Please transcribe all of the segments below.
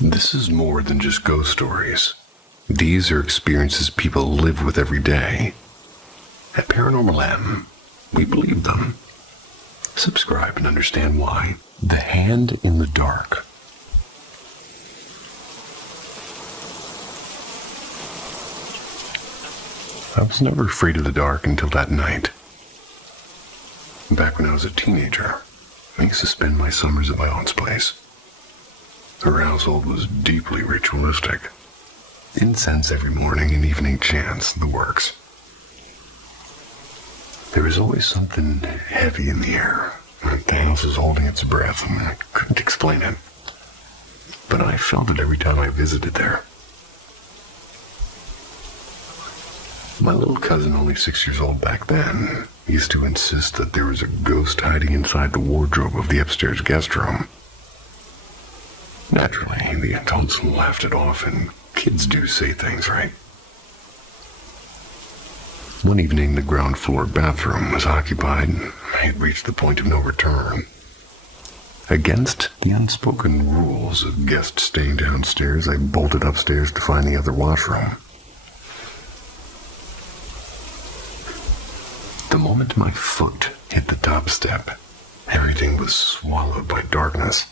This is more than just ghost stories. These are experiences people live with every day. At Paranormal M, we believe them. Subscribe and understand why. The Hand in the Dark. I was never afraid of the dark until that night. Back when I was a teenager, I used to spend my summers at my aunt's place. Her household was deeply ritualistic. Incense every morning and evening chants, the works. There was always something heavy in the air, like the house was holding its breath, and I couldn't explain it. But I felt it every time I visited there. My little cousin, only 6 years old back then, used to insist that there was a ghost hiding inside the wardrobe of the upstairs guest room. Naturally, the adults laughed it off, and kids do say things, right? One evening, the ground floor bathroom was occupied, and I had reached the point of no return. Against the unspoken rules of guests staying downstairs, I bolted upstairs to find the other washroom. The moment my foot hit the top step, everything was swallowed by darkness.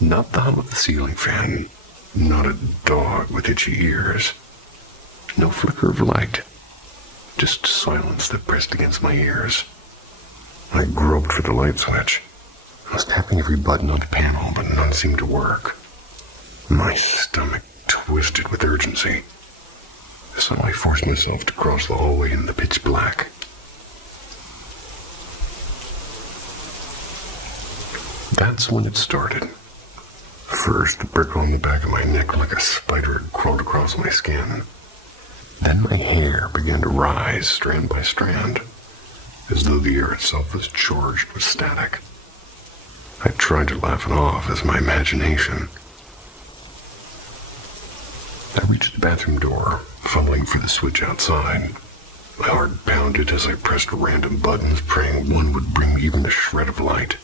Not the hum of the ceiling fan, not a dog with itchy ears, no flicker of light, just silence that pressed against my ears. I groped for the light switch. I was tapping every button on the panel, but none seemed to work. My stomach twisted with urgency. So I forced myself to cross the hallway in the pitch black. That's when it started. First, the prickle on the back of my neck like a spider had crawled across my skin. Then my hair began to rise strand by strand, as though the air itself was charged with static. I tried to laugh it off as my imagination. I reached the bathroom door, fumbling for the switch outside. My heart pounded as I pressed random buttons, praying one would bring me even a shred of light.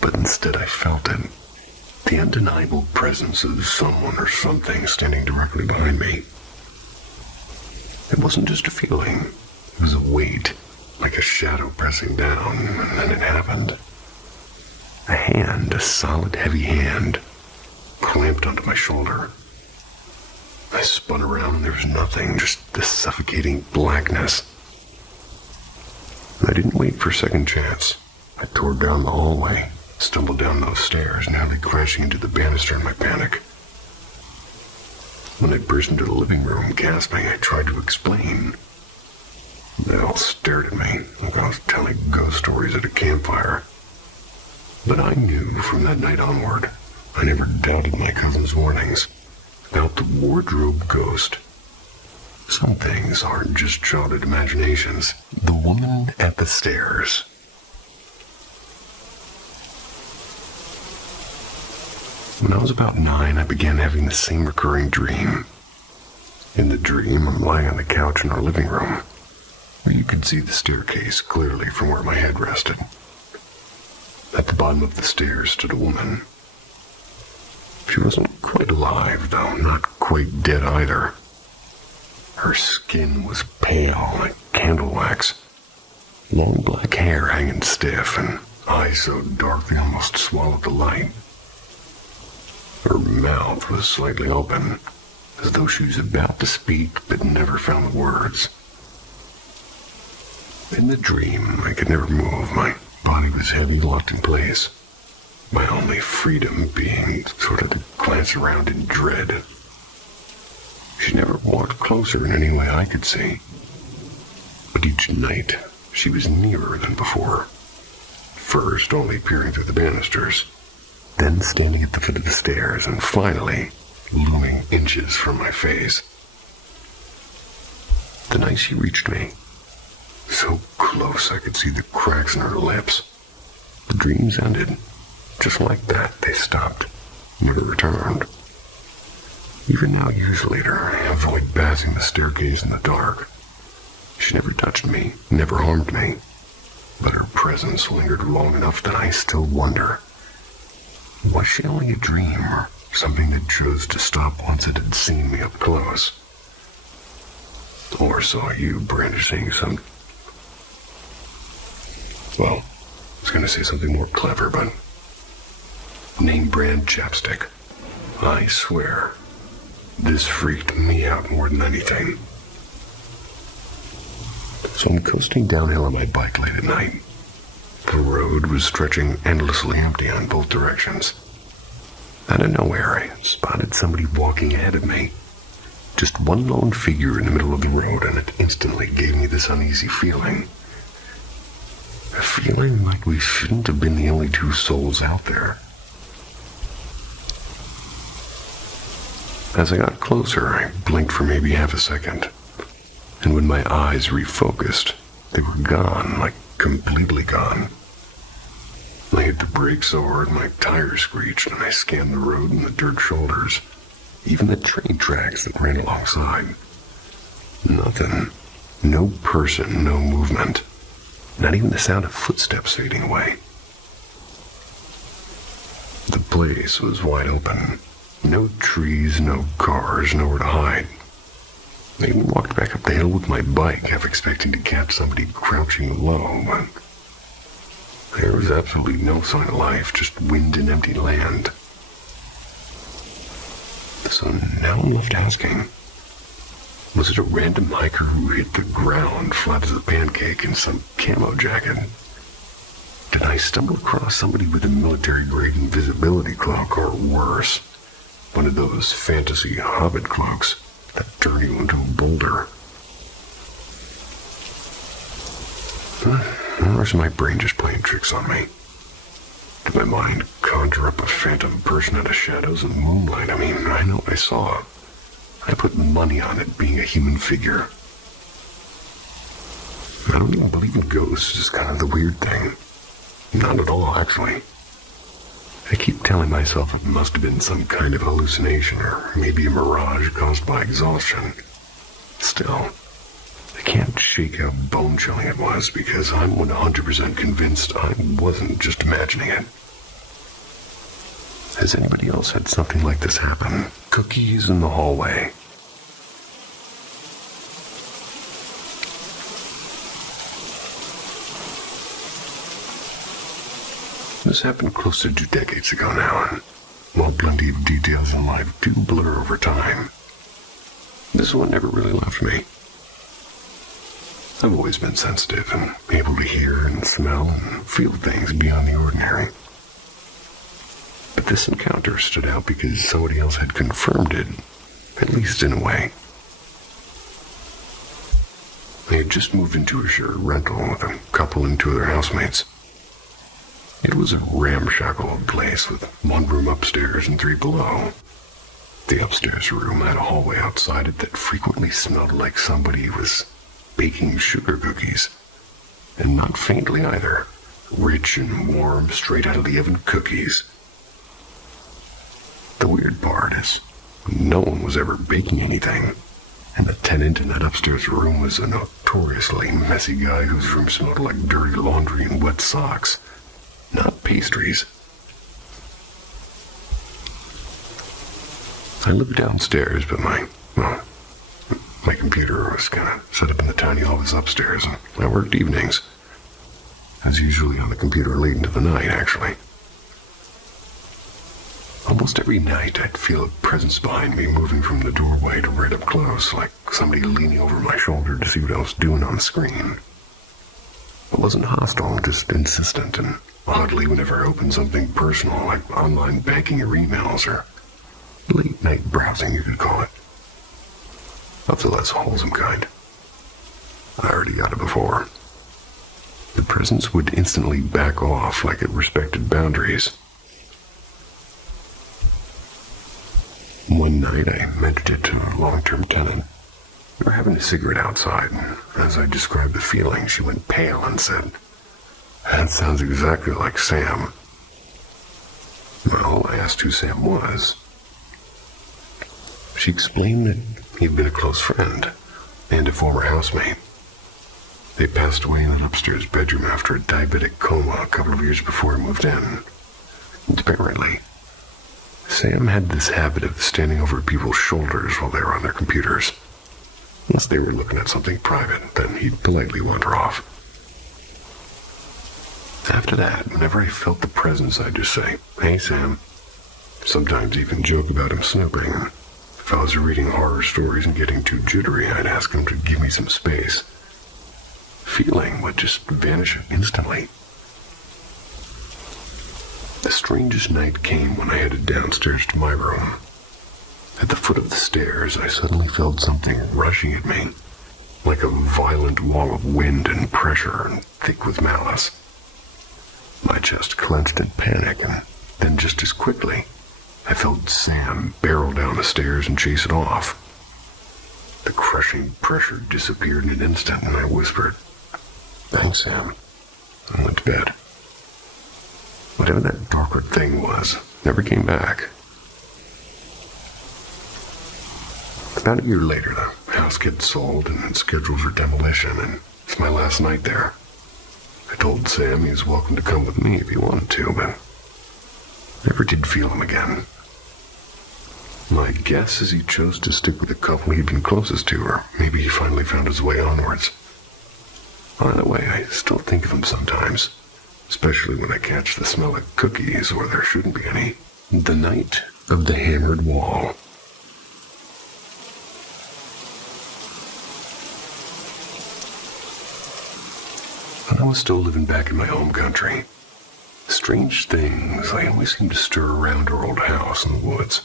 But instead I felt it. The undeniable presence of someone or something standing directly behind me. It wasn't just a feeling. It was a weight, like a shadow pressing down, and then it happened. A hand, a solid, heavy hand, clamped onto my shoulder. I spun around and there was nothing, just this suffocating blackness. I didn't wait for a second chance. I tore down the hallway, stumbled down those stairs, nearly crashing into the banister in my panic. When I burst into the living room, gasping, I tried to explain. They all stared at me like I was telling ghost stories at a campfire. But I knew from that night onward, I never doubted my cousin's warnings about the wardrobe ghost. Some things aren't just childhood imaginations. The woman at the stairs. When I was about 9, I began having the same recurring dream. In the dream, I'm lying on the couch in our living room, where you could see the staircase clearly from where my head rested. At the bottom of the stairs stood a woman. She wasn't quite alive, though not quite dead either. Her skin was pale like candle wax, long black hair hanging stiff, and eyes so dark they almost swallowed the light. Her mouth was slightly open, as though she was about to speak but never found the words. In the dream, I could never move. My body was heavy, locked in place. My only freedom being sort of to glance around in dread. She never walked closer in any way I could see. But each night, she was nearer than before. First, only peering through the banisters, then standing at the foot of the stairs, and finally, looming inches from my face. The night she reached me, so close I could see the cracks in her lips. The dreams ended. Just like that, they stopped, never returned. Even now, years later, I avoid passing the staircase in the dark. She never touched me, never harmed me, but her presence lingered long enough that I still wonder, was she only a dream or something that chose to stop once it had seen me up close? Or saw you brandishing some... Well, I was going to say something more clever, but... name brand chapstick. I swear, this freaked me out more than anything. So I'm coasting downhill on my bike late at night. The road was stretching endlessly empty on both directions. Out of nowhere, I spotted somebody walking ahead of me. Just one lone figure in the middle of the road, and it instantly gave me this uneasy feeling. A feeling like we shouldn't have been the only two souls out there. As I got closer, I blinked for maybe half a second. And when my eyes refocused, they were gone, like completely gone. I hit the brakes so hard my tires screeched, and I scanned the road and the dirt shoulders, even the train tracks that ran alongside. Nothing. No person, no movement. Not even the sound of footsteps fading away. The place was wide open. No trees, no cars, nowhere to hide. I even walked back up the hill with my bike, half expecting to catch somebody crouching low, but there was absolutely no sign of life, just wind and empty land. So now I'm left asking, was it a random hiker who hit the ground flat as a pancake in some camo jacket? Did I stumble across somebody with a military-grade invisibility cloak, or worse, one of those fantasy hobbit cloaks that turn you into a boulder? Or is my brain just playing tricks on me? Did my mind conjure up a phantom person out of shadows and moonlight? I mean, I know what I saw. I put money on it being a human figure. I don't even believe in ghosts, is kind of the weird thing. Not at all, actually. I keep telling myself it must have been some kind of hallucination, or maybe a mirage caused by exhaustion. Still, I can't shake how bone-chilling it was, because I'm 100% convinced I wasn't just imagining it. Has anybody else had something like this happen? Cookies in the hallway. This happened close to 2 decades ago now, and while plenty of details in life do blur over time, this one never really left me. I've always been sensitive and able to hear and smell and feel things beyond the ordinary. But this encounter stood out because somebody else had confirmed it, at least in a way. I had just moved into a shared rental with a couple and 2 other housemates. It was a ramshackle old place with 1 room upstairs and 3 below. The upstairs room had a hallway outside it that frequently smelled like somebody was baking sugar cookies. And not faintly either. Rich and warm, straight out of the oven cookies. The weird part is, no one was ever baking anything. And the tenant in that upstairs room was a notoriously messy guy whose room smelled like dirty laundry and wet socks. Not pastries. I lived downstairs, but my computer was kind of set up in the tiny office upstairs, and I worked evenings. I was usually on the computer late into the night, actually. Almost every night, I'd feel a presence behind me moving from the doorway to right up close, like somebody leaning over my shoulder to see what I was doing on the screen. It wasn't hostile, just insistent, and oddly, whenever I opened something personal, like online banking or emails, or late-night browsing, you could call it, of the less wholesome kind. I already got it before. The presence would instantly back off like it respected boundaries. One night, I mentioned it to a long-term tenant. We were having a cigarette outside, and as I described the feeling, she went pale and said, "That sounds exactly like Sam." Well, I asked who Sam was. She explained that he'd been a close friend and a former housemate. They passed away in an upstairs bedroom after a diabetic coma a couple of years before I moved in. And apparently, Sam had this habit of standing over people's shoulders while they were on their computers. Unless they were looking at something private, then he'd politely wander off. After that, whenever I felt the presence, I'd just say, "Hey, Sam." Sometimes even joke about him snooping. If I was reading horror stories and getting too jittery, I'd ask him to give me some space. Feeling would just vanish instantly. The strangest night came when I headed downstairs to my room. At the foot of the stairs, I suddenly felt something rushing at me, like a violent wall of wind and pressure and thick with malice. My chest clenched in panic, and then just as quickly, I felt Sam barrel down the stairs and chase it off. The crushing pressure disappeared in an instant, and I whispered, "Thanks, Sam," and went to bed. Whatever that darker thing was never came back. About a year later, the house gets sold and it's scheduled for demolition, and it's my last night there. I told Sam he was welcome to come with me if he wanted to, but never did feel him again. My guess is he chose to stick with the couple he'd been closest to, or maybe he finally found his way onwards. Either way, I still think of him sometimes, especially when I catch the smell of cookies where there shouldn't be any. The night of the hammered wall. When I was still living back in my home country, strange things always seemed to stir around our old house in the woods.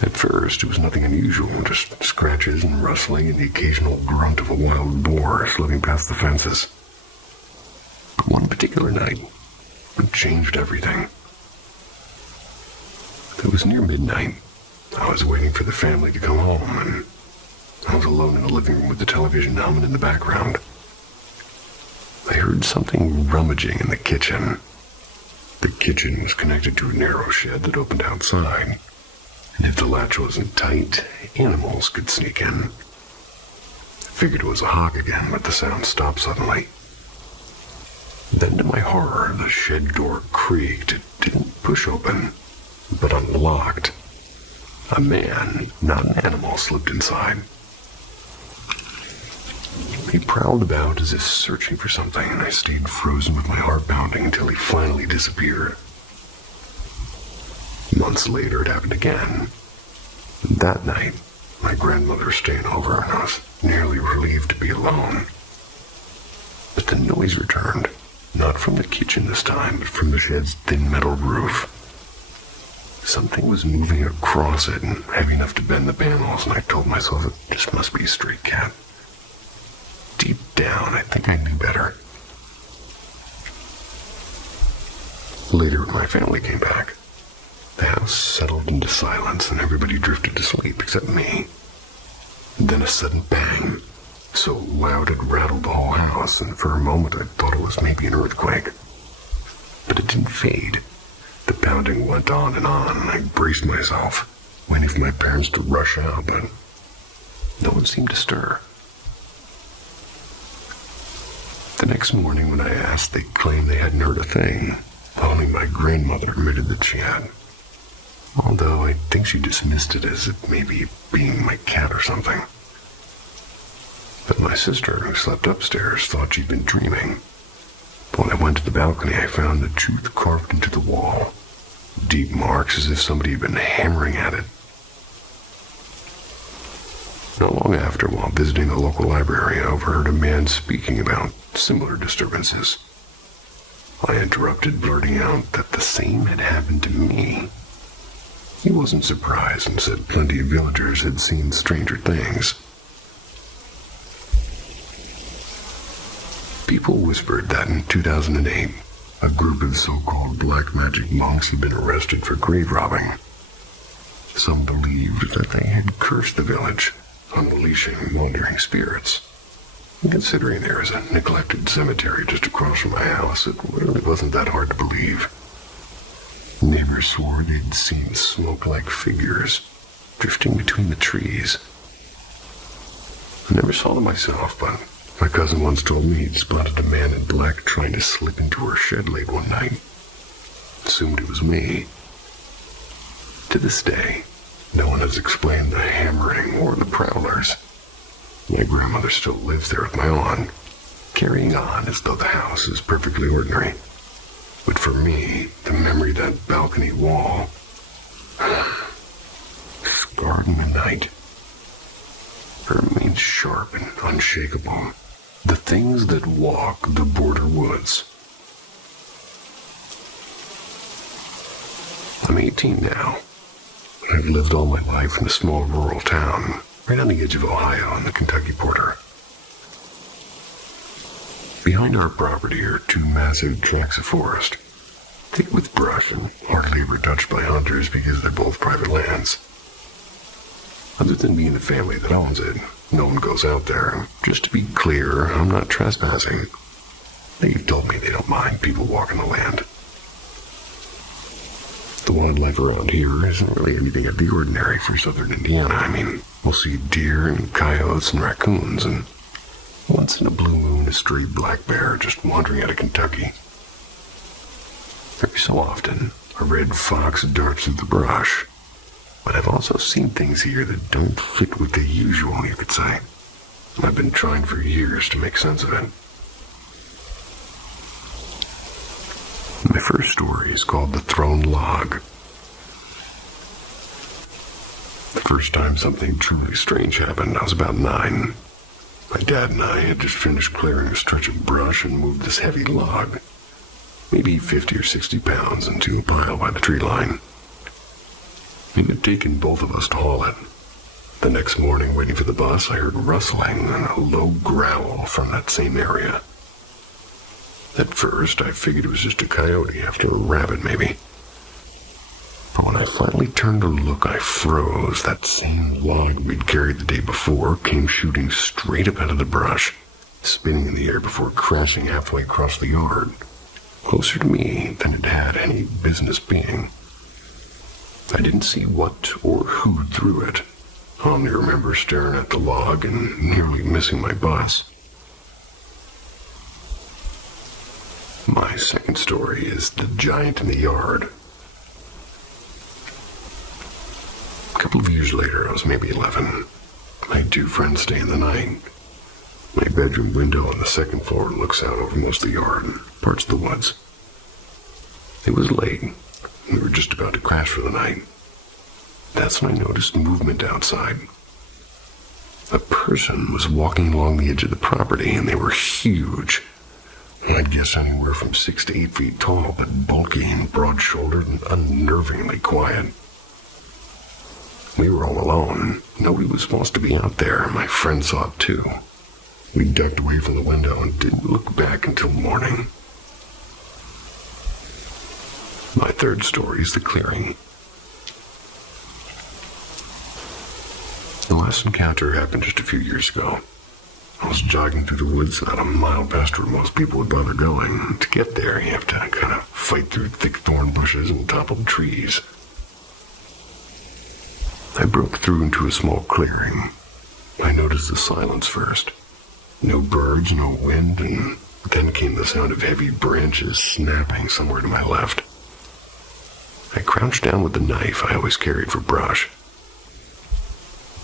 At first, it was nothing unusual, just scratches and rustling and the occasional grunt of a wild boar slipping past the fences. But one particular night, it changed everything. It was near midnight. I was waiting for the family to come home, and I was alone in the living room with the television humming in the background. I heard something rummaging in the kitchen. The kitchen was connected to a narrow shed that opened outside, and if the latch wasn't tight, animals could sneak in. I figured it was a hawk again, but the sound stopped suddenly. Then, to my horror, the shed door creaked. It didn't push open, but unlocked. A man, not an animal, slipped inside. He prowled about as if searching for something, and I stayed frozen with my heart pounding until he finally disappeared. Months later, it happened again. That night, my grandmother was staying over, and I was nearly relieved to be alone. But the noise returned, not from the kitchen this time, but from the shed's thin metal roof. Something was moving across it and heavy enough to bend the panels, and I told myself it just must be a stray cat. Deep down, I think I knew better. Later, when my family came back, the house settled into silence and everybody drifted to sleep except me. And then a sudden bang, so loud it rattled the whole house, and for a moment I thought it was maybe an earthquake. But it didn't fade. The pounding went on, and I braced myself, waiting for my parents to rush out, but no one seemed to stir. The next morning when I asked, they claimed they hadn't heard a thing. Only my grandmother admitted that she had. Although I think she dismissed it as it maybe being my cat or something. But my sister, who slept upstairs, thought she'd been dreaming. But when I went to the balcony, I found the truth carved into the wall. Deep marks as if somebody had been hammering at it. Not long after, while visiting the local library, I overheard a man speaking about similar disturbances. I interrupted, blurting out that the same had happened to me. He wasn't surprised and said plenty of villagers had seen stranger things. People whispered that in 2008, a group of so-called black magic monks had been arrested for grave robbing. Some believed that they had cursed the village, unleashing wandering spirits. And considering there is a neglected cemetery just across from my house, it really wasn't that hard to believe. Neighbors swore they'd seen smoke-like figures drifting between the trees. I never saw them myself, but My cousin once told me he'd spotted a man in black trying to slip into her shed late one night. Assumed it was me. To this day, no one has explained the hammering or the prowlers. My grandmother still lives there with my aunt, carrying on as though the house is perfectly ordinary. But for me, the memory of that balcony wall scarred in the night. It remains sharp and unshakable. The things that walk the border woods. I'm 18 now. I've lived all my life in a small rural town, right on the edge of Ohio on the Kentucky border. Behind our property are two massive tracts of forest, thick with brush and hardly ever touched by hunters because they're both private lands. Other than me and the family that owns it, no one goes out there. Just to be clear, I'm not trespassing. They've told me they don't mind people walking the land. The wildlife around here isn't really anything out of the ordinary for southern Indiana. I mean, we'll see deer and coyotes and raccoons, and once in a blue moon, a stray black bear just wandering out of Kentucky. Every so often, a red fox darts through the brush. But I've also seen things here that don't fit with the usual, you could say. I've been trying for years to make sense of it. My first story is called The Thrown Log. The first time something truly strange happened, I was about 9. My dad and I had just finished clearing a stretch of brush and moved this heavy log, maybe 50 or 60 pounds, into a pile by the tree line. It had taken both of us to haul it. The next morning, waiting for the bus, I heard rustling and a low growl from that same area. At first, I figured it was just a coyote after a rabbit, maybe. But when I finally turned to look, I froze. That same log we'd carried the day before came shooting straight up out of the brush, spinning in the air before crashing halfway across the yard, closer to me than it had any business being. I didn't see what or who threw it. I only remember staring at the log and nearly missing my bus. My second story is The Giant in the Yard. A couple of years later, I was maybe 11. I had 2 friends staying the night. My bedroom window on the second floor looks out over most of the yard and parts of the woods. It was late. We were just about to crash for the night. That's when I noticed movement outside. A person was walking along the edge of the property, and they were huge. I'd guess anywhere from 6 to 8 feet tall, but bulky and broad-shouldered and unnervingly quiet. We were all alone. Nobody was supposed to be out there. My friend saw it too. We ducked away from the window and didn't look back until morning. My third story is The Clearing. The last encounter happened just a few years ago. I was jogging through the woods about a mile past where most people would bother going. To get there, you have to kind of fight through thick thorn bushes and toppled trees. I broke through into a small clearing. I noticed the silence first. No birds, no wind, and then came the sound of heavy branches snapping somewhere to my left. I crouched down with the knife I always carried for brush.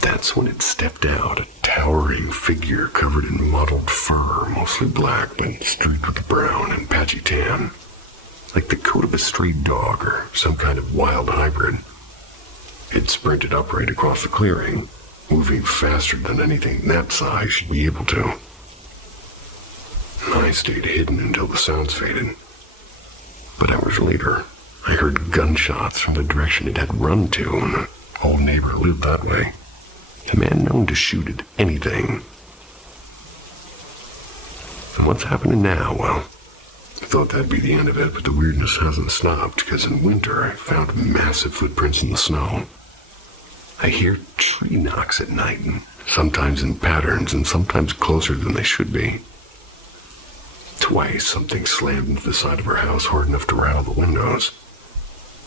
That's when it stepped out, a towering figure covered in mottled fur, mostly black but streaked with brown and patchy tan, like the coat of a stray dog or some kind of wild hybrid. It sprinted upright across the clearing, moving faster than anything that size should be able to. I stayed hidden until the sounds faded. But hours later, I heard gunshots from the direction it had run to, and an old neighbor lived that way. A man known to shoot at anything. And what's happening now? Well, I thought that'd be the end of it, but the weirdness hasn't stopped, because in winter I found massive footprints in the snow. I hear tree knocks at night, and sometimes in patterns, and sometimes closer than they should be. Twice, something slammed into the side of our house hard enough to rattle the windows.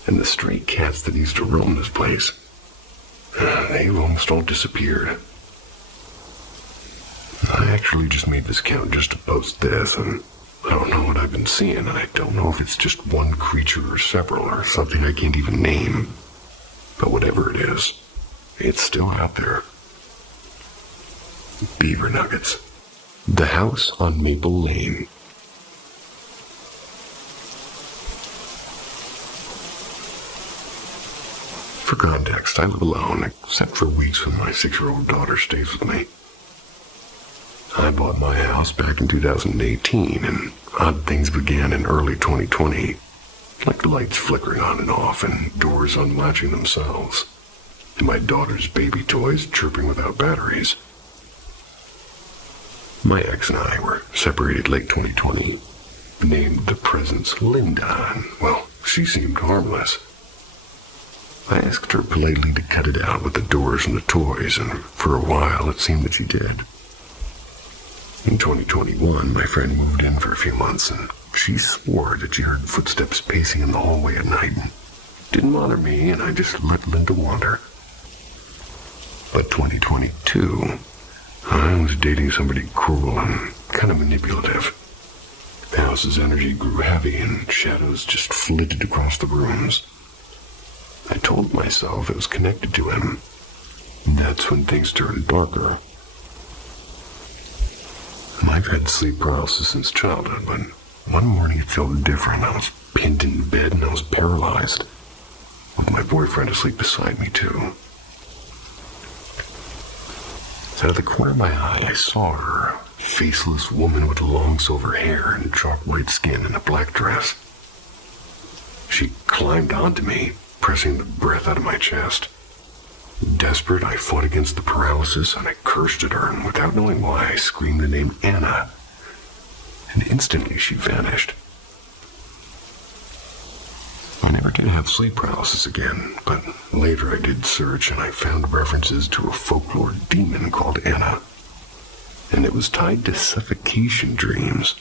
And the stray cats that used to roam this place, they've almost all disappeared. I actually just made this count just to post this, and I don't know what I've been seeing, and I don't know if it's just one creature or several or something I can't even name. But whatever it is, it's still out there. Beaver nuggets. The house on Maple Lane. For context, I live alone, except for weeks when my 6-year-old daughter stays with me. I bought my house back in 2018, and odd things began in early 2020, like lights flickering on and off and doors unlatching themselves, and my daughter's baby toys chirping without batteries. My ex and I were separated late 2020, named the presence Linda, and, well, she seemed harmless. I asked her politely to cut it out with the doors and the toys, and for a while it seemed that she did. In 2021, my friend moved in for a few months, and she swore that she heard footsteps pacing in the hallway at night. Didn't bother me, and I just let Linda wander. But 2022, I was dating somebody cruel and kind of manipulative. The house's energy grew heavy, and shadows just flitted across the rooms. I told myself it was connected to him. That's when things turned darker. I've had sleep paralysis since childhood, but one morning it felt different. I was pinned in bed and I was paralyzed, with my boyfriend asleep beside me, too. Out of the corner of my eye, I saw her, a faceless woman with long silver hair and chalk white skin and a black dress. She climbed onto me, pressing the breath out of my chest. Desperate, I fought against the paralysis, and I cursed at her, and without knowing why, I screamed the name Anna. And instantly she vanished. I never did have sleep paralysis again, but later I did search, and I found references to a folklore demon called Anna. And it was tied to suffocation dreams.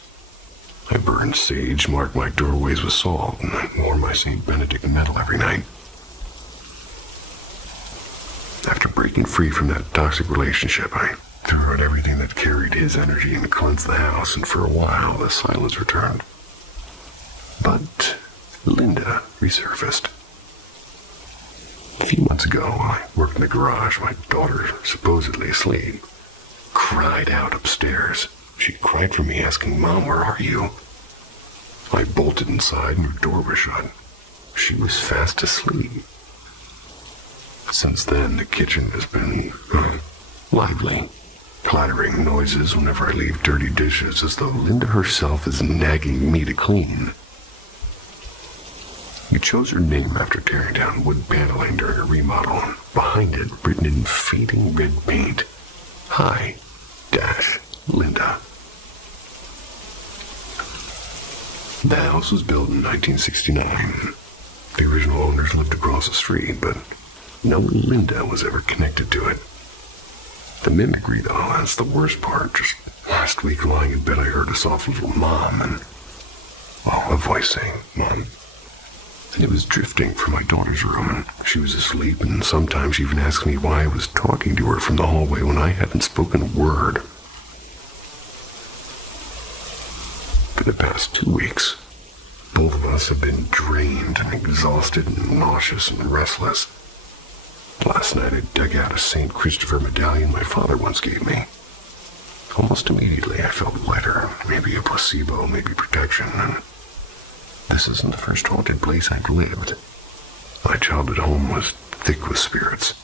I burned sage, marked my doorways with salt, and I wore my St. Benedict medal every night. After breaking free from that toxic relationship, I threw out everything that carried his energy and cleansed the house, and for a while the silence returned. But Linda resurfaced. A few months ago, I worked in the garage. My daughter, supposedly asleep, cried out upstairs. She cried for me, asking, "Mom, where are you?" I bolted inside and her door was shut. She was fast asleep. Since then, the kitchen has been lively, clattering noises whenever I leave dirty dishes, as though Linda herself is nagging me to clean. You chose her name after tearing down wood paneling during a remodel, and behind it, written in fading red paint, "Hi, Linda." The house was built in 1969. The original owners lived across the street, but no Linda was ever connected to it. The mimicry, though, that's the worst part. Just last week, lying in bed, I heard a soft little mom and, well, a voice saying, "Mom." And it was drifting from my daughter's room, and she was asleep, and sometimes she even asked me why I was talking to her from the hallway when I hadn't spoken a word. For the past 2 weeks, both of us have been drained and exhausted and nauseous and restless. Last night I dug out a St. Christopher medallion my father once gave me. Almost immediately I felt lighter, maybe a placebo, maybe protection, and this isn't the first haunted place I've lived. My childhood home was thick with spirits.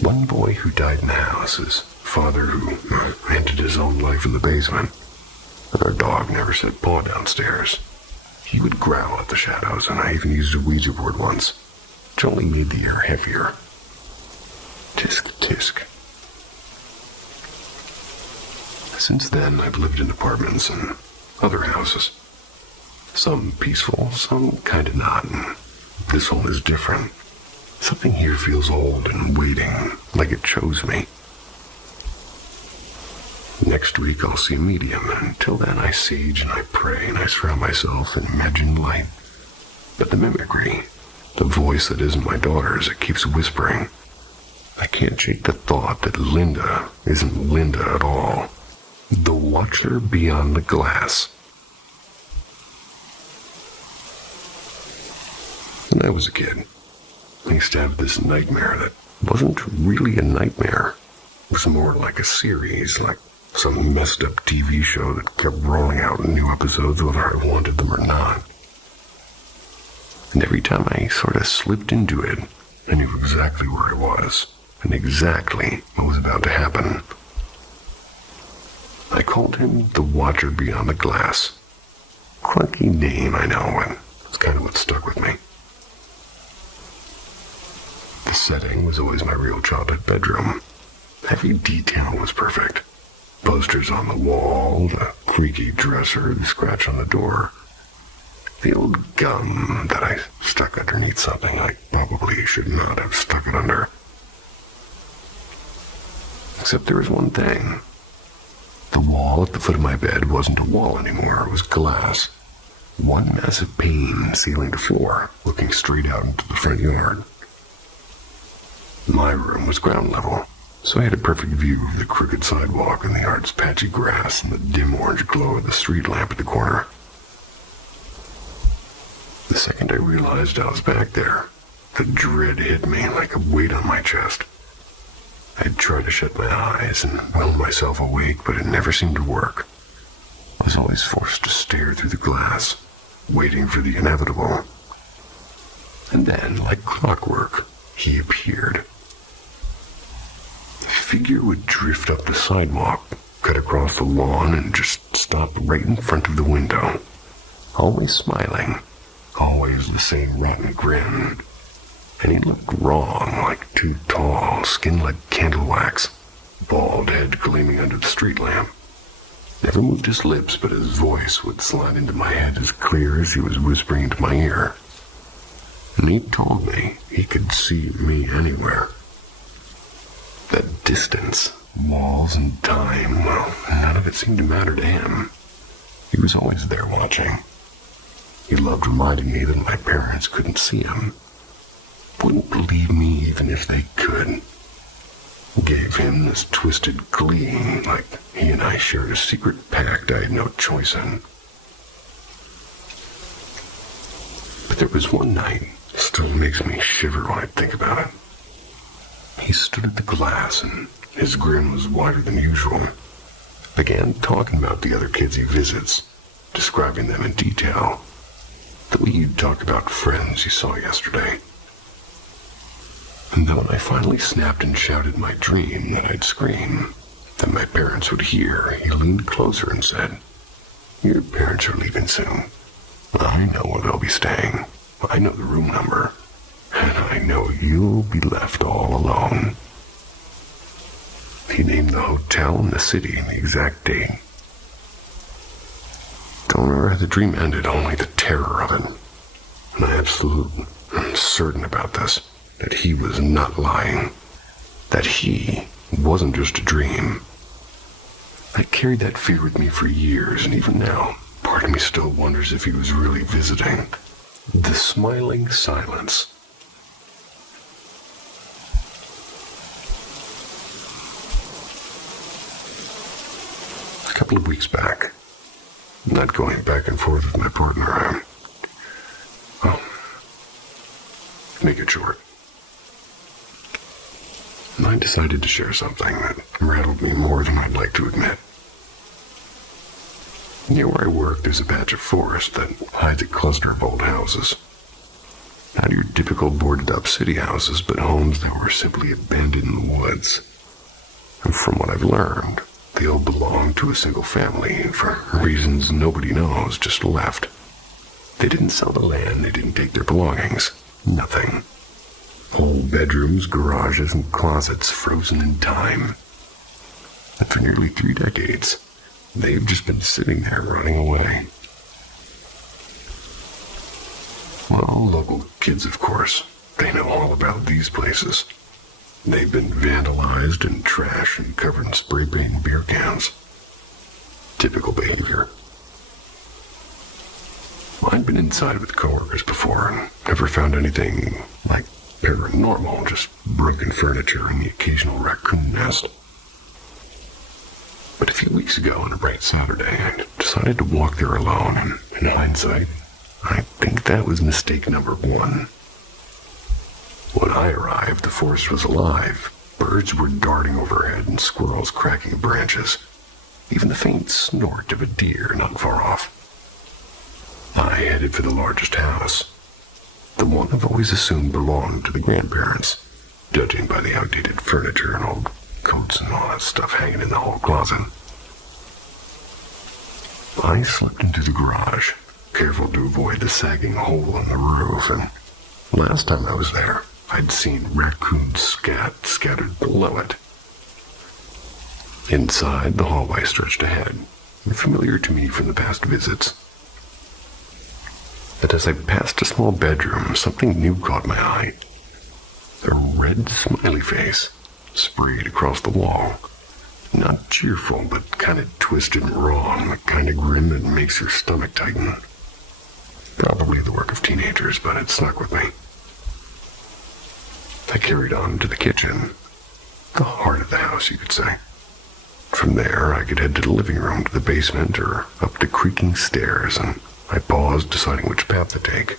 One boy who died in the house, his father who ended his own life in the basement. Our dog never set paw downstairs. He would growl at the shadows, and I even used a Ouija board once, which only made the air heavier. Tisk, tisk. Since then, I've lived in apartments and other houses. Some peaceful, some kind of not, and this one is different. Something here feels old and waiting, like it chose me. Next week I'll see a medium, and until then I sage and I pray and I surround myself in imagined light. But the mimicry, the voice that isn't my daughter's, it keeps whispering, I can't shake the thought that Linda isn't Linda at all. The watcher beyond the glass. When I was a kid, I used to have this nightmare that wasn't really a nightmare. It was more like a series, like some messed up TV show that kept rolling out new episodes whether I wanted them or not. And every time I sort of slipped into it, I knew exactly where I was and exactly what was about to happen. I called him the Watcher Beyond the Glass. Clunky name, I know, and it's kind of what stuck with me. The setting was always my real childhood bedroom. Every detail was perfect. Posters on the wall, the creaky dresser, the scratch on the door. The old gum that I stuck underneath something I probably should not have stuck it under. Except there was one thing. The wall at the foot of my bed wasn't a wall anymore, it was glass. One massive pane, ceiling to floor, looking straight out into the front yard. My room was ground level, so I had a perfect view of the crooked sidewalk and the yard's patchy grass and the dim orange glow of the street lamp at the corner. The second I realized I was back there, the dread hit me like a weight on my chest. I'd tried to shut my eyes and will myself awake, but it never seemed to work. I was always forced to stare through the glass, waiting for the inevitable. And then, like clockwork, he appeared. The figure would drift up the sidewalk, cut across the lawn, and just stop right in front of the window. Always smiling, always the same rotten grin. And he looked wrong, like too tall, skin like candle wax, bald head gleaming under the street lamp. Never moved his lips, but his voice would slide into my head as clear as he was whispering into my ear. And he told me he could see me anywhere. That distance, walls and time, well, none of it seemed to matter to him. He was always there watching. He loved reminding me that my parents couldn't see him. Wouldn't believe me even if they could. Gave him this twisted glee, like he and I shared a secret pact I had no choice in. But there was one night, still makes me shiver when I think about it. He stood at the glass and his grin was wider than usual. Began talking about the other kids he visits, describing them in detail. The way you'd talk about friends you saw yesterday. And then when I finally snapped and shouted my dream that I'd scream, that my parents would hear, he leaned closer and said, "Your parents are leaving soon. I know where they'll be staying. I know the room number. And I know you'll be left all alone." He named the hotel and the city and the exact date. Don't remember how the dream ended, only the terror of it. And I'm certain about this, that he was not lying. That he wasn't just a dream. I carried that fear with me for years, and even now, part of me still wonders if he was really visiting. The smiling silence. A couple of weeks back, not going back and forth with my partner, make it short. I decided to share something that rattled me more than I'd like to admit. Near where I work, there's a patch of forest that hides a cluster of old houses. Not your typical boarded-up city houses, but homes that were simply abandoned in the woods. And from what I've learned, they all belonged to a single family who, for reasons nobody knows, just left. They didn't sell the land, they didn't take their belongings. Nothing. Whole bedrooms, garages, and closets frozen in time. And for nearly 3 decades, they've just been sitting there rotting away. Well, local kids, of course, they know all about these places. They've been vandalized and trashed and covered in spray paint and beer cans. Typical behavior. I'd been inside with coworkers before and never found anything like paranormal, just broken furniture and the occasional raccoon nest. But a few weeks ago on a bright Saturday, I decided to walk there alone, and in hindsight, I think that was mistake number one. When I arrived, the forest was alive. Birds were darting overhead and squirrels cracking branches. Even the faint snort of a deer not far off. I headed for the largest house, the one I've always assumed belonged to the grandparents, judging by the outdated furniture and old coats and all that stuff hanging in the hall closet. I slipped into the garage, careful to avoid the sagging hole in the roof, and last time I was there, I'd seen raccoons scattered below it. Inside, the hallway stretched ahead, familiar to me from the past visits. But as I passed a small bedroom, something new caught my eye. A red smiley face sprayed across the wall. Not cheerful, but kind of twisted and wrong, the kind of grin that makes your stomach tighten. Probably the work of teenagers, but it stuck with me. I carried on to the kitchen, the heart of the house, you could say. From there, I could head to the living room, to the basement, or up the creaking stairs, and I paused, deciding which path to take.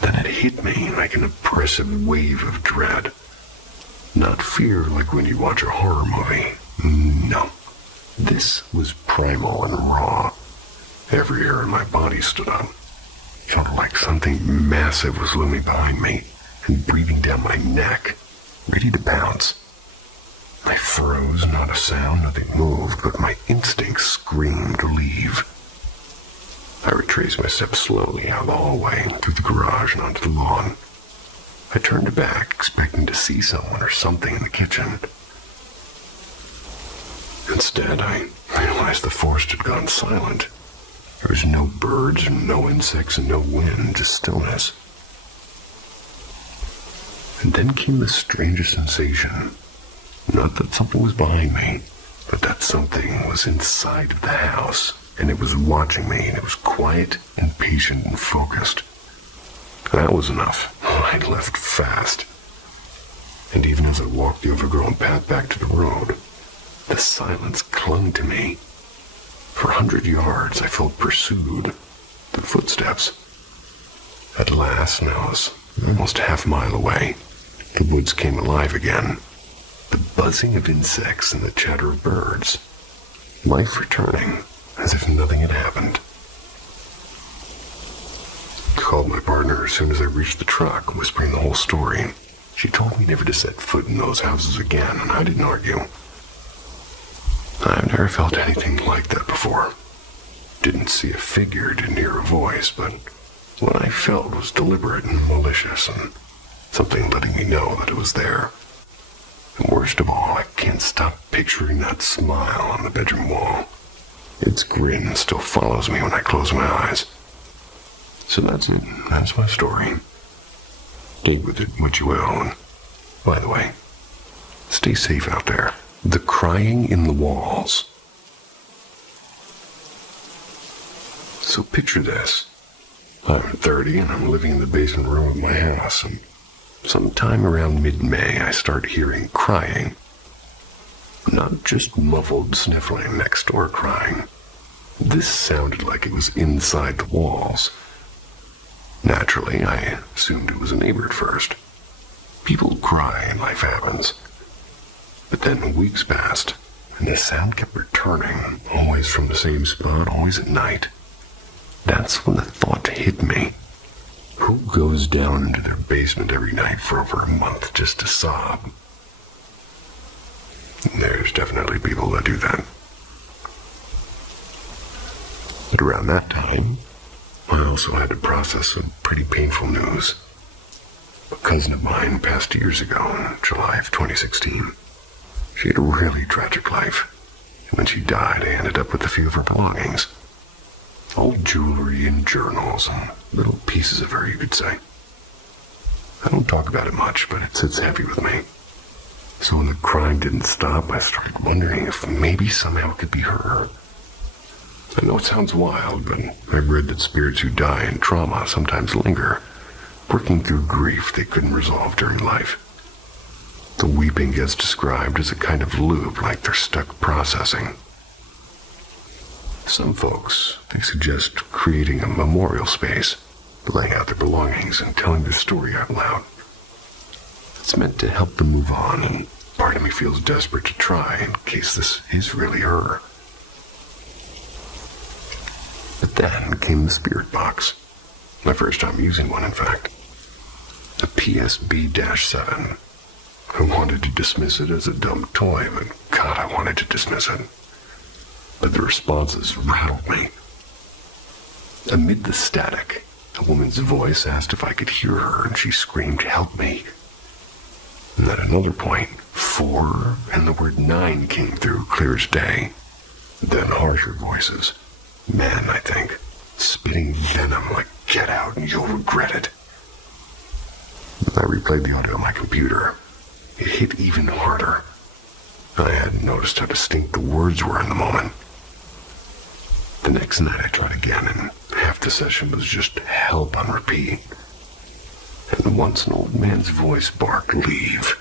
Then it hit me like an oppressive wave of dread. Not fear like when you watch a horror movie. No. This was primal and raw. Every hair in my body stood up. Felt like something massive was looming behind me and breathing down my neck, ready to pounce. I froze, not a sound, nothing moved, but my instincts screamed to leave. I retraced my steps slowly out of the hallway, through the garage and onto the lawn. I turned back, expecting to see someone or something in the kitchen. Instead, I realized the forest had gone silent. There was no birds, no insects, and no wind, just stillness. And then came the strangest sensation. Not that something was behind me, but that something was inside of the house, and it was watching me, and it was quiet and patient and focused. That was enough. I'd left fast. And even as I walked the overgrown path back to the road, the silence clung to me. For 100 yards, I felt pursued. The footsteps. At last, and I was almost half a mile away, the woods came alive again. The buzzing of insects and the chatter of birds. Life returning, as if nothing had happened. I called my partner as soon as I reached the truck, whispering the whole story. She told me never to set foot in those houses again, and I didn't argue. I've never felt anything like that before. Didn't see a figure, didn't hear a voice, but what I felt was deliberate and malicious, and something letting me know that it was there. And worst of all, I can't stop picturing that smile on the bedroom wall. Its grin still follows me when I close my eyes. So that's it. That's my story. Take with it what you will, and by the way, stay safe out there. The crying in the walls. So picture this. I'm 30 and I'm living in the basement room of my house, and sometime around mid-May I start hearing crying. Not just muffled sniffling next door crying. This sounded like it was inside the walls. Naturally, I assumed it was a neighbor at first. People cry and life happens. But then weeks passed, and the sound kept returning, always from the same spot, always at night. That's when the thought hit me. Who goes down into their basement every night for over a month just to sob? There's definitely people that do that. But around that time, I also had to process some pretty painful news. A cousin of mine passed years ago in July of 2016. She had a really tragic life, and when she died, I ended up with a few of her belongings. Old jewelry and journals and little pieces of her, you could say. I don't talk about it much, but it sits heavy with me. So when the crying didn't stop, I started wondering if maybe somehow it could be her. I know it sounds wild, but I've read that spirits who die in trauma sometimes linger, working through grief they couldn't resolve during life. The weeping gets described as a kind of loop, like they're stuck processing. Some folks, they suggest creating a memorial space, laying out their belongings and telling their story out loud. It's meant to help them move on, and part of me feels desperate to try in case this is really her. But then came the spirit box. My first time using one, in fact. A PSB-7. I wanted to dismiss it as a dumb toy, but God, I wanted to dismiss it. But the responses rattled me. Amid the static, a woman's voice asked if I could hear her, and she screamed, "Help me." And at another point, 4 and the word 9 came through clear as day. Then harsher voices. Men, I think, spitting venom like, "Get out and you'll regret it." I replayed the audio on my computer. It hit even harder. I hadn't noticed how distinct the words were in the moment. The next night I tried again, and half the session was just help on repeat. And once an old man's voice barked, "Leave."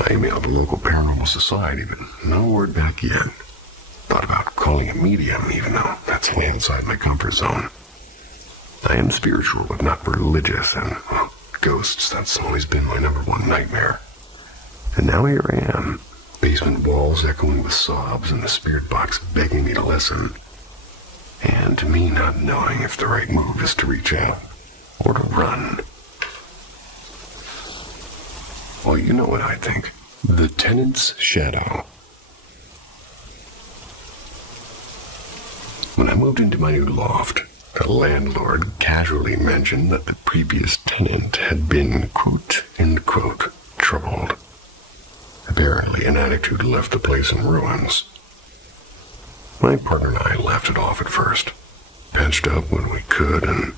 I emailed a local paranormal society, but no word back yet. Thought about calling a medium, even though that's way outside my comfort zone. I am spiritual, but not religious, and well, ghosts, that's always been my #1 nightmare. And now here I am, basement walls echoing with sobs and the spirit box begging me to listen. And me not knowing if the right move is to reach out or to run. Well, you know what I think. The tenant's shadow. When I moved into my new loft, the landlord casually mentioned that the previous tenant had been, quote, end quote, troubled. Apparently, an attitude left the place in ruins. My partner and I laughed it off at first, patched up when we could, and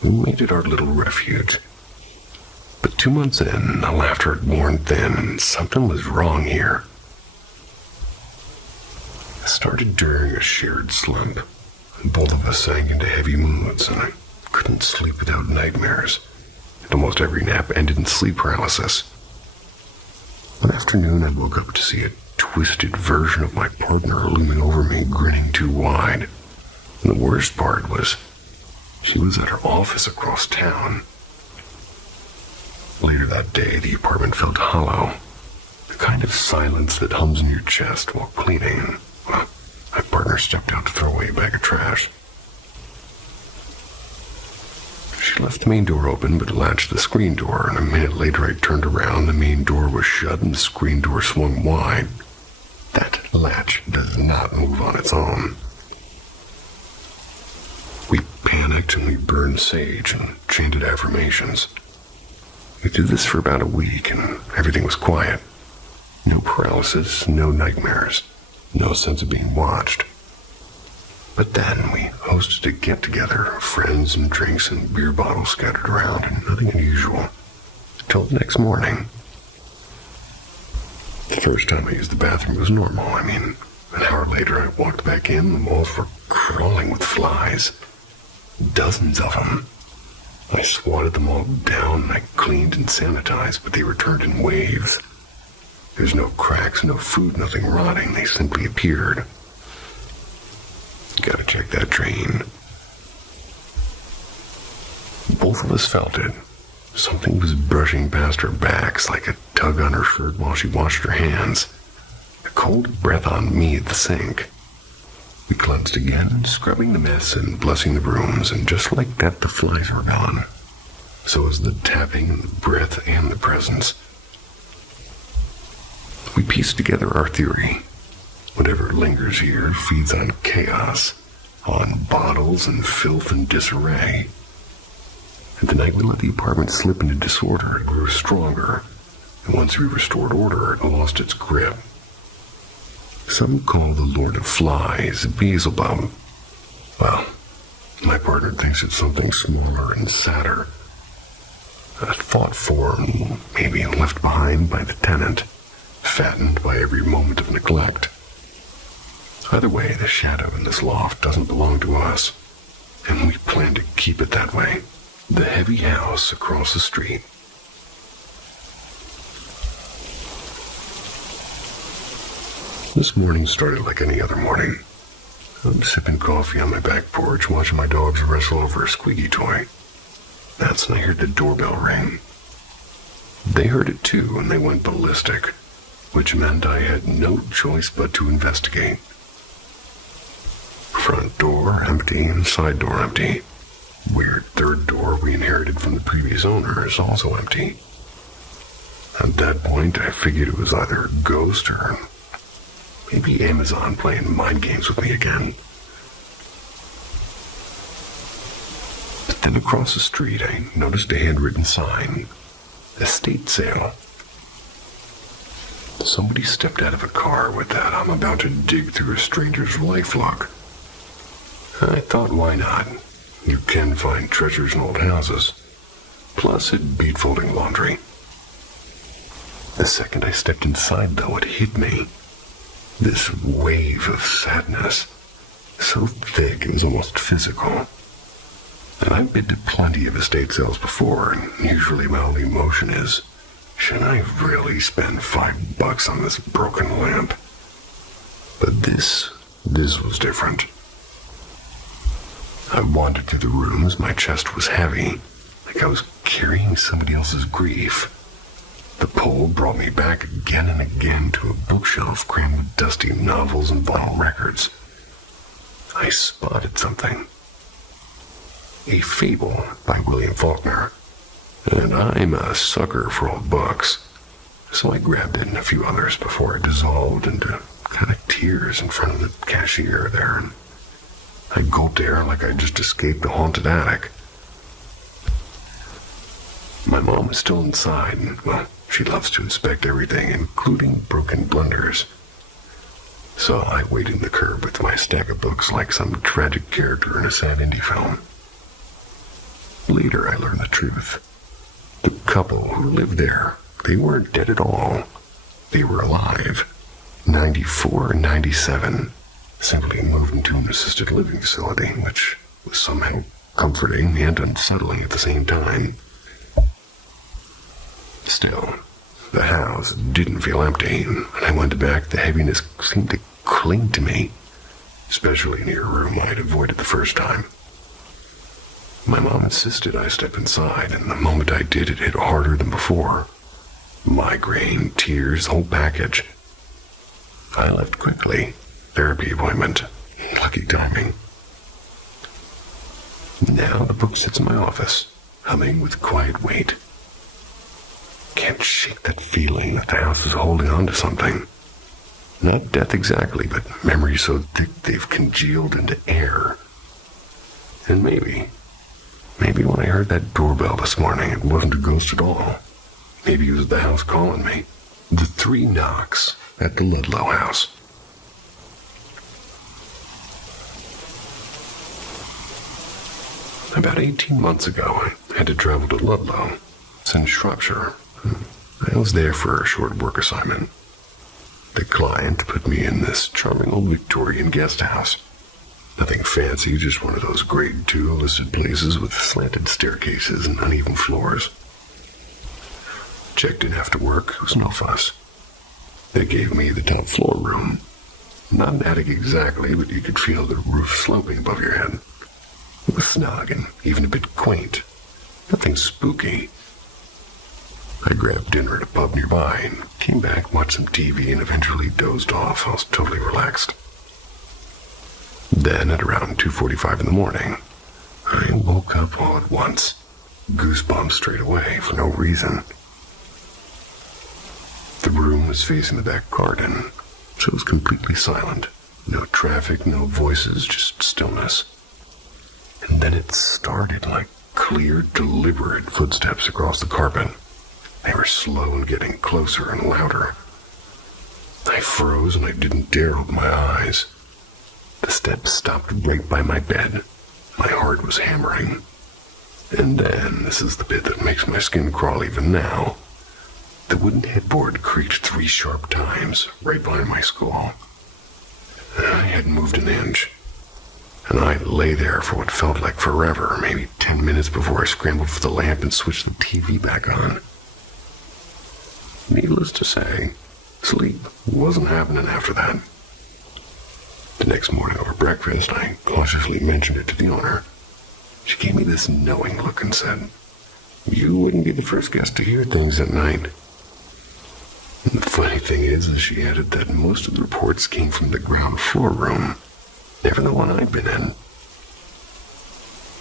we made it our little refuge. But 2 months in, the laughter had worn thin, and something was wrong here. It started during a shared slump. Both of us sank into heavy moods, and I couldn't sleep without nightmares. And almost every nap ended in sleep paralysis. One afternoon, I woke up to see a twisted version of my partner looming over me, grinning too wide. And the worst part was, she was at her office across town. Later that day, the apartment felt hollow. The kind of silence that hums in your chest while cleaning. Well, my partner stepped out to throw away a bag of trash. She left the main door open, but latched the screen door, and a minute later I turned around, the main door was shut, and the screen door swung wide. That latch does not move on its own. We panicked and we burned sage and chanted affirmations. We did this for about a week, and everything was quiet. No paralysis, no nightmares, no sense of being watched. But then we hosted a get-together of friends and drinks and beer bottles scattered around, and nothing unusual. Until the next morning. The first time I used the bathroom was normal. I mean, an hour later I walked back in, the walls were crawling with flies. Dozens of them. I swatted them all down, and I cleaned and sanitized, but they returned in waves. There's no cracks, no food, nothing rotting. They simply appeared. Gotta check that drain. Both of us felt it. Something was brushing past our backs like a tug on her shirt while she washed her hands. A cold breath on me at the sink. We cleansed again, scrubbing the mess and blessing the rooms, and just like that the flies were gone. So was the tapping, and the breath, and the presence. We pieced together our theory. Whatever lingers here feeds on chaos, on bottles and filth and disarray. And the night we let the apartment slip into disorder, it grew stronger. And once we restored order, it lost its grip. Some call the Lord of Flies Beelzebub. Well, my partner thinks it's something smaller and sadder. Fought for and maybe left behind by the tenant, fattened by every moment of neglect. Either way, the shadow in this loft doesn't belong to us. and we planned to keep it that way. The heavy house across the street. This morning started like any other morning. I'm sipping coffee on my back porch, watching my dogs wrestle over a squeaky toy. That's when I heard the doorbell ring. They heard it too, and they went ballistic, which meant I had no choice but to investigate. Front door empty and side door empty. Weird third door we inherited from the previous owner is also empty. At that point, I figured it was either a ghost or maybe Amazon playing mind games with me again. But then across the street, I noticed a handwritten sign. Estate sale. Somebody stepped out of a car with that "I'm about to dig through a stranger's life" look. I thought, why not? You can find treasures in old houses. Plus, it beat folding laundry. The second I stepped inside, though, it hit me. This wave of sadness. So thick it was almost physical. And I've been to plenty of estate sales before, and usually my only emotion is, should I really spend $5 on this broken lamp? But this was different. I wandered through the rooms. My chest was heavy, like I was carrying somebody else's grief. The pull brought me back again and again to a bookshelf crammed with dusty novels and vinyl records. I spotted something. A Fable by William Faulkner. And I'm a sucker for old books, so I grabbed it and a few others before it dissolved into kind of tears in front of the cashier there, and I gulped air like I'd just escaped the haunted attic. My mom was still inside, and, well, she loves to inspect everything, including broken blenders. So I waited in the curb with my stack of books like some tragic character in a sad indie film. Later, I learned the truth. The couple who lived there, they weren't dead at all. They were alive. 94 and 97. Simply moved into an assisted living facility, which was somehow comforting and unsettling at the same time. Still, the house didn't feel empty, and when I went back, the heaviness seemed to cling to me, especially near a room I had avoided the first time. My mom insisted I step inside, and the moment I did, it hit harder than before. Migraine, tears, the whole package. I left quickly. Therapy appointment. Lucky timing. Now the book sits in my office, humming with quiet weight. Can't shake that feeling that the house is holding on to something. Not death exactly, but memories so thick they've congealed into air. And maybe when I heard that doorbell this morning, it wasn't a ghost at all. Maybe it was the house calling me. The 3 knocks at the Ludlow house. About 18 months ago, I had to travel to Ludlow. It's in Shropshire. I was there for a short work assignment. The client put me in this charming old Victorian guest house. Nothing fancy, just one of those grade 2 listed places with slanted staircases and uneven floors. Checked in after work. It was no fuss. They gave me the top floor room. Not an attic exactly, but you could feel the roof sloping above your head. It was snug and even a bit quaint. Nothing spooky. I grabbed dinner at a pub nearby and came back, watched some TV, and eventually dozed off. I was totally relaxed. Then, at around 2:45 in the morning, I woke up all at once. Goosebumps straight away for no reason. The room was facing the back garden, so it was completely silent. No traffic, no voices, just stillness. And then it started like clear, deliberate footsteps across the carpet. They were slow and getting closer and louder. I froze and I didn't dare open my eyes. The steps stopped right by my bed. My heart was hammering. And then, this is the bit that makes my skin crawl even now, the wooden headboard creaked 3 sharp times, right behind my skull. I hadn't moved an inch. and I lay there for what felt like forever, maybe 10 minutes before I scrambled for the lamp and switched the TV back on. Needless to say, sleep wasn't happening after that. The next morning over breakfast, I cautiously mentioned it to the owner. She gave me this knowing look and said, "You wouldn't be the first guest to hear things at night." And the funny thing is, she added that most of the reports came from the ground floor room, never the one I'd been in.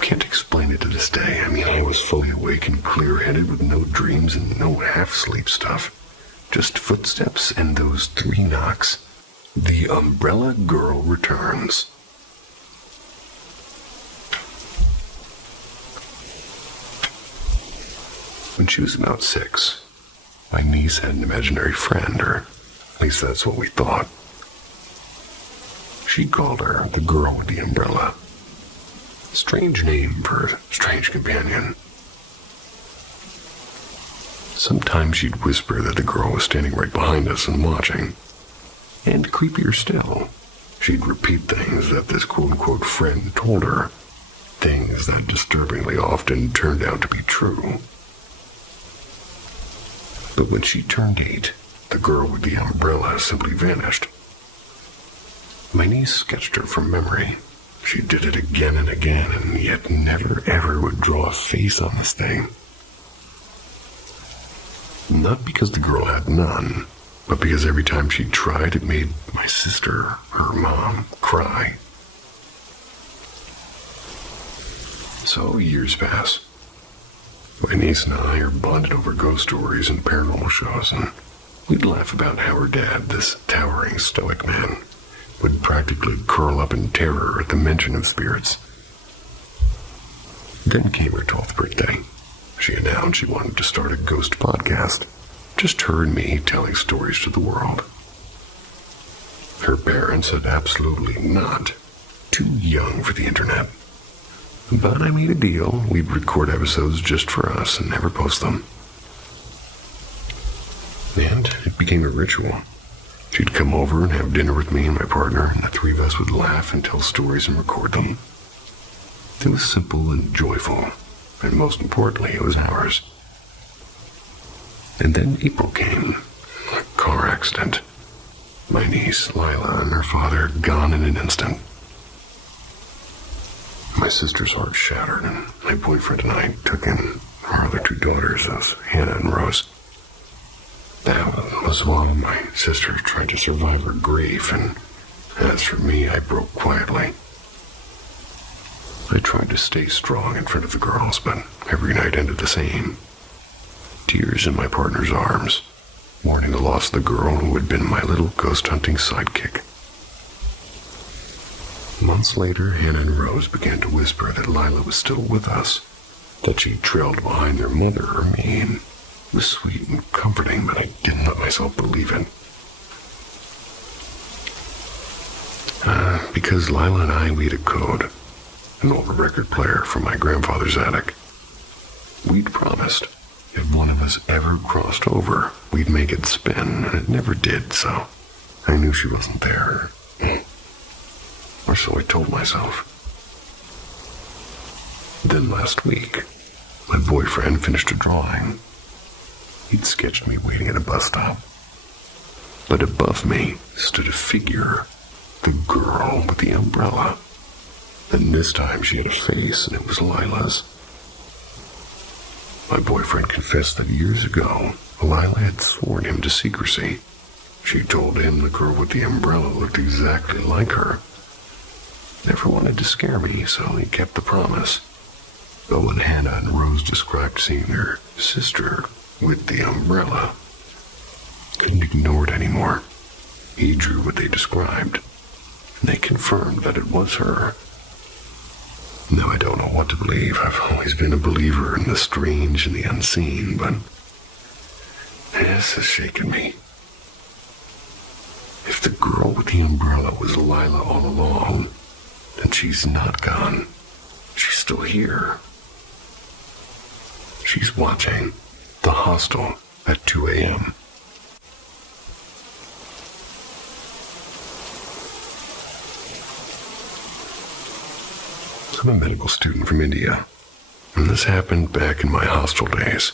Can't explain it to this day. I mean, I was fully awake and clear-headed with no dreams and no half-sleep stuff. Just footsteps and those 3 knocks. The umbrella girl returns. When she was about 6, my niece had an imaginary friend, or at least that's what we thought. She called her the girl with the umbrella. Strange name for a strange companion. Sometimes she'd whisper that the girl was standing right behind us and watching. And creepier still, she'd repeat things that this quote-unquote friend told her. Things that disturbingly often turned out to be true. But when she turned 8, the girl with the umbrella simply vanished. My niece sketched her from memory. She did it again and again, and yet never ever would draw a face on this thing. Not because the girl had none, but because every time she tried, it made my sister, her mom, cry. So years pass. My niece and I are bonded over ghost stories and paranormal shows, and we'd laugh about how her dad, this towering stoic man, would practically curl up in terror at the mention of spirits. Then came her 12th birthday. She announced she wanted to start a ghost podcast, just her and me telling stories to the world. Her parents said absolutely not. Too young for the internet. But I made a deal. We'd record episodes just for us and never post them. And it became a ritual. She'd come over and have dinner with me and my partner, and the 3 of us would laugh and tell stories and record them. It was simple and joyful, and most importantly, it was ours. And then April came. A car accident. My niece, Lila, and her father gone in an instant. My sister's heart shattered, and my boyfriend and I took in our other 2 daughters, those Hannah and Rose. That was while my sister tried to survive her grief, and as for me, I broke quietly. I tried to stay strong in front of the girls, but every night ended the same. Tears in my partner's arms, mourning the loss of the girl who had been my little ghost-hunting sidekick. Months later, Hannah and Rose began to whisper that Lila was still with us, that she trailed behind their mother or me, and it was sweet and comforting, but I didn't let myself believe it. Because Lila and I, we had a code, an old record player from my grandfather's attic. We'd promised, if one of us ever crossed over, we'd make it spin, and it never did, so I knew she wasn't there. Or so I told myself. Then last week, my boyfriend finished a drawing. He'd sketched me waiting at a bus stop. But above me stood a figure, the girl with the umbrella. And this time she had a face, and it was Lila's. My boyfriend confessed that years ago, Lila had sworn him to secrecy. She told him the girl with the umbrella looked exactly like her. Never wanted to scare me, so he kept the promise. But when Hannah and Rose described seeing their sister with the umbrella, couldn't ignore it anymore. He drew what they described, and they confirmed that it was her. Now I don't know what to believe. I've always been a believer in the strange and the unseen, but this has shaken me. If the girl with the umbrella was Lila all along, then she's not gone. She's still here. She's watching the hostel at 2 a.m. I'm a medical student from India, and this happened back in my hostel days.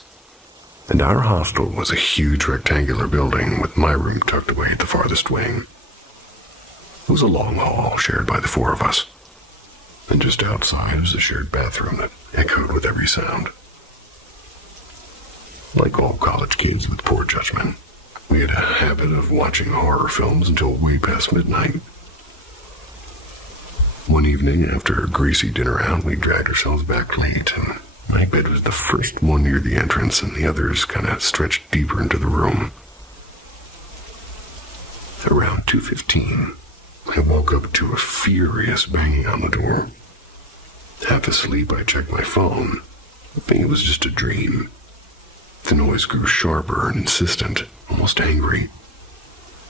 And our hostel was a huge rectangular building with my room tucked away at the farthest wing. It was a long hall shared by the four of us, and just outside was a shared bathroom that echoed with every sound. Like all college kids with poor judgment, we had a habit of watching horror films until way past midnight. One evening, after a greasy dinner out, we dragged ourselves back late, and my bed was the first one near the entrance, and the others kind of stretched deeper into the room. Around 2:15, I woke up to a furious banging on the door. Half asleep, I checked my phone, hoping it was just a dream. The noise grew sharper and insistent, almost angry.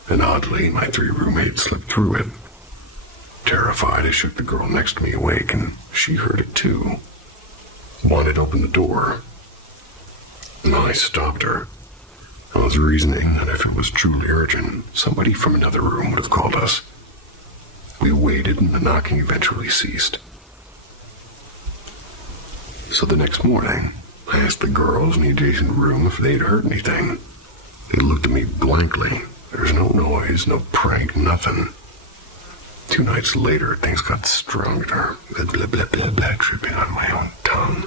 And oddly, my three roommates slipped through it. Terrified, I shook the girl next to me awake, and she heard it too. Wanted to open the door. And I stopped her. I was reasoning that if it was truly urgent, somebody from another room would have called us. We waited, and the knocking eventually ceased. So the next morning, I asked the girls in the adjacent room if they'd heard anything. They looked at me blankly. There's no noise, no prank, nothing. 2 nights later, things got stronger. Blah, blah, blah, blah, blah, tripping on my own tongue.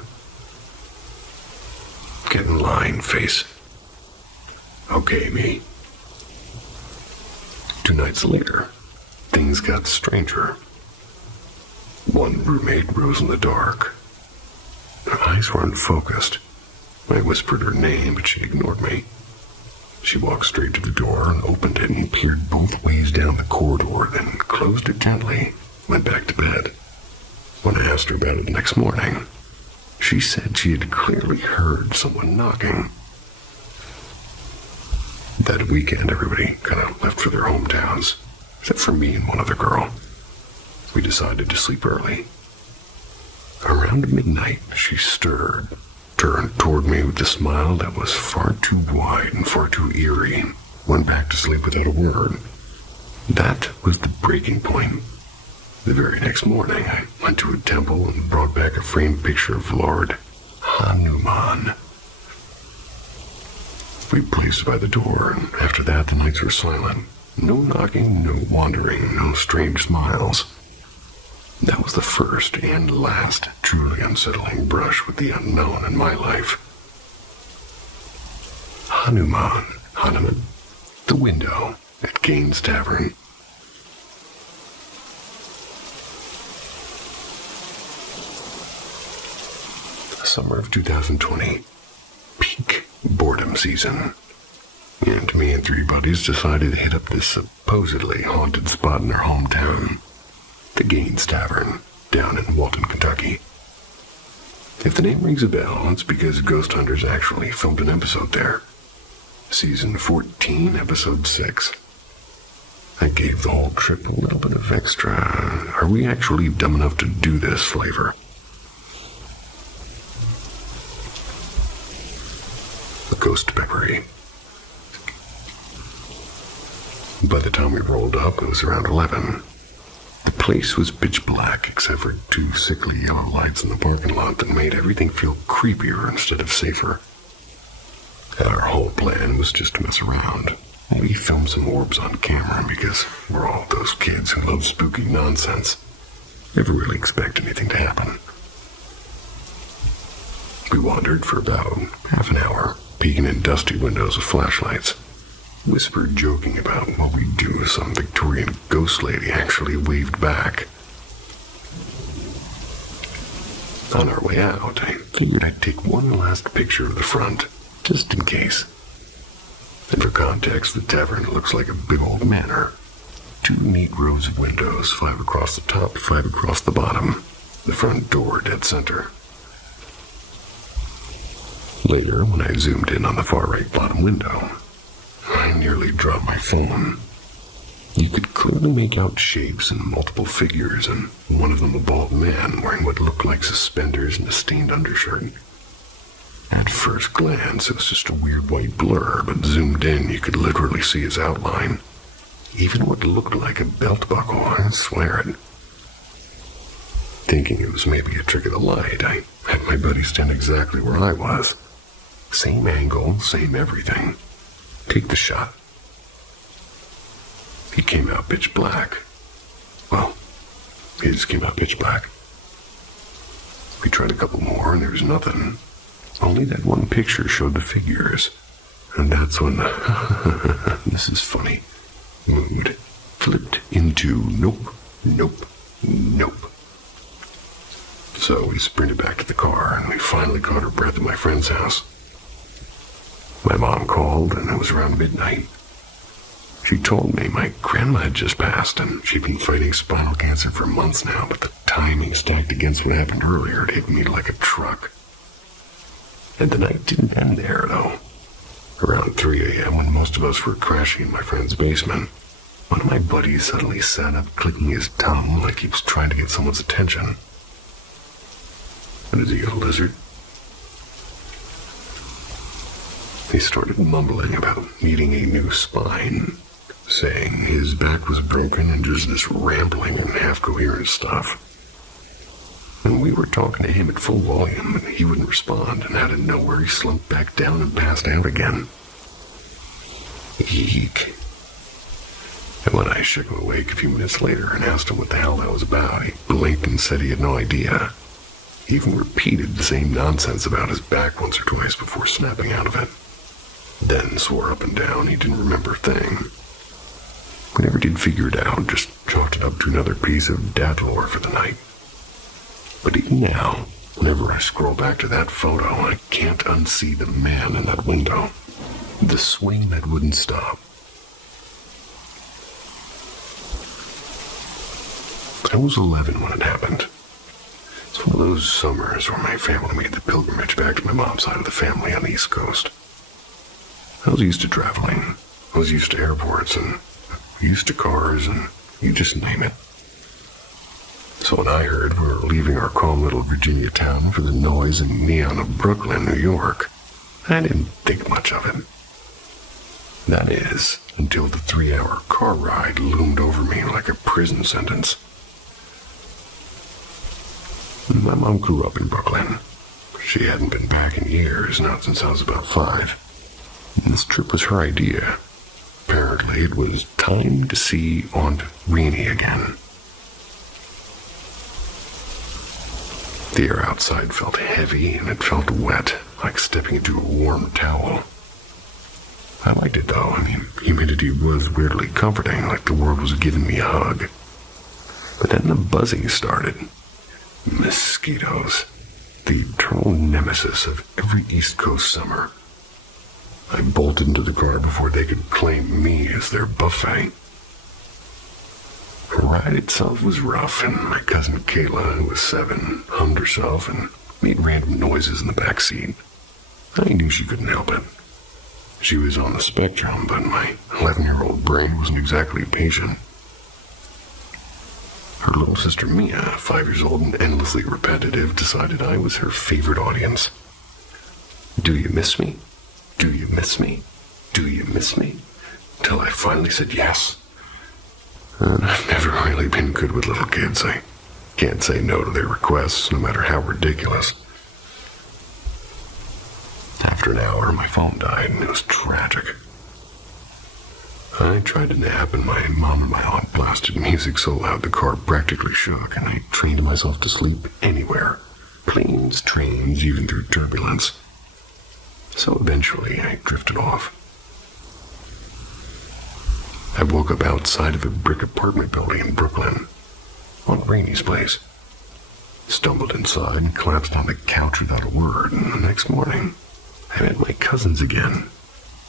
Get in line, face. Okay, me. 2 nights later, things got stranger. One roommate rose in the dark. Her eyes were unfocused. I whispered her name, but she ignored me. She walked straight to the door and opened it and peered both ways down the corridor, then closed it gently, went back to bed. When I asked her about it the next morning, she said she had clearly heard someone knocking. That weekend, everybody kind of left for their hometowns, except for me and one other girl. We decided to sleep early. Around midnight, she stirred, turned toward me with a smile that was far too wide and far too eerie, and went back to sleep without a word. That was the breaking point. The very next morning, I went to a temple and brought back a framed picture of Lord Hanuman. We placed it by the door, and after that, the nights were silent. No knocking, no wandering, no strange smiles. That was the first and last truly unsettling brush with the unknown in my life. Hanuman, the window at Gaines Tavern. Summer of 2020, peak boredom season, and me and 3 buddies decided to hit up this supposedly haunted spot in our hometown, the Gaines Tavern, down in Walton, Kentucky. If the name rings a bell, it's because Ghost Hunters actually filmed an episode there. Season 14, episode 6. I gave the whole trip a little bit of extra, are we actually dumb enough to do this flavor? A ghost peppery. By the time we rolled up, it was around 11. The place was pitch black except for 2 sickly yellow lights in the parking lot that made everything feel creepier instead of safer. Our whole plan was just to mess around. Maybe film some orbs on camera because we're all those kids who love spooky nonsense. Never really expect anything to happen. We wandered for about half an hour, peeking in dusty windows with flashlights. Whispered joking about what we'd do if some Victorian ghost lady actually waved back. On our way out, I figured I'd take one last picture of the front, just in case. And for context, the tavern looks like a big old manor. 2 neat rows of windows, 5 across the top, 5 across the bottom. The front door dead center. Later, when I zoomed in on the far right bottom window, I nearly dropped my phone. You could clearly make out shapes and multiple figures, and one of them a bald man wearing what looked like suspenders and a stained undershirt. At first glance, it was just a weird white blur, but zoomed in, you could literally see his outline. Even what looked like a belt buckle, I swear it. Thinking it was maybe a trick of the light, I had my buddy stand exactly where I was. Same angle, same everything. Take the shot. He came out pitch black. Well, his came out pitch black. We tried a couple more and there was nothing. Only that one picture showed the figures. And that's when this is funny, mood flipped into nope, nope, nope. So we sprinted back to the car, and we finally caught our breath at my friend's house. My mom called, and it was around midnight. She told me my grandma had just passed, and she'd been fighting spinal cancer for months now, but the timing stacked against what happened earlier had hit me like a truck. And the night didn't end there, though. Around 3 a.m., when most of us were crashing in my friend's basement, one of my buddies suddenly sat up, clicking his tongue like he was trying to get someone's attention. And is he a lizard? He started mumbling about needing a new spine, saying his back was broken and just this rambling and half-coherent stuff. And we were talking to him at full volume, and he wouldn't respond, and out of nowhere he slumped back down and passed out again. Eek. And when I shook him awake a few minutes later and asked him what the hell that was about, he blinked and said he had no idea. He even repeated the same nonsense about his back once or twice before snapping out of it. Then swore up and down he didn't remember a thing. We never did figure it out, just chalked it up to another piece of dad lore for the night. But even now, whenever I scroll back to that photo, I can't unsee the man in that window. The swing that wouldn't stop. I was 11 when it happened. It's one of those summers where my family made the pilgrimage back to my mom's side of the family on the East Coast. I was used to traveling. I was used to airports and used to cars and you just name it. So when I heard we were leaving our calm little Virginia town for the noise and neon of Brooklyn, New York, I didn't think much of it. That is, until the 3-hour car ride loomed over me like a prison sentence. My mom grew up in Brooklyn. She hadn't been back in years, not since I was about 5. And this trip was her idea. Apparently, it was time to see Aunt Renee again. The air outside felt heavy, and it felt wet, like stepping into a warm towel. I liked it, though. I mean, humidity was weirdly comforting, like the world was giving me a hug. But then the buzzing started. Mosquitoes, the eternal nemesis of every East Coast summer. I bolted into the car before they could claim me as their buffet. The ride itself was rough, and my cousin Kayla, who was 7, hummed herself and made random noises in the back seat. I knew she couldn't help it. She was on the spectrum, but my 11-year-old brain wasn't exactly patient. Her little sister Mia, 5 years old and endlessly repetitive, decided I was her favorite audience. Do you miss me? Do you miss me? Do you miss me? Till I finally said yes. And I've never really been good with little kids. I can't say no to their requests, no matter how ridiculous. After an hour, my phone died, and it was tragic. I tried to nap, and my mom and my aunt blasted music so loud the car practically shook, and I trained myself to sleep anywhere. Planes, trains, even through turbulence. So eventually, I drifted off. I woke up outside of a brick apartment building in Brooklyn, Aunt Rainey's place. Stumbled inside and collapsed on the couch without a word, and the next morning, I met my cousins again.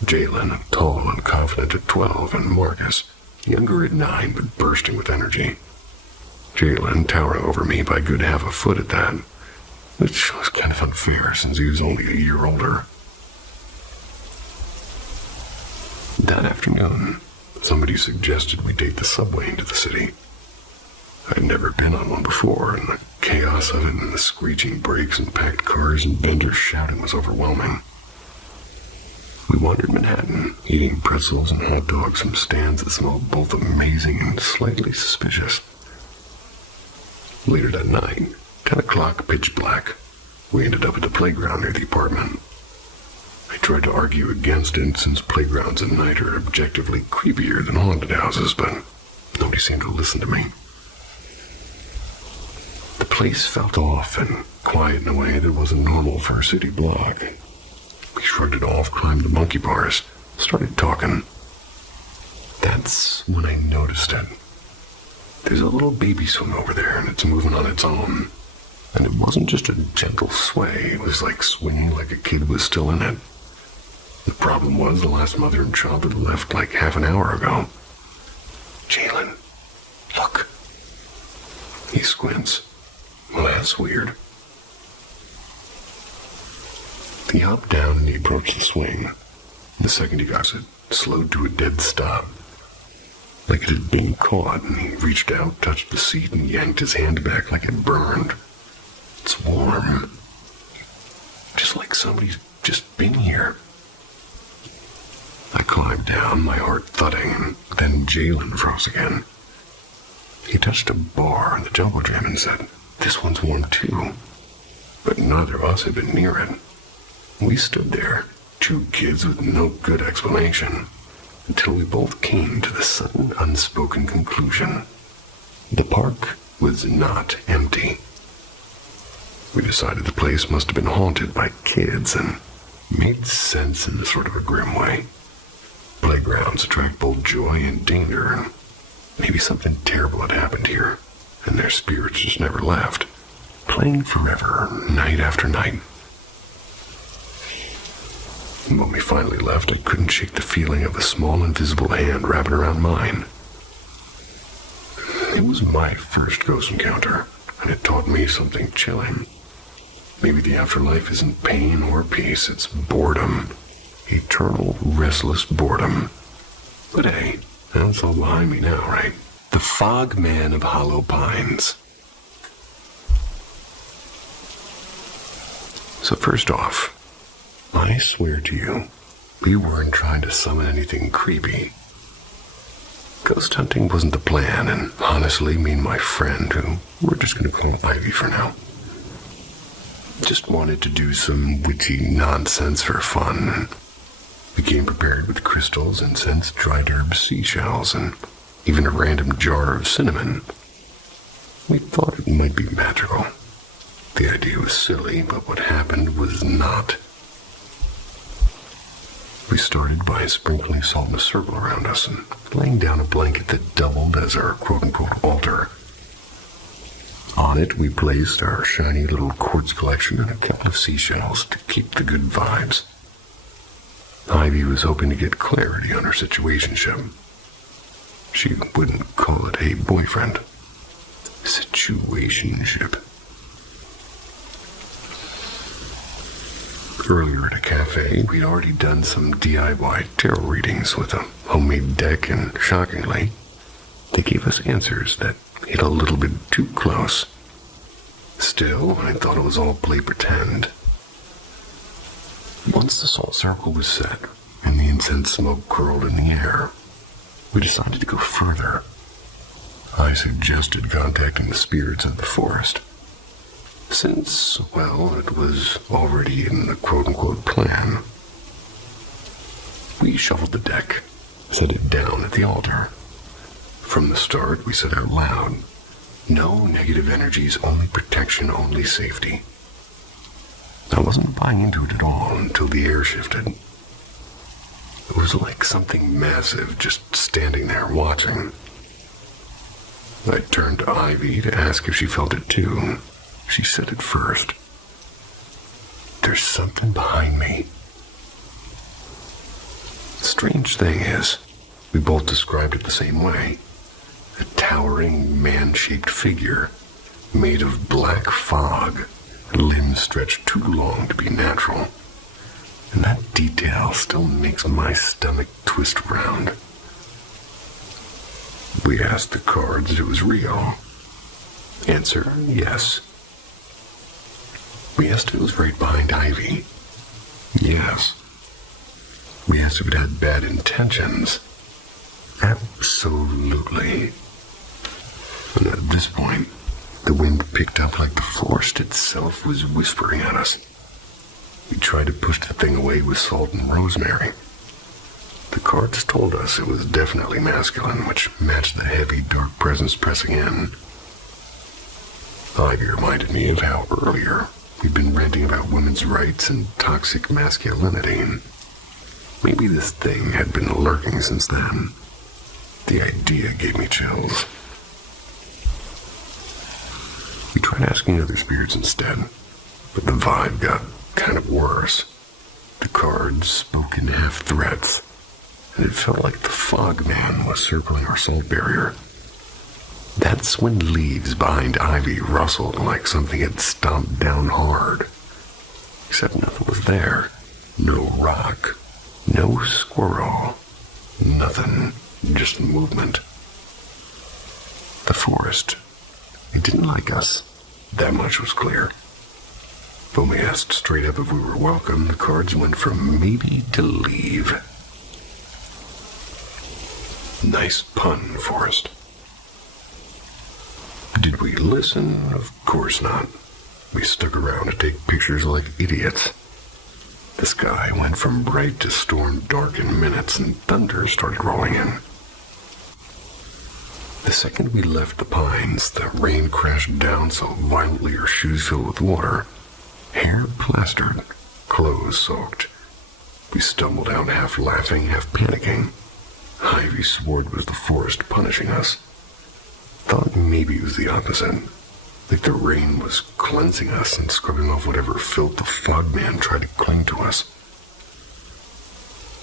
Jalen, tall and confident at 12, and Marcus, younger at 9 but bursting with energy. Jalen towering over me by a good half a foot at that, which was kind of unfair since he was only a year older. That afternoon, somebody suggested we take the subway into the city. I'd never been on one before, and the chaos of it and the screeching brakes and packed cars and vendors shouting was overwhelming. We wandered Manhattan, eating pretzels and hot dogs from stands that smelled both amazing and slightly suspicious. Later that night, 10 o'clock, pitch black, we ended up at the playground near the apartment. I tried to argue against it since playgrounds at night are objectively creepier than haunted houses, but nobody seemed to listen to me. The place felt off and quiet in a way that wasn't normal for a city block. We shrugged it off, climbed the monkey bars, started talking. That's when I noticed it. There's a little baby swing over there, and it's moving on its own. And it wasn't just a gentle sway, it was like swinging like a kid was still in it. The problem was the last mother and child had left like half an hour ago. Jalen, look. He squints. Well, that's weird. He hopped down and he approached the swing. The second he got it, slowed to a dead stop. Like it had been caught, and he reached out, touched the seat, and yanked his hand back like it burned. It's warm. Just like somebody's just been here. I climbed down, my heart thudding, and then Jalen froze again. He touched a bar in the jungle gym and said, "This one's warm too." But neither of us had been near it. We stood there, two kids with no good explanation, until we both came to the sudden, unspoken conclusion. The park was not empty. We decided the place must have been haunted by kids and made sense in a sort of a grim way. Playgrounds attract both joy and danger, and maybe something terrible had happened here, and their spirits just never left, playing forever, night after night. And when we finally left, I couldn't shake the feeling of a small invisible hand wrapping around mine. It was my first ghost encounter, and it taught me something chilling. Maybe the afterlife isn't pain or peace, it's boredom. Eternal, restless boredom. But hey, that's all behind me now, right? The Fog Man of Hollow Pines. So first off, I swear to you, we weren't trying to summon anything creepy. Ghost hunting wasn't the plan, and honestly, me and my friend, who we're just going to call Ivy for now, just wanted to do some witchy nonsense for fun. We came prepared with crystals, incense, dried herbs, seashells, and even a random jar of cinnamon. We thought it might be magical. The idea was silly, but what happened was not. We started by sprinkling salt in a circle around us and laying down a blanket that doubled as our quote-unquote altar. On it, we placed our shiny little quartz collection and a couple of seashells to keep the good vibes. Ivy was hoping to get clarity on her situationship. She wouldn't call it a boyfriend. Situationship. Earlier at a cafe, we'd already done some DIY tarot readings with a homemade deck, and shockingly, they gave us answers that hit a little bit too close. Still, I thought it was all play pretend. Once the salt circle was set and the incense smoke curled in the air, we decided to go further. I suggested contacting the spirits of the forest. Since, well, it was already in the quote-unquote plan. We shuffled the deck, set it down at the altar. From the start, we said out loud, "No negative energies, only protection, only safety." I wasn't buying into it at all until the air shifted. It was like something massive just standing there watching. I turned to Ivy to ask if she felt it too. She said it first. "There's something behind me." The strange thing is, we both described it the same way. A towering, man-shaped figure, made of black fog, limbs stretched too long to be natural. And that detail still makes my stomach twist around. We asked the cards if it was real. Answer, yes. We asked if it was right behind Ivy. Yes. We asked if it had bad intentions. Absolutely. And at this point, The wind picked up like the forest itself was whispering at us. We tried to push the thing away with salt and rosemary. The cards told us it was definitely masculine, which matched the heavy, dark presence pressing in. Ivy reminded me of how earlier we'd been ranting about women's rights and toxic masculinity. Maybe this thing had been lurking since then. The idea gave me chills. We tried asking other spirits instead, but the vibe got kind of worse. The cards spoke in half threats, and it felt like the fog man was circling our salt barrier. That's when leaves behind Ivy rustled like something had stomped down hard. Except nothing was there. No rock. No squirrel. Nothing. Just movement. The forest. It didn't like us. That much was clear. When we asked straight up if we were welcome, the cards went from maybe to leave. Nice pun, forest. Did we listen? Of course not. We stuck around to take pictures like idiots. The sky went from bright to storm dark in minutes, and thunder started rolling in. The second we left the pines, the rain crashed down so violently our shoes filled with water. Hair plastered, clothes soaked. We stumbled out half laughing, half panicking. Ivy swore it was the forest punishing us. Thought maybe it was the opposite. Like the rain was cleansing us and scrubbing off whatever filth the fog man tried to cling to us.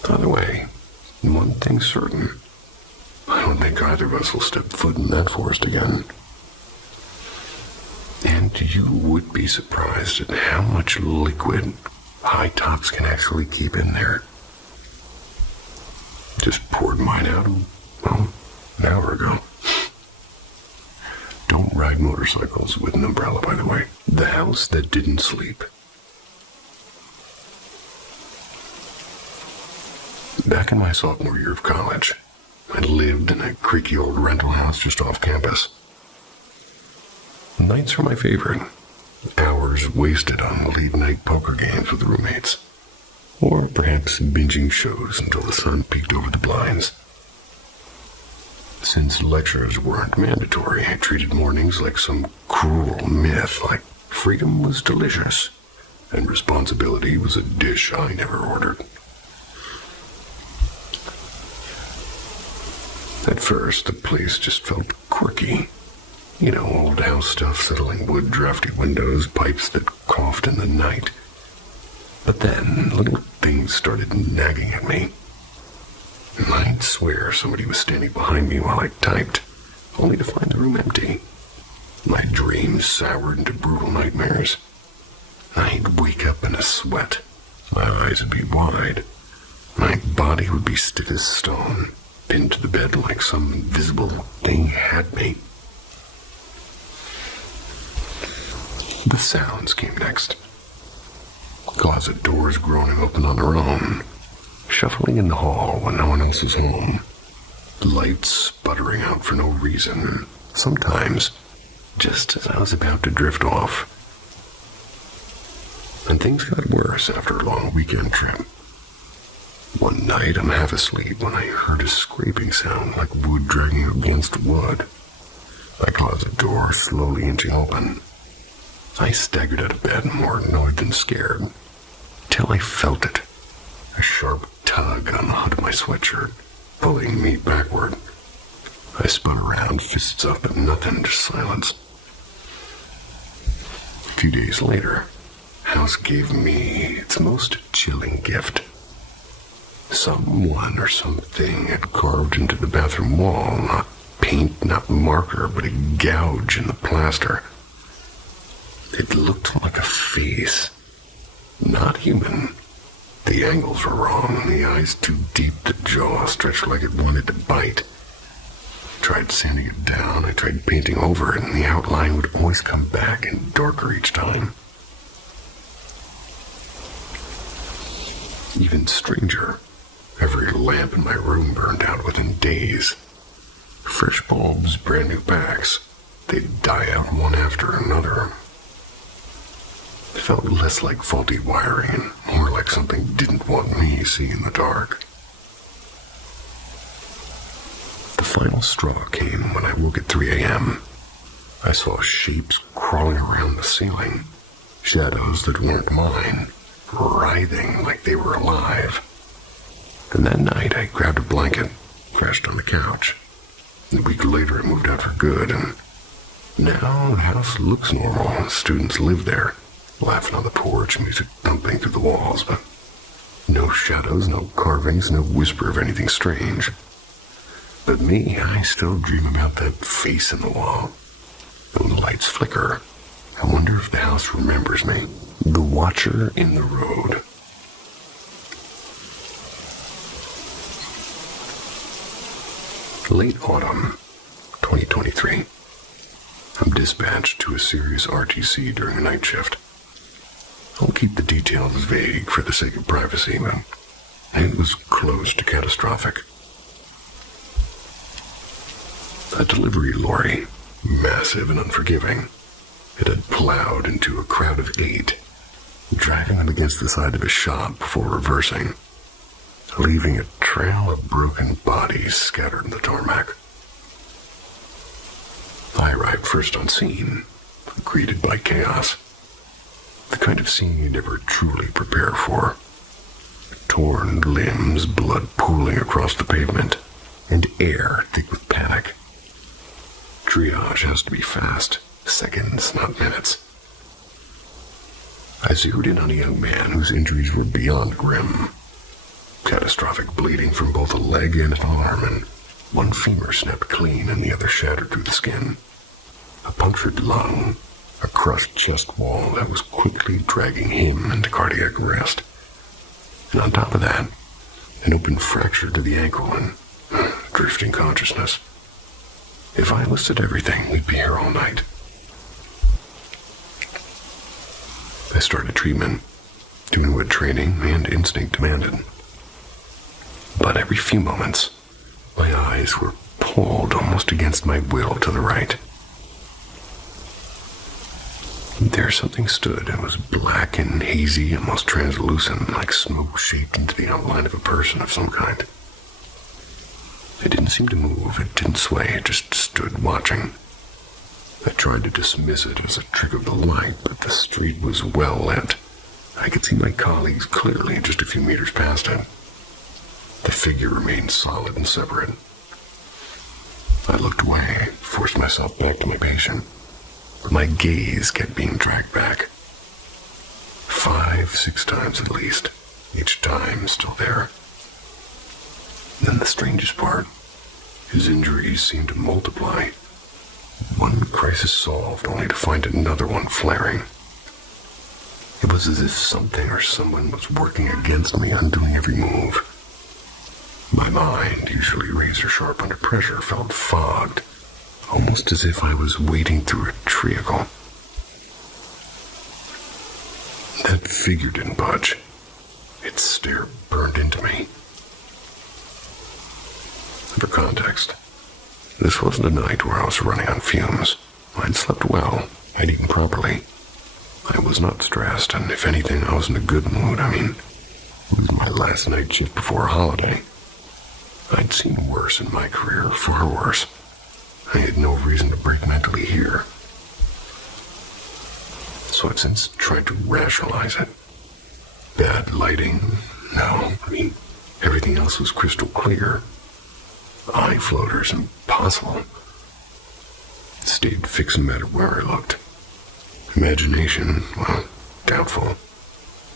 Either way, one thing's certain. I don't think either of us will step foot in that forest again. And you would be surprised at how much liquid high tops can actually keep in there. Just poured mine out, well, an hour ago. Don't ride motorcycles with an umbrella, by the way. The house that didn't sleep. Back in my sophomore year of college, I lived in a creaky old rental house just off campus. Nights were my favorite. Hours wasted on late-night poker games with roommates. Or perhaps binging shows until the sun peeked over the blinds. Since lectures weren't mandatory, I treated mornings like some cruel myth, like freedom was delicious, and responsibility was a dish I never ordered. At first, the place just felt quirky. You know, old house stuff, settling wood, drafty windows, pipes that coughed in the night. But then, little things started nagging at me. I'd swear somebody was standing behind me while I typed, only to find the room empty. My dreams soured into brutal nightmares. I'd wake up in a sweat. My eyes would be wide. My body would be stiff as stone, pinned to the bed like some invisible thing had me. The sounds came next. Closet doors groaning open on their own. Shuffling in the hall when no one else was home. Lights sputtering out for no reason. Sometimes, just as I was about to drift off. And things got worse after a long weekend trip. One night, I'm half asleep when I heard a scraping sound like wood dragging against wood. My closet door slowly inching open. I staggered out of bed, more annoyed than scared, till I felt it. A sharp tug on the hood of my sweatshirt, pulling me backward. I spun around, fists up, but nothing, just silence. A few days later, house gave me its most chilling gift. Someone or something had carved into the bathroom wall, not paint, not marker, but a gouge in the plaster. It looked like a face. Not human. The angles were wrong, the eyes too deep, the jaw stretched like it wanted to bite. I tried sanding it down, I tried painting over it, and the outline would always come back and darker each time. Even stranger, every lamp in my room burned out within days. Fresh bulbs, brand new backs. they'd die out one after another. It felt less like faulty wiring and more like something didn't want me seeing in the dark. The final straw came when I woke at 3 a.m. I saw shapes crawling around the ceiling, shadows that weren't mine, writhing like they were alive. And that night I grabbed a blanket, crashed on the couch. A week later I moved out for good, and now the house looks normal. Students live there, laughing on the porch, music thumping through the walls, but no shadows, no carvings, no whisper of anything strange. But me, I still dream about that face in the wall. When the lights flicker, I wonder if the house remembers me. The watcher in the road. Late autumn, 2023. I'm dispatched to a serious RTC during a night shift. I'll keep the details vague for the sake of privacy, but it was close to catastrophic. A delivery lorry, massive and unforgiving, it had plowed into a crowd of 8, driving them against the side of a shop before reversing, leaving a trail of broken bodies scattered in the tarmac. I arrived first on scene, greeted by chaos. The kind of scene you never truly prepare for. Torn limbs, blood pooling across the pavement, and air thick with panic. Triage has to be fast, seconds, not minutes. I zeroed in on a young man whose injuries were beyond grim. Catastrophic bleeding from both a leg and an arm, and one femur snapped clean and the other shattered through the skin. A punctured lung, a crushed chest wall that was quickly dragging him into cardiac arrest. And on top of that, an open fracture to the ankle and drifting consciousness. If I listed everything, we'd be here all night. I started treatment, doing what training and instinct demanded. But every few moments, my eyes were pulled almost against my will to the right. There something stood. It was black and hazy, almost translucent, like smoke shaped into the outline of a person of some kind. It didn't seem to move, it didn't sway, it just stood watching. I tried to dismiss it as a trick of the light, but the street was well lit. I could see my colleagues clearly just a few meters past it. The figure remained solid and separate. I looked away, forced myself back to my patient. But my gaze kept being dragged back. 5, 6 times at least, each time still there. Then the strangest part, his injuries seemed to multiply. One crisis solved, only to find another one flaring. It was as if something or someone was working against me, undoing every move. My mind, usually razor sharp under pressure, felt fogged, almost as if I was wading through a treacle. That figure didn't budge. Its stare burned into me. For context, this wasn't a night where I was running on fumes. I'd slept well. I'd eaten properly. I was not stressed, and if anything, I was in a good mood. It was my last night shift before a holiday. I'd seen worse in my career, far worse. I had no reason to break mentally here. So I've since tried to rationalize it. Bad lighting? No. Everything else was crystal clear. Eye floaters? Impossible. Stayed fixed no matter where I looked. Imagination? Well, doubtful.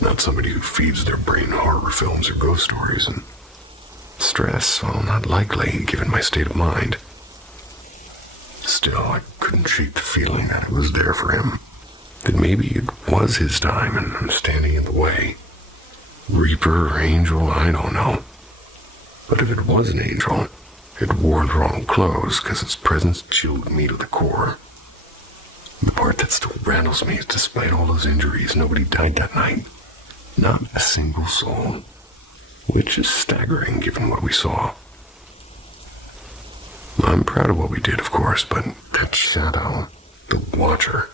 Not somebody who feeds their brain horror films or ghost stories. And stress? Well, not likely, given my state of mind. Still, I couldn't shake the feeling that it was there for him. That maybe it was his time and I'm standing in the way. Reaper or angel, I don't know. But if it was an angel, it wore the wrong clothes because its presence chilled me to the core. The part that still rattles me is despite all those injuries, nobody died that night. Not a single soul. Which is staggering given what we saw. I'm proud part of what we did, of course, but that shadow, the watcher,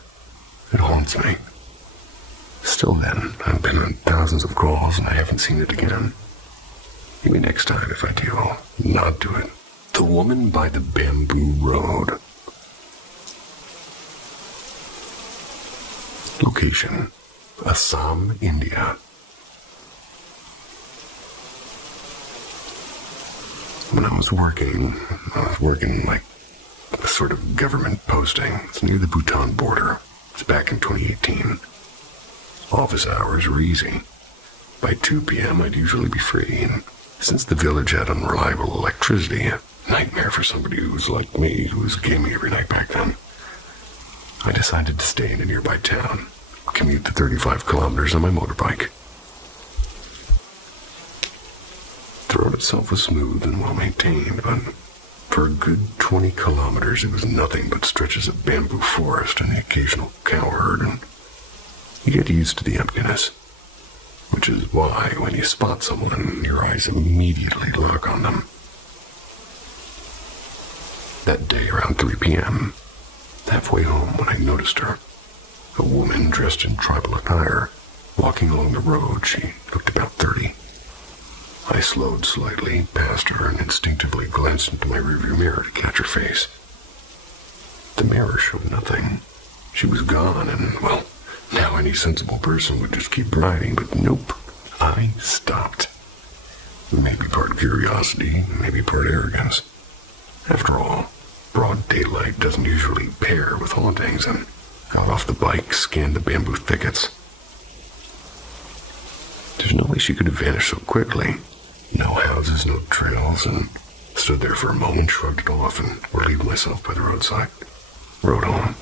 it haunts me. Still then, I've been on thousands of calls and I haven't seen it again. Maybe next time, if I do, I'll not do it. The Woman by the Bamboo Road. Location: Assam, India. When I was working like a sort of government posting. It's near the Bhutan border. It's back in 2018. Office hours were easy. By 2 p.m. I'd usually be free, and since the village had unreliable electricity, a nightmare for somebody who was like me, who was gaming every night back then, I decided to stay in a nearby town, commute the 35 kilometers on my motorbike. The road itself was smooth and well-maintained, but for a good 20 kilometers it was nothing but stretches of bamboo forest and the occasional cow herd, and you get used to the emptiness, which is why when you spot someone, your eyes immediately lock on them. That day around 3 p.m., halfway home when I noticed her, a woman dressed in tribal attire, walking along the road. She looked about 30. I slowed slightly past her and instinctively glanced into my rearview mirror to catch her face. The mirror showed nothing. She was gone, and, well, now any sensible person would just keep riding, but nope. I stopped. Maybe part curiosity, maybe part arrogance. After all, broad daylight doesn't usually pair with hauntings, and got off the bike, scanned the bamboo thickets. There's no way she could have vanished so quickly. No houses, no trails, and stood there for a moment, shrugged it off, and relieved myself by the roadside. Rode home.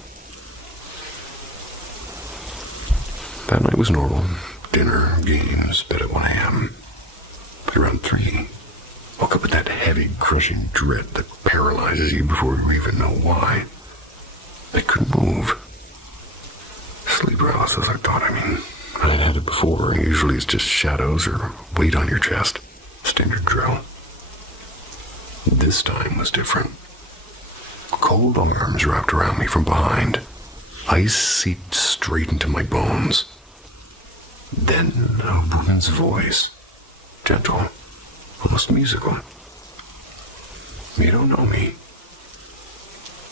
That night was normal. Dinner, games, bed at 1 a.m. But around 3, woke up with that heavy, crushing dread that paralyzes you before you even know why. I couldn't move. Sleep paralysis, I thought. I'd had it before, and usually it's just shadows or weight on your chest. Standard drill. This time was different. Cold arms wrapped around me from behind. Ice seeped straight into my bones. Then a woman's voice. Gentle, almost musical. You don't know me.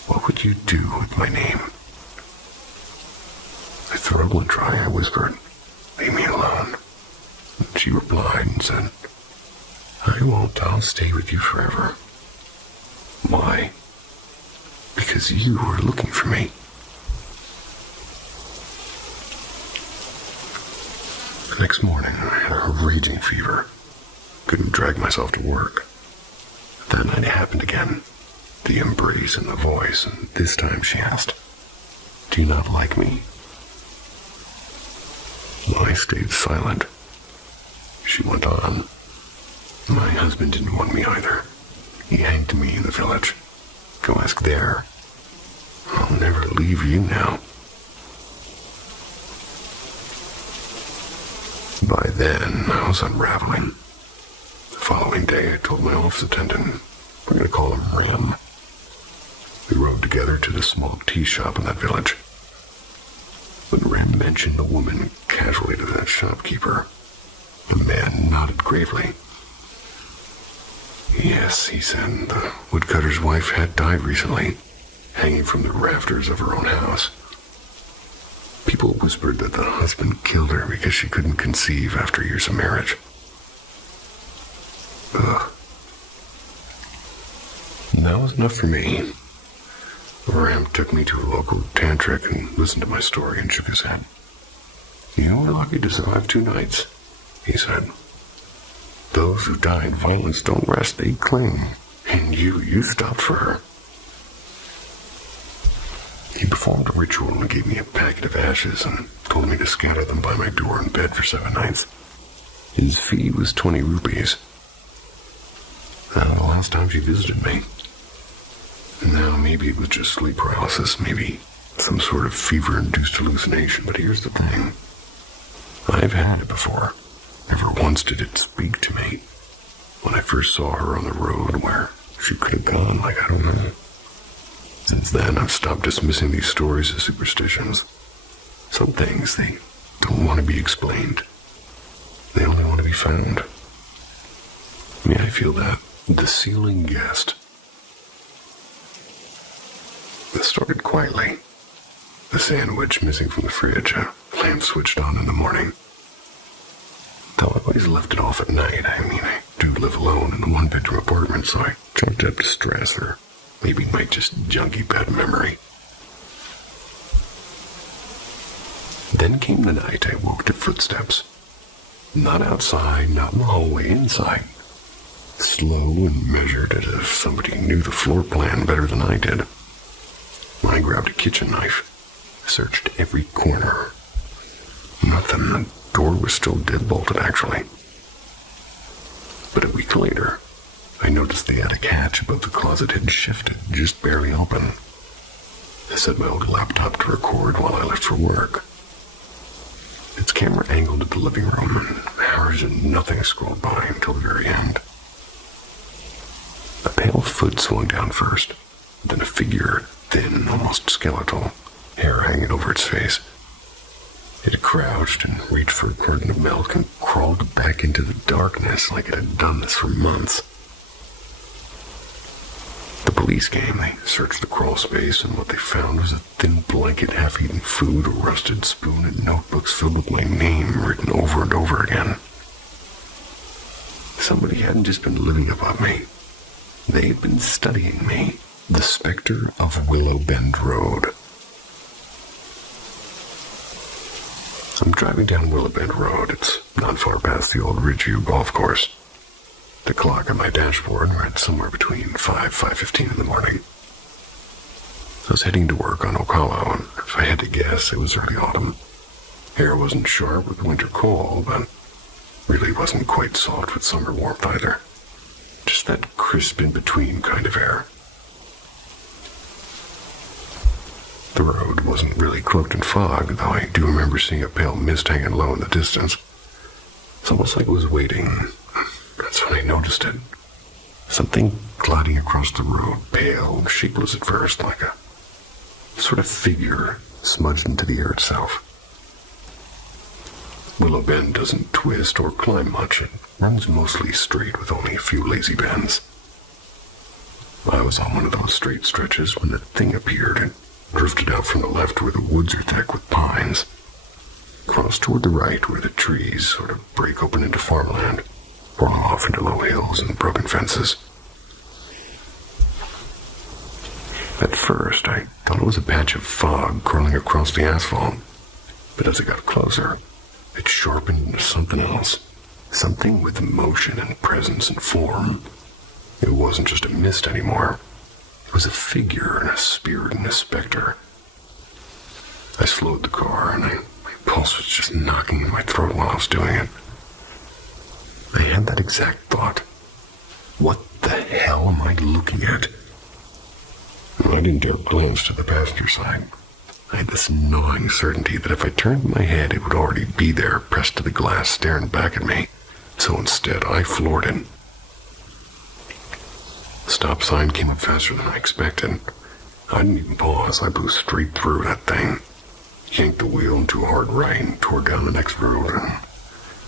What would you do with my name? My throat went dry. I whispered, "Leave me alone." And she replied and said, "I won't. I'll stay with you forever." Why? Because you were looking for me. The next morning, I had a raging fever. Couldn't drag myself to work. That night it happened again. The embrace and the voice, and this time she asked, "Do you not like me?" I stayed silent. She went on. "My husband didn't want me either. He hanged me in the village. Go ask there. I'll never leave you now." By then, I was unraveling. The following day, I told my office attendant, we're going to call him Ram. We rode together to the small tea shop in that village. When Ram mentioned the woman casually to that shopkeeper, the man nodded gravely. "Yes," he said, "the woodcutter's wife had died recently, hanging from the rafters of her own house. People whispered that the husband killed her because she couldn't conceive after years of marriage." Ugh. And that was enough for me. Ram took me to a local tantric and listened to my story and shook his head. "You were lucky to survive 2 nights, he said. "Those who die in violence don't rest, they cling. And you stopped for her." He performed a ritual and gave me a packet of ashes and told me to scatter them by my door and bed for 7 nights. His fee was 20 rupees. That was the last time she visited me. Now, maybe it was just sleep paralysis, maybe some sort of fever-induced hallucination, but here's the thing. I've had it before. Never once did it speak to me. When I first saw her on the road where she could have gone, I don't know. Since then, I've stopped dismissing these stories as superstitions. Some things, they don't want to be explained. They only want to be found. I feel that. The ceiling guest. This started quietly. The sandwich missing from the fridge, a lamp switched on in the morning. Though I always left it off at night. I do live alone in a one-bedroom apartment, so I chalked it up to stress, or maybe my just junky bad memory. Then came the night I woke to footsteps. Not outside, not in the hallway, inside. Slow and measured, as if somebody knew the floor plan better than I did. I grabbed a kitchen knife, searched every corner. Nothing. The door was still deadbolted, actually. But a week later, I noticed the attic hatch above the closet had shifted, just barely open. I set my old laptop to record while I left for work. Its camera angled at the living room, and hours and nothing scrolled by until the very end. A pale foot swung down first, then a figure, thin, almost skeletal, hair hanging over its face. It crouched and reached for a carton of milk and crawled back into the darkness like it had done this for months. The police came. They searched the crawl space, and what they found was a thin blanket, half-eaten food, a rusted spoon, and notebooks filled with my name written over and over again. Somebody hadn't just been living above me. They had been studying me. The specter of Willow Bend Road. I'm driving down Willow Bend Road. It's not far past the old Ridgeview golf course. The clock on my dashboard read somewhere between 5:15 in the morning. I was heading to work on Ocala, and if I had to guess, it was early autumn. Hair wasn't sharp with winter cold, but really wasn't quite soft with summer warmth either. Just that crisp in-between kind of air. The road wasn't really cloaked in fog, though I do remember seeing a pale mist hanging low in the distance. It's almost like it was waiting. That's when I noticed it. Something gliding across the road, pale, shapeless at first, like a sort of figure smudged into the air itself. Willow Bend doesn't twist or climb much. It runs mostly straight with only a few lazy bends. I was on one of those straight stretches when the thing appeared and drifted out from the left where the woods are thick with pines. Crossed toward the right where the trees sort of break open into farmland, rolling off into low hills and broken fences. At first, I thought it was a patch of fog curling across the asphalt, but as I got closer, it sharpened into something else. Something with motion and presence and form. It wasn't just a mist anymore. It was a figure and a spirit and a specter. I slowed the car, and my pulse was just knocking in my throat while I was doing it. I had that exact thought. What the hell am I looking at? I didn't dare glance to the passenger side. I had this gnawing certainty that if I turned my head, it would already be there, pressed to the glass, staring back at me. So instead, I floored it. The stop sign came up faster than I expected. I didn't even pause. I blew straight through that thing. Yanked the wheel into a hard right and tore down the next road. And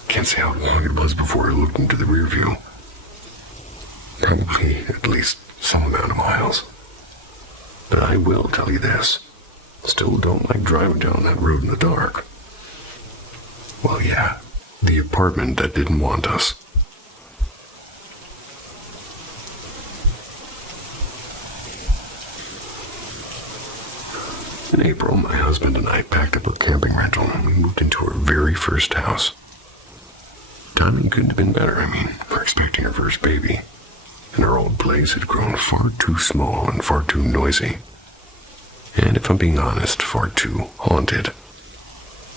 can't say how long it was before I looked into the rear view. Probably at least some amount of miles. But I will tell you this. Still don't like driving down that road in the dark. Well, yeah, the apartment that didn't want us. In April, my husband and I packed up a camping rental and we moved into our very first house. Timing couldn't have been better, we're expecting our first baby. And our old place had grown far too small and far too noisy. And if I'm being honest, far too haunted.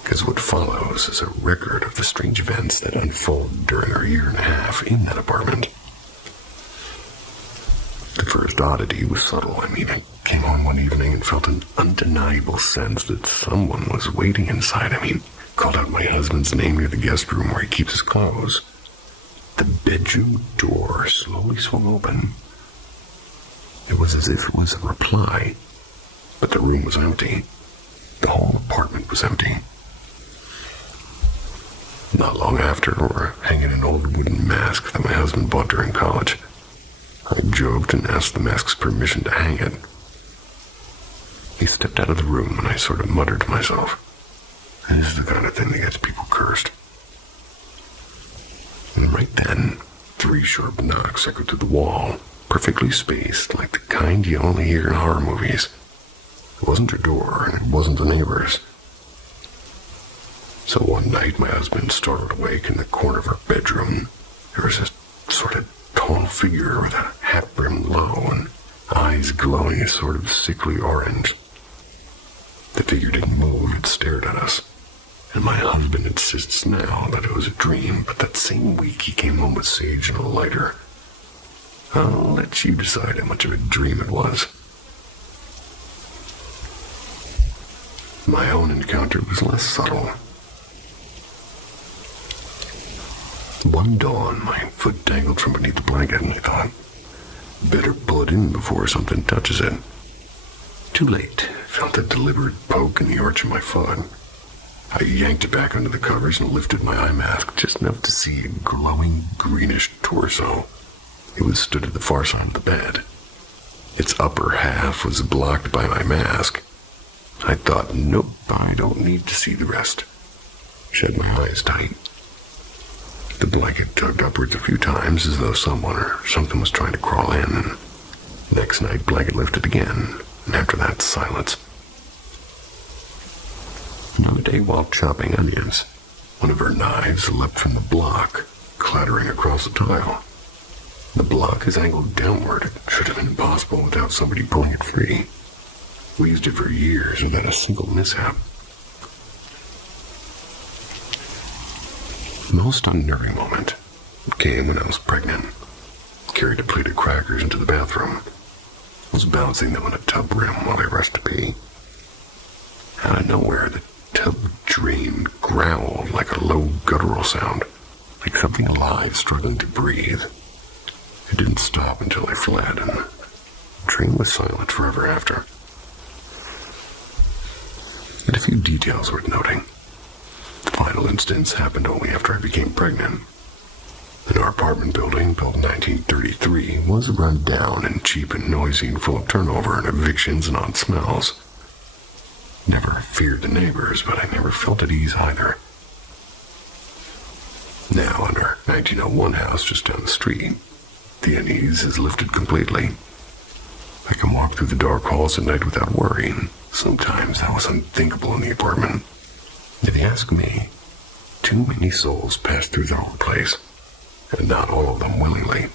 Because what follows is a record of the strange events that unfolded during our year and a half in that apartment. The first oddity was subtle. I came home one evening and felt an undeniable sense that someone was waiting inside. Called out my husband's name near the guest room where he keeps his clothes. The bedroom door slowly swung open. It was as if it was a reply, but the room was empty. The whole apartment was empty. Not long after, we were hanging an old wooden mask that my husband bought during college. I joked and asked the mask's permission to hang it. He stepped out of the room and I sort of muttered to myself, this is the kind of thing that gets people cursed. And right then, 3 sharp knocks echoed through the wall, perfectly spaced, like the kind you only hear in horror movies. It wasn't your door, and it wasn't the neighbors. So one night, my husband startled awake in the corner of our bedroom. There was this sort of tall figure with a hat brimmed low and eyes glowing a sort of sickly orange. The figure didn't move, it stared at us. And my husband insists now that it was a dream, but that same week he came home with sage and a lighter. I'll let you decide how much of a dream it was. My own encounter was less subtle. One dawn, my foot dangled from beneath the blanket, and he thought, better pull it in before something touches it. Too late. Felt a deliberate poke in the arch of my foot. I yanked it back under the covers and lifted my eye mask just enough to see a glowing greenish torso. It was stood at the far side of the bed. Its upper half was blocked by my mask. I thought, nope, I don't need to see the rest. Shut my eyes tight. The blanket tugged upwards a few times as though someone or something was trying to crawl in, and next night blanket lifted again, and after that, silence. Another day while chopping onions, one of her knives leapt from the block, clattering across the tile. The block is angled downward. It should have been impossible without somebody pulling it free. We used it for years without a single mishap. The most unnerving moment came when I was pregnant. Carried a plate of crackers into the bathroom. Was bouncing them on a tub rim while I rushed to pee. Out of nowhere, the tub drained, growled like a low guttural sound, like something alive struggling to breathe. It didn't stop until I fled, and the drain was silent forever after. And a few details worth noting. The final instance happened only after I became pregnant. And our apartment building, built in 1933, was run down and cheap and noisy and full of turnover and evictions and odd smells. Never feared the neighbors, but I never felt at ease either. Now, in our 1901 house just down the street, the unease is lifted completely. I can walk through the dark halls at night without worrying. Sometimes that was unthinkable in the apartment. If you ask me, too many souls pass through the whole place, and not all of them willingly.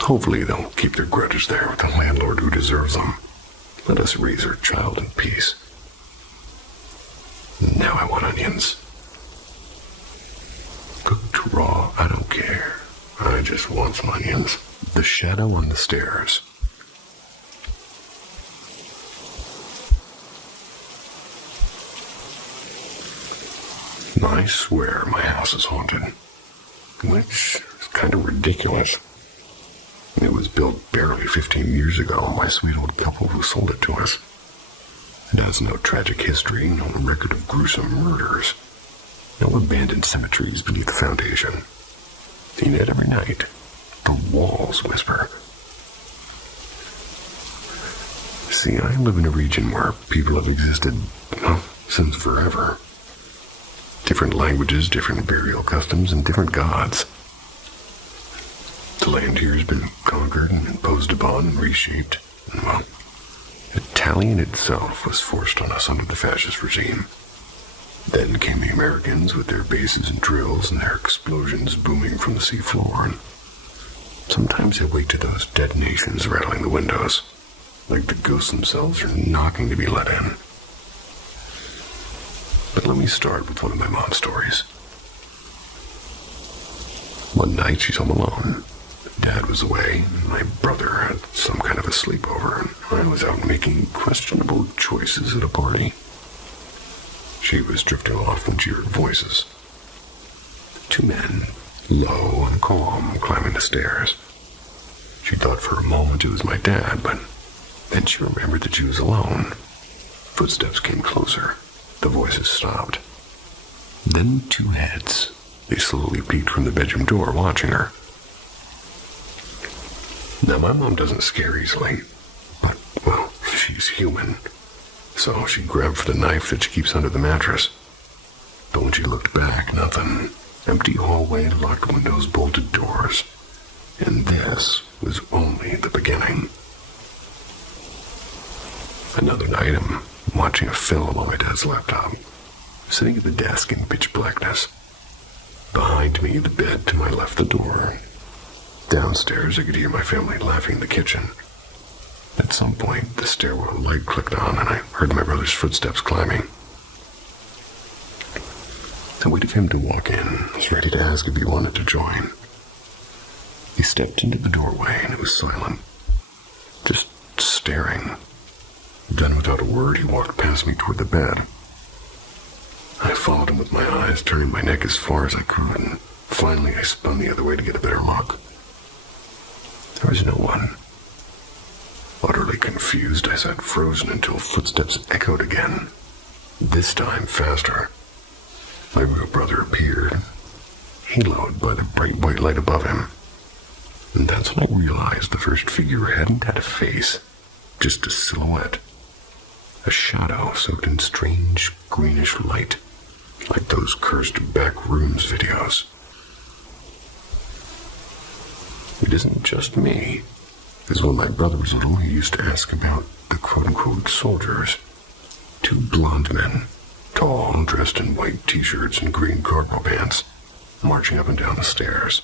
Hopefully they'll keep their grudges there with the landlord who deserves them. Let us raise our child in peace. Now I want onions. Cooked raw, I don't care. I just want some onions. The shadow on the stairs. I swear my house is haunted. Which is kind of ridiculous. It was built barely 15 years ago by a sweet old couple who sold it to us. It has no tragic history, no record of gruesome murders, no abandoned cemeteries beneath the foundation. And yet every night, the walls whisper. See, I live in a region where people have existed, since forever. Different languages, different burial customs, and different gods. The land here has been conquered and imposed upon and reshaped. And, well, Italian itself was forced on us under the fascist regime. Then came the Americans with their bases and drills and their explosions booming from the seafloor. And sometimes I wake to those detonations rattling the windows, like the ghosts themselves are knocking to be let in. But let me start with one of my mom's stories. One night she's home alone. Dad was away, and my brother had some kind of a sleepover, and I was out making questionable choices at a party. She was drifting off when she heard voices. 2 men, low and calm, climbing the stairs. She thought for a moment it was my dad, but Then she remembered that she was alone. Footsteps came closer. The voices stopped. Then two heads. They slowly peeked from the bedroom door, watching her. Now, my mom doesn't scare easily, but, well, she's human. So she grabbed for the knife that she keeps under the mattress. But when she looked back, nothing. Empty hallway, locked windows, bolted doors. And this was only the beginning. Another night, I'm watching a film on my dad's laptop, sitting at the desk in pitch blackness. Behind me, the bed, to my left, the door. Downstairs, I could hear my family laughing in the kitchen. At some point, the stairwell light clicked on, and I heard my brother's footsteps climbing. I waited for him to walk in. I was ready to ask if he wanted to join. He stepped into the doorway, and it was silent. Just staring. Then, without a word, he walked past me toward the bed. I followed him with my eyes, turning my neck as far as I could, and finally I spun the other way to get a better look. There was no one. Utterly confused, I sat frozen until footsteps echoed again. This time faster. My real brother appeared, haloed by the bright white light above him. And that's when I realized the first figure hadn't had a face, just a silhouette. A shadow soaked in strange greenish light, like those cursed back rooms videos. It isn't just me, because when my brother was little, he used to ask about the quote-unquote soldiers. Two blonde men, tall, dressed in white t-shirts and green cargo pants, marching up and down the stairs.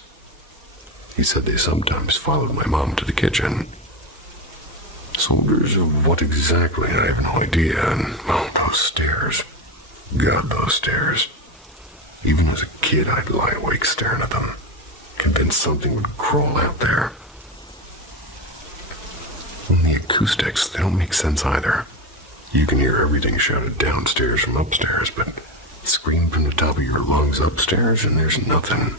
He said they sometimes followed my mom to the kitchen. Soldiers of what exactly, I have no idea, and, oh, those stairs. God, those stairs. Even as a kid, I'd lie awake staring at them, convinced something would crawl out there. And the acoustics, they don't make sense either. You can hear everything shouted downstairs from upstairs, but scream from the top of your lungs upstairs and there's nothing.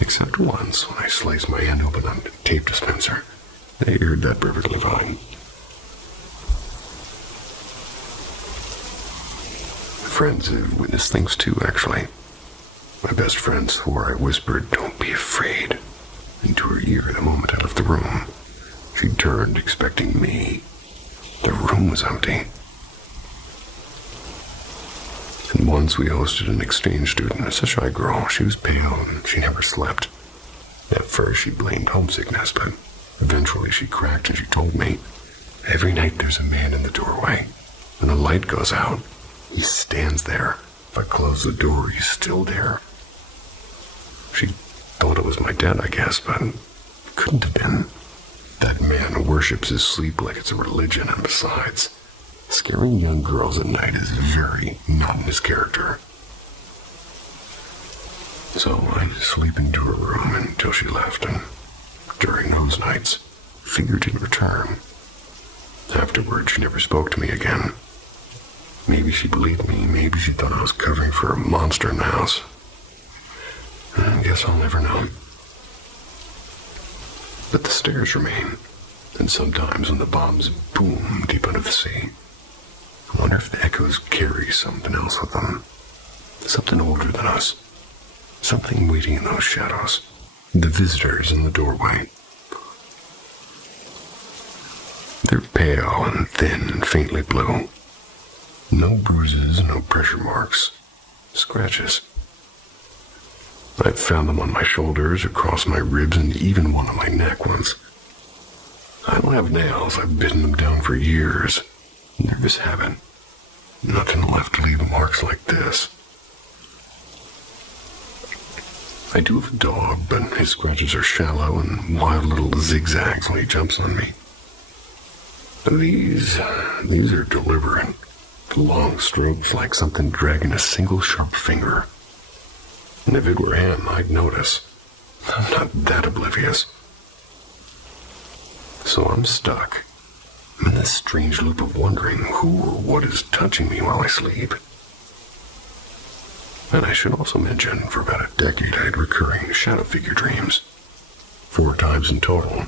Except once, when I sliced my hand open on a tape dispenser. They heard that perfectly fine. Friends have witnessed things too, actually. My best friend swore I whispered, "Don't be afraid," into her ear the moment I left the room. She turned, expecting me. The room was empty. And once we hosted an exchange student, a shy girl. She was pale and she never slept. At first she blamed homesickness, but eventually she cracked and she told me, "Every night there's a man in the doorway. When the light goes out, he stands there. If I close the door, he's still there." She thought it was my dad, I guess, but it couldn't have been. That man worships his sleep like it's a religion, and besides, scaring young girls at night is very not in his character. So I sleep into her room until she left, and during those nights, figure didn't return. Afterward, she never spoke to me again. Maybe she believed me, maybe she thought I was covering for a monster in the house. I guess I'll never know. But the stairs remain, and sometimes when the bombs boom deep under the sea, I wonder if the echoes carry something else with them. Something older than us. Something waiting in those shadows. The visitors in the doorway. They're pale and thin and faintly blue. No bruises, no pressure marks. Scratches. I've found them on my shoulders, across my ribs, and even one on my neck once. I don't have nails. I've bitten them down for years. Nervous habit. Nothing left to leave marks like this. I do have a dog, but his scratches are shallow and wild little zigzags when he jumps on me. These are deliberate. Long strokes like something dragging a single sharp finger. And if it were him, I'd notice. I'm not that oblivious. So I'm stuck. I'm in this strange loop of wondering who or what is touching me while I sleep. And I should also mention, for about a decade I had recurring shadow figure dreams. 4 times in total.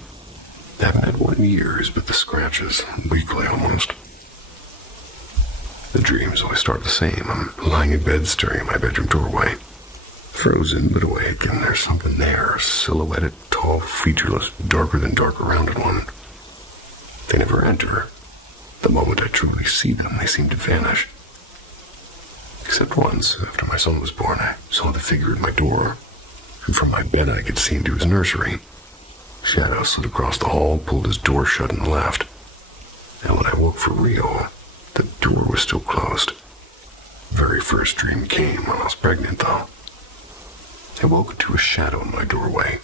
Haven't had one in years, but the scratches, weekly almost. The dreams always start the same. I'm lying in bed staring at my bedroom doorway. Frozen but awake, and there's something there, silhouetted, tall, featureless, darker than dark rounded one. They never enter. The moment I truly see them, they seem to vanish. Except once, after my son was born, I saw the figure at my door, and from my bed I could see into his nursery. Shadow slid across the hall, pulled his door shut, and left. And when I woke for real, the door was still closed. The very first dream came when I was pregnant, though. I woke to a shadow in my doorway.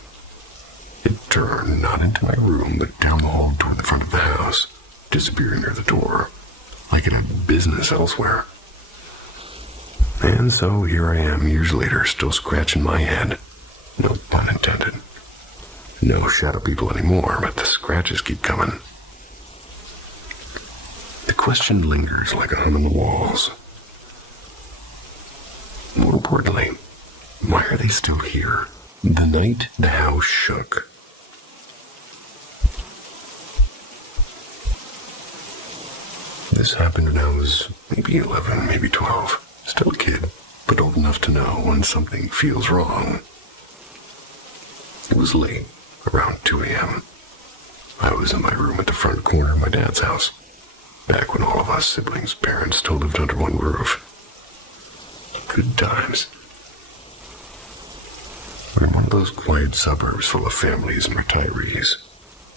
It turned not into my room, but down the hall toward the front of the house, disappearing near the door, like it had business elsewhere. And so here I am, years later, still scratching my head. No pun intended. No shadow people anymore, but the scratches keep coming. The question lingers like a hum in the walls. More importantly, why are they still here? The night the house shook. This happened when I was maybe 11, maybe 12. Still a kid, but old enough to know when something feels wrong. It was late, around 2 a.m. I was in my room at the front corner of my dad's house, back when all of us siblings, parents, still lived under one roof. Good times. We're in one of those quiet suburbs full of families and retirees.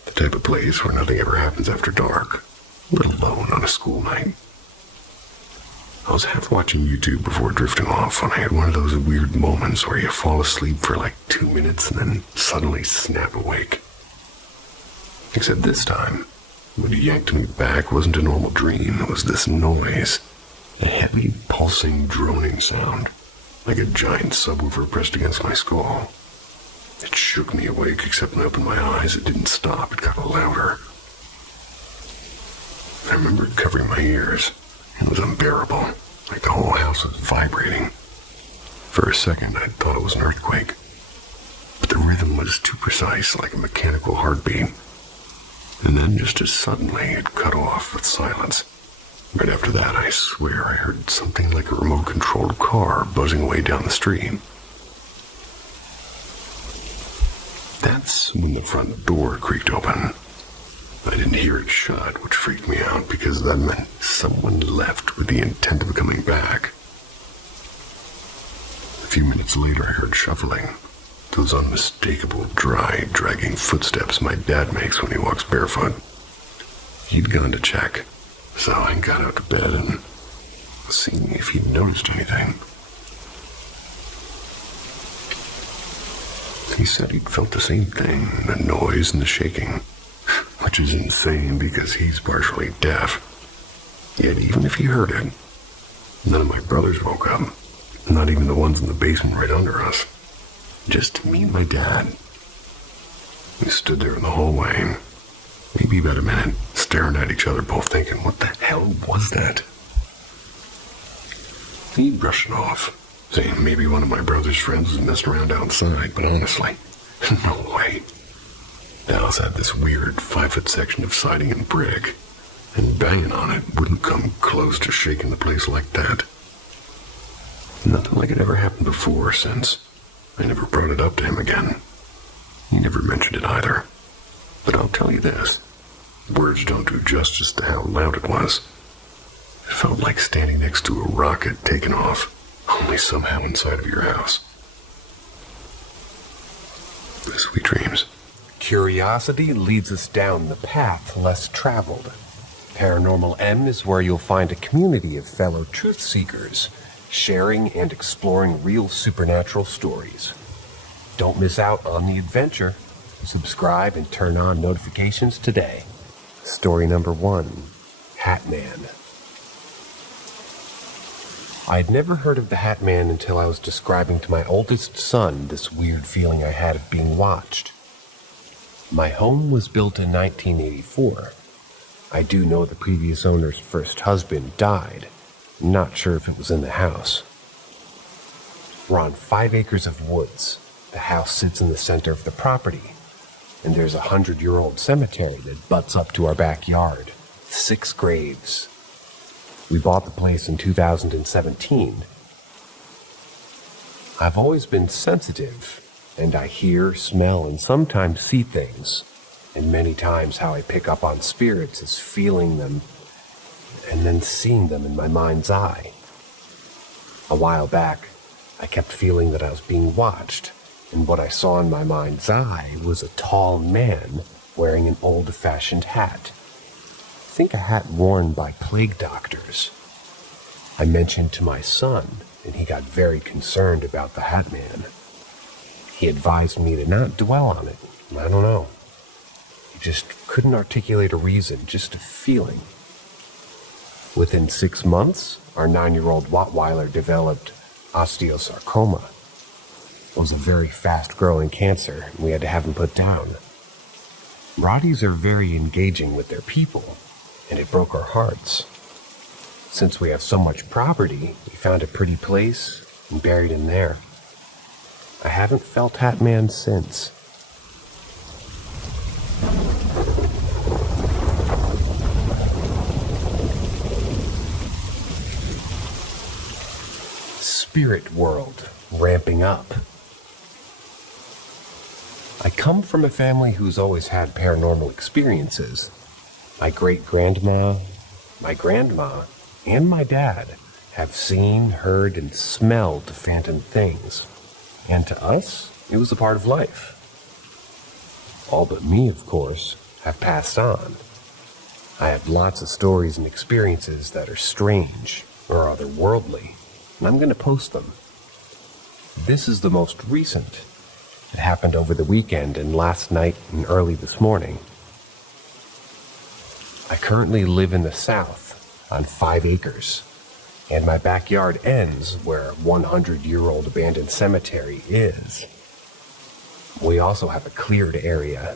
The type of place where nothing ever happens after dark, let alone on a school night. I was half watching YouTube before drifting off when I had one of those weird moments where you fall asleep for like 2 minutes and then suddenly snap awake. Except this time, what yanked me back wasn't a normal dream. It was this noise. A heavy, pulsing, droning sound, like a giant subwoofer pressed against my skull. It shook me awake, except when I opened my eyes, it didn't stop. It got louder. I remember covering my ears. It was unbearable, like the whole house was vibrating. For a second, I thought it was an earthquake. But the rhythm was too precise, like a mechanical heartbeat. And then, just as suddenly, it cut off with silence. Right after that, I swear I heard something like a remote-controlled car buzzing away down the street. That's when the front door creaked open. I didn't hear it shut, which freaked me out because that meant someone left with the intent of coming back. A few minutes later, I heard shuffling. Those unmistakable, dry, dragging footsteps my dad makes when he walks barefoot. He'd gone to check. So I got out of bed and seeing if he'd noticed anything. He said he'd felt the same thing, the noise and the shaking, which is insane because he's partially deaf. Yet even if he heard it, none of my brothers woke up, not even the ones in the basement right under us. Just me and my dad. We stood there in the hallway, maybe about a minute, staring at each other, both thinking, what the hell was that? He brushed it off, saying maybe one of my brother's friends was messing around outside, but honestly, no way. The house had this weird 5-foot section of siding and brick, and banging on it wouldn't come close to shaking the place like that. Nothing like it ever happened before or since. I never brought it up to him again. He never mentioned it either. But I'll tell you this. Words don't do justice to how loud it was. It felt like standing next to a rocket taking off, only somehow inside of your house. Sweet dreams. Curiosity leads us down the path less traveled. Paranormal M is where you'll find a community of fellow truth seekers, sharing and exploring real supernatural stories. Don't miss out on the adventure. Subscribe and turn on notifications today. Story number 1, Hat Man. I'd never heard of the Hat Man until I was describing to my oldest son this weird feeling I had of being watched. My home was built in 1984. I do know the previous owner's first husband died. Not sure if it was in the house. We're on 5 acres of woods. The house sits in the center of the property. and there's a 100-year-old cemetery that butts up to our backyard. 6 graves. We bought the place in 2017. I've always been sensitive, and I hear, smell, and sometimes see things. And many times how I pick up on spirits is feeling them and then seeing them in my mind's eye. A while back, I kept feeling that I was being watched, and what I saw in my mind's eye was a tall man wearing an old-fashioned hat. I think a hat worn by plague doctors. I mentioned to my son, and he got very concerned about the hat man. He advised me to not dwell on it. I don't know. He just couldn't articulate a reason, just a feeling. Within 6 months, our 9-year-old Rottweiler developed osteosarcoma. It was a very fast-growing cancer, and we had to have him put down. Rotties are very engaging with their people, and it broke our hearts. Since we have so much property, we found a pretty place and buried him there. I haven't felt Hat Man since. Spirit world ramping up. I come from a family who's always had paranormal experiences. My great-grandma, my grandma, and my dad have seen, heard, and smelled phantom things. And to us, it was a part of life. All but me, of course, have passed on. I have lots of stories and experiences that are strange or otherworldly, and I'm going to post them. This is the most recent. It happened over the weekend and last night and early this morning. I currently live in the South on 5 acres, and my backyard ends where a 100-year-old abandoned cemetery is. We also have a cleared area,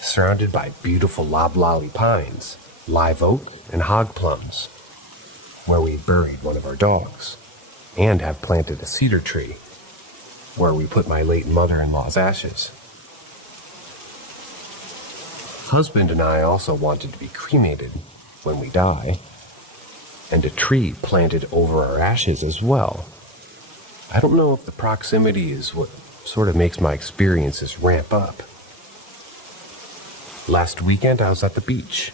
surrounded by beautiful loblolly pines, live oak, and hog plums, where we buried one of our dogs, and have planted a cedar tree, where we put my late mother-in-law's ashes. Husband and I also wanted to be cremated when we die, and a tree planted over our ashes as well. I don't know if the proximity is what sort of makes my experiences ramp up. Last weekend I was at the beach.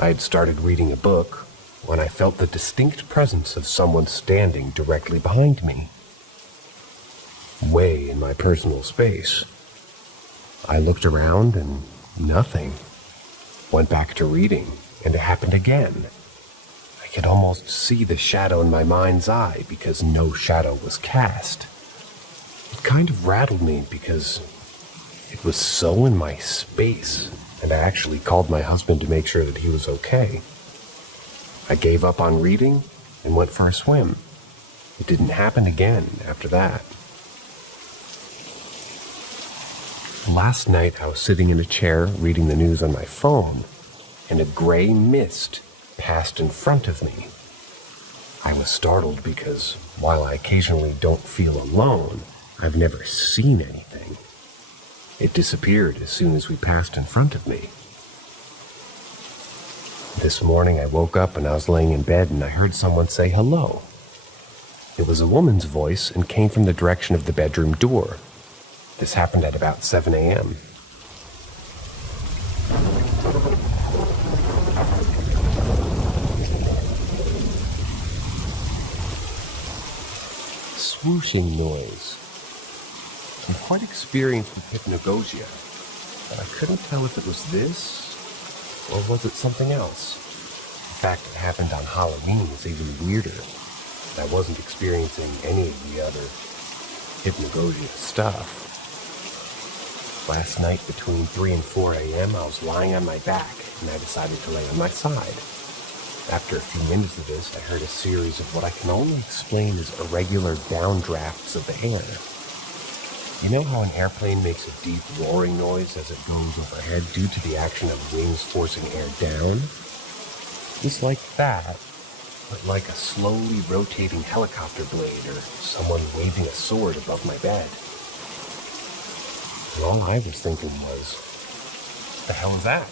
I had started reading a book when I felt the distinct presence of someone standing directly behind me, way in my personal space. I looked around and nothing. Went back to reading, and it happened again. I could almost see the shadow in my mind's eye because no shadow was cast. It kind of rattled me because it was so in my space, and I actually called my husband to make sure that he was okay. I gave up on reading and went for a swim. It didn't happen again after that. Last night I was sitting in a chair reading the news on my phone, and a gray mist passed in front of me. I was startled because, while I occasionally don't feel alone, I've never seen anything. It disappeared as soon as we passed in front of me. This morning I woke up and I was laying in bed and I heard someone say hello. It was a woman's voice and came from the direction of the bedroom door. This happened at about 7 a.m. Swooshing noise. I'm quite experienced with hypnagogia, but I couldn't tell if it was this or was it something else. The fact it happened on Halloween is even weirder. I wasn't experiencing any of the other hypnagogia stuff. Last night between 3 and 4 a.m. I was lying on my back and I decided to lay on my side. After a few minutes of this, I heard a series of what I can only explain as irregular downdrafts of the air. You know how an airplane makes a deep roaring noise as it goes overhead due to the action of wings forcing air down? It's like that, but like a slowly rotating helicopter blade or someone waving a sword above my bed. And all I was thinking was, what the hell is that?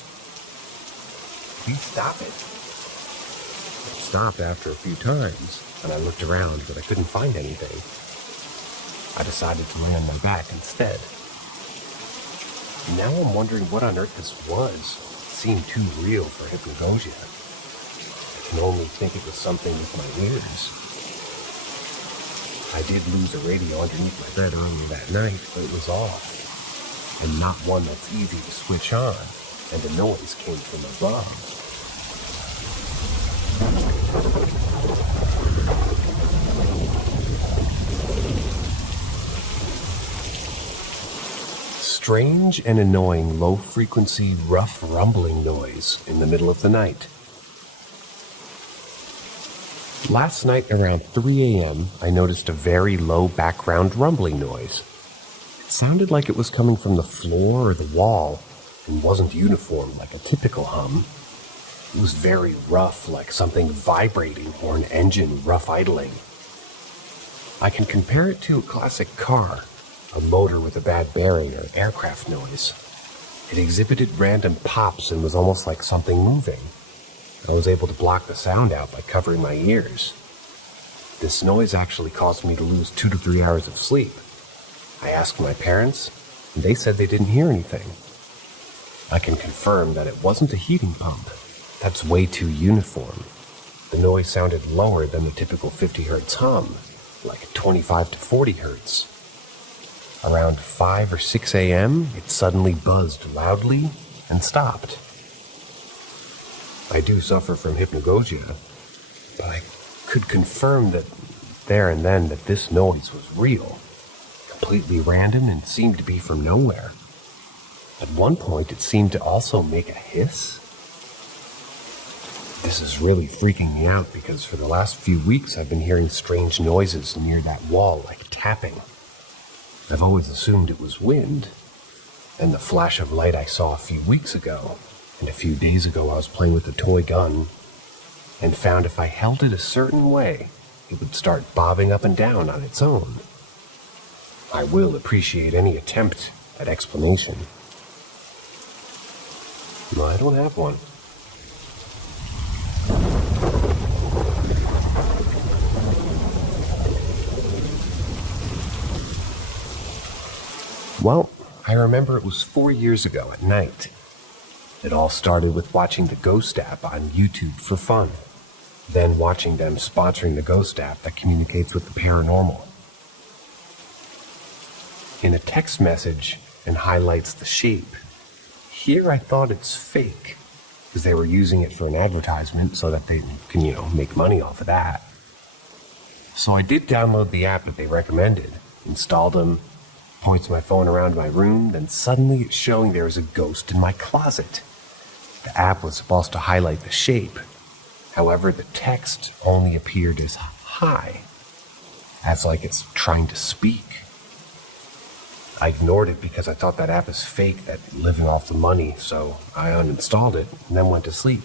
Please stop it. It stopped after a few times, and I looked around, but I couldn't find anything. I decided to lay on my back instead. Now I'm wondering what on earth this was. It seemed too real for hypnagogia. I can only think it was something with my ears. I did lose a radio underneath my bed earlier that night, but it was off. And not one that's easy to switch on, and the noise came from above. Strange and annoying low-frequency, rough rumbling noise in the middle of the night. Last night around 3 a.m., I noticed a very low background rumbling noise. It sounded like it was coming from the floor or the wall, and wasn't uniform like a typical hum. It was very rough, like something vibrating or an engine rough idling. I can compare it to a classic car, a motor with a bad bearing or aircraft noise. It exhibited random pops and was almost like something moving. I was able to block the sound out by covering my ears. This noise actually caused me to lose 2 to 3 hours of sleep. I asked my parents, and they said they didn't hear anything. I can confirm that it wasn't a heating pump. That's way too uniform. The noise sounded lower than the typical 50 hertz hum, like 25 to 40 hertz. Around 5 or 6 a.m., it suddenly buzzed loudly and stopped. I do suffer from hypnagogia, but I could confirm that there and then that this noise was real, completely random and seemed to be from nowhere. At one point, it seemed to also make a hiss. This is really freaking me out because for the last few weeks I've been hearing strange noises near that wall, like tapping. I've always assumed it was wind, and the flash of light I saw a few weeks ago, and a few days ago I was playing with a toy gun, and found if I held it a certain way, it would start bobbing up and down on its own. I will appreciate any attempt at explanation. No, I don't have one. Well, I remember it was 4 years ago at night. It all started with watching the Ghost app on YouTube for fun, then watching them sponsoring the Ghost app that communicates with the paranormal. In a text message and highlights the shape, here I thought it's fake, because they were using it for an advertisement so that they can, make money off of that. So I did download the app that they recommended, installed them, points my phone around my room, then suddenly it's showing there is a ghost in my closet. The app was supposed to highlight the shape. However, the text only appeared as hi, as like it's trying to speak. I ignored it because I thought that app is fake, that living off the money, so I uninstalled it and then went to sleep.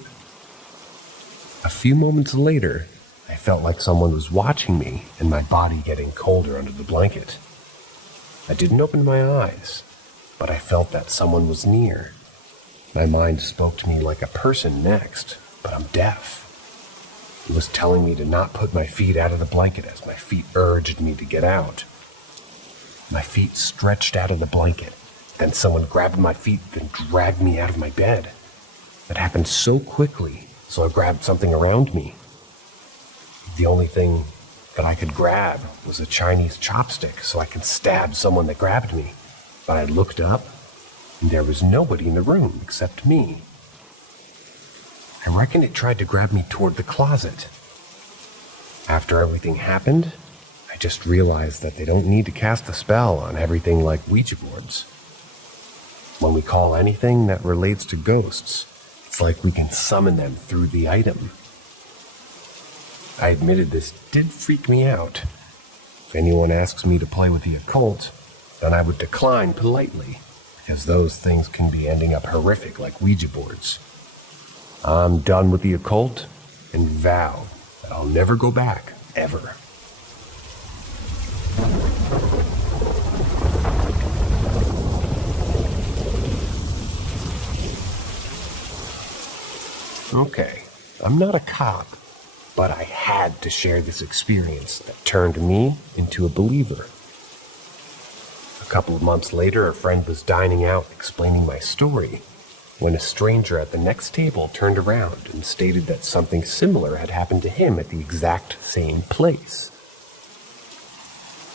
A few moments later, I felt like someone was watching me and my body getting colder under the blanket. I didn't open my eyes, but I felt that someone was near. My mind spoke to me like a person next, but I'm deaf. It was telling me to not put my feet out of the blanket as my feet urged me to get out. My feet stretched out of the blanket, then someone grabbed my feet and dragged me out of my bed. It happened so quickly, so I grabbed something around me. The only thing that I could grab was a Chinese chopstick so I could stab someone that grabbed me. But I looked up, and there was nobody in the room except me. I reckon it tried to grab me toward the closet. After everything happened, I just realized that they don't need to cast a spell on everything like Ouija boards. When we call anything that relates to ghosts, it's like we can summon them through the item. I admitted this did freak me out. If anyone asks me to play with the occult, then I would decline politely, because those things can be ending up horrific like Ouija boards. I'm done with the occult and vow that I'll never go back, ever. Okay, I'm not a cop, but I had to share this experience that turned me into a believer. A couple of months later, a friend was dining out explaining my story when a stranger at the next table turned around and stated that something similar had happened to him at the exact same place.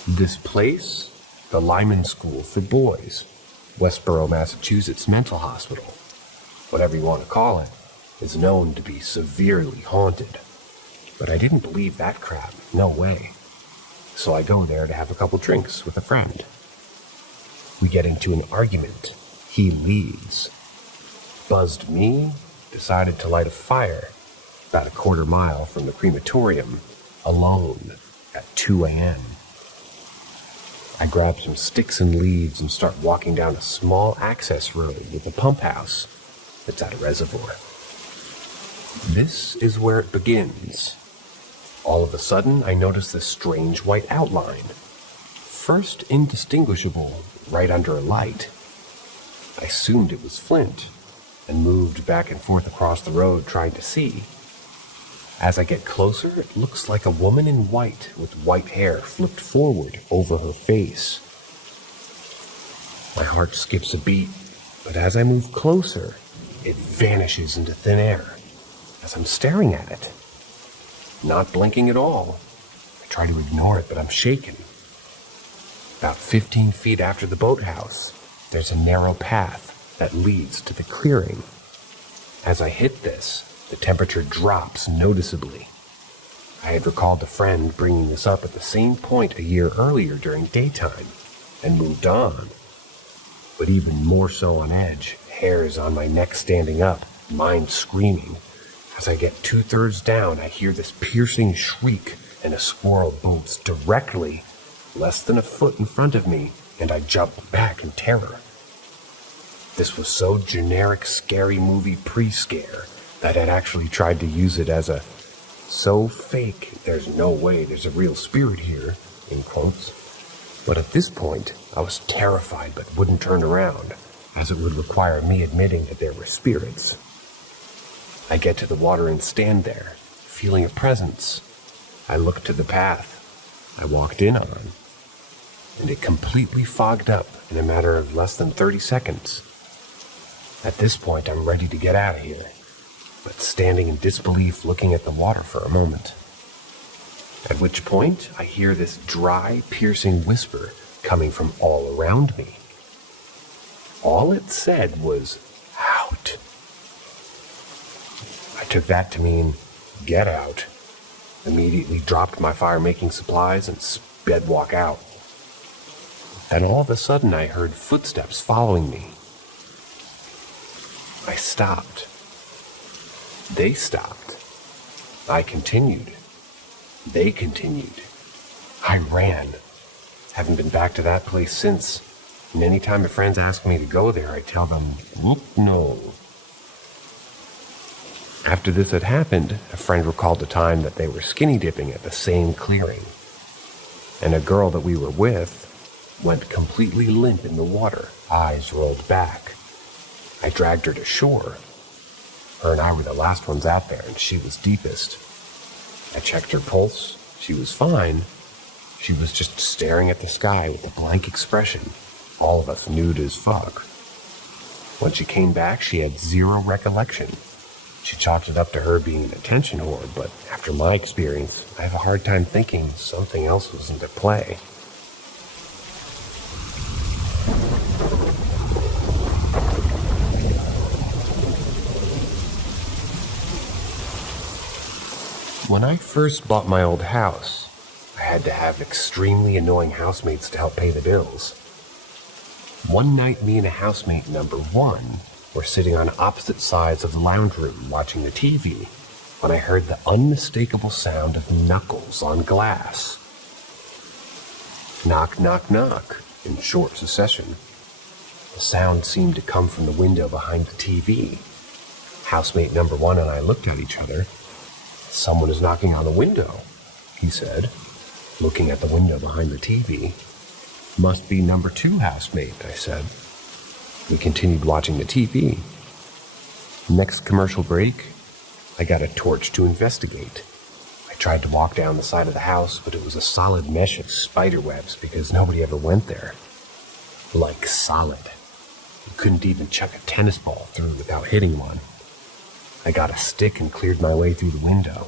This place? The Lyman School for Boys, Westboro, Massachusetts mental hospital, whatever you want to call it, is known to be severely haunted. But I didn't believe that crap, no way. So I go there to have a couple drinks with a friend. We get into an argument. He leaves. Buzzed me, decided to light a fire about a quarter mile from the crematorium, alone at 2 a.m. I grab some sticks and leaves and start walking down a small access road with a pump house that's at a reservoir. This is where it begins. All of a sudden, I notice this strange white outline. First indistinguishable, right under a light. I assumed it was Flint, and moved back and forth across the road trying to see. As I get closer, it looks like a woman in white with white hair flipped forward over her face. My heart skips a beat, but as I move closer, it vanishes into thin air as I'm staring at it. Not blinking at all. I try to ignore it, but I'm shaken. About 15 feet after the boathouse, there's a narrow path that leads to the clearing. As I hit this, the temperature drops noticeably. I had recalled a friend bringing this up at the same point a year earlier during daytime, and moved on. But even more so on edge, hairs on my neck standing up, mind screaming. As I get 2/3 down, I hear this piercing shriek, and a squirrel bolts directly, less than a foot in front of me, and I jump back in terror. This was so generic scary movie pre-scare that I'd actually tried to use it as a so fake, there's no way there's a real spirit here, in quotes. But at this point, I was terrified but wouldn't turn around, as it would require me admitting that there were spirits. I get to the water and stand there, feeling a presence. I look to the path I walked in on, and it completely fogged up in a matter of less than 30 seconds. At this point, I'm ready to get out of here, but standing in disbelief looking at the water for a moment. At which point, I hear this dry, piercing whisper coming from all around me. All it said was, "Out." I took that to mean, "Get out." Immediately dropped my fire-making supplies and sped walk out. Then all of a sudden, I heard footsteps following me. I stopped. They stopped. I continued. They continued. I ran. Haven't been back to that place since. And anytime my friends ask me to go there, I tell them, no. After this had happened, a friend recalled a time that they were skinny dipping at the same clearing. And a girl that we were with went completely limp in the water, eyes rolled back. I dragged her to shore. Her and I were the last ones out there, and she was deepest. I checked her pulse. She was fine. She was just staring at the sky with a blank expression, all of us nude as fuck. When she came back, she had zero recollection. She chalked it up to her being an attention whore, but after my experience, I have a hard time thinking something else was into play. When I first bought my old house, I had to have extremely annoying housemates to help pay the bills. One night, me and a housemate number 1 were sitting on opposite sides of the lounge room watching the TV when I heard the unmistakable sound of knuckles on glass. Knock, knock, knock, in short succession. The sound seemed to come from the window behind the TV. Housemate number 1 and I looked at each other. "Someone is knocking on the window," he said, looking at the window behind the TV. "Must be number 2 housemate," I said. We continued watching the TV. Next commercial break, I got a torch to investigate. I tried to walk down the side of the house, but it was a solid mesh of spider webs because nobody ever went there. Like solid. You couldn't even chuck a tennis ball through without hitting one. I got a stick and cleared my way through the window.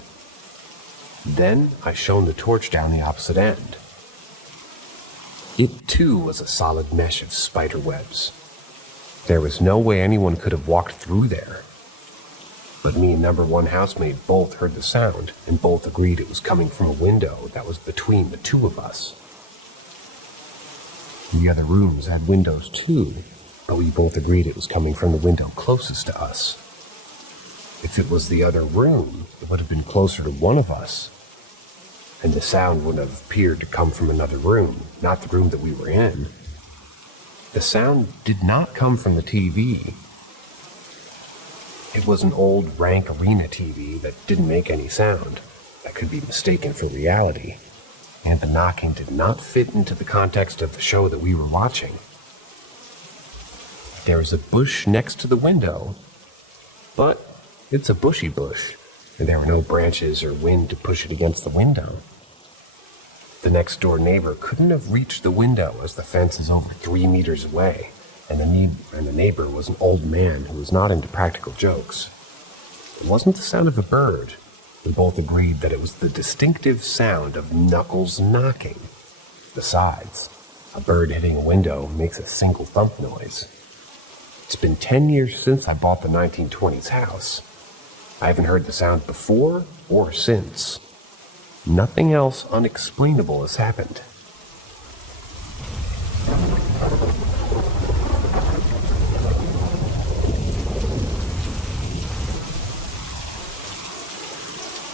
Then I shone the torch down the opposite end. It too was a solid mesh of spider webs. There was no way anyone could have walked through there. But me and number one housemate both heard the sound and both agreed it was coming from a window that was between the two of us. The other rooms had windows too, but we both agreed it was coming from the window closest to us. If it was the other room, it would have been closer to one of us. And the sound would have appeared to come from another room, not the room that we were in. The sound did not come from the TV. It was an old rank arena TV that didn't make any sound, that could be mistaken for reality, and the knocking did not fit into the context of the show that we were watching. There is a bush next to the window, but it's a bushy bush, and there were no branches or wind to push it against the window. The next door neighbor couldn't have reached the window as the fence is over 3 meters away, and the neighbor was an old man who was not into practical jokes. It wasn't the sound of a bird. We both agreed that it was the distinctive sound of knuckles knocking. Besides, a bird hitting a window makes a single thump noise. It's been 10 years since I bought the 1920s house. I haven't heard the sound before or since. Nothing else unexplainable has happened.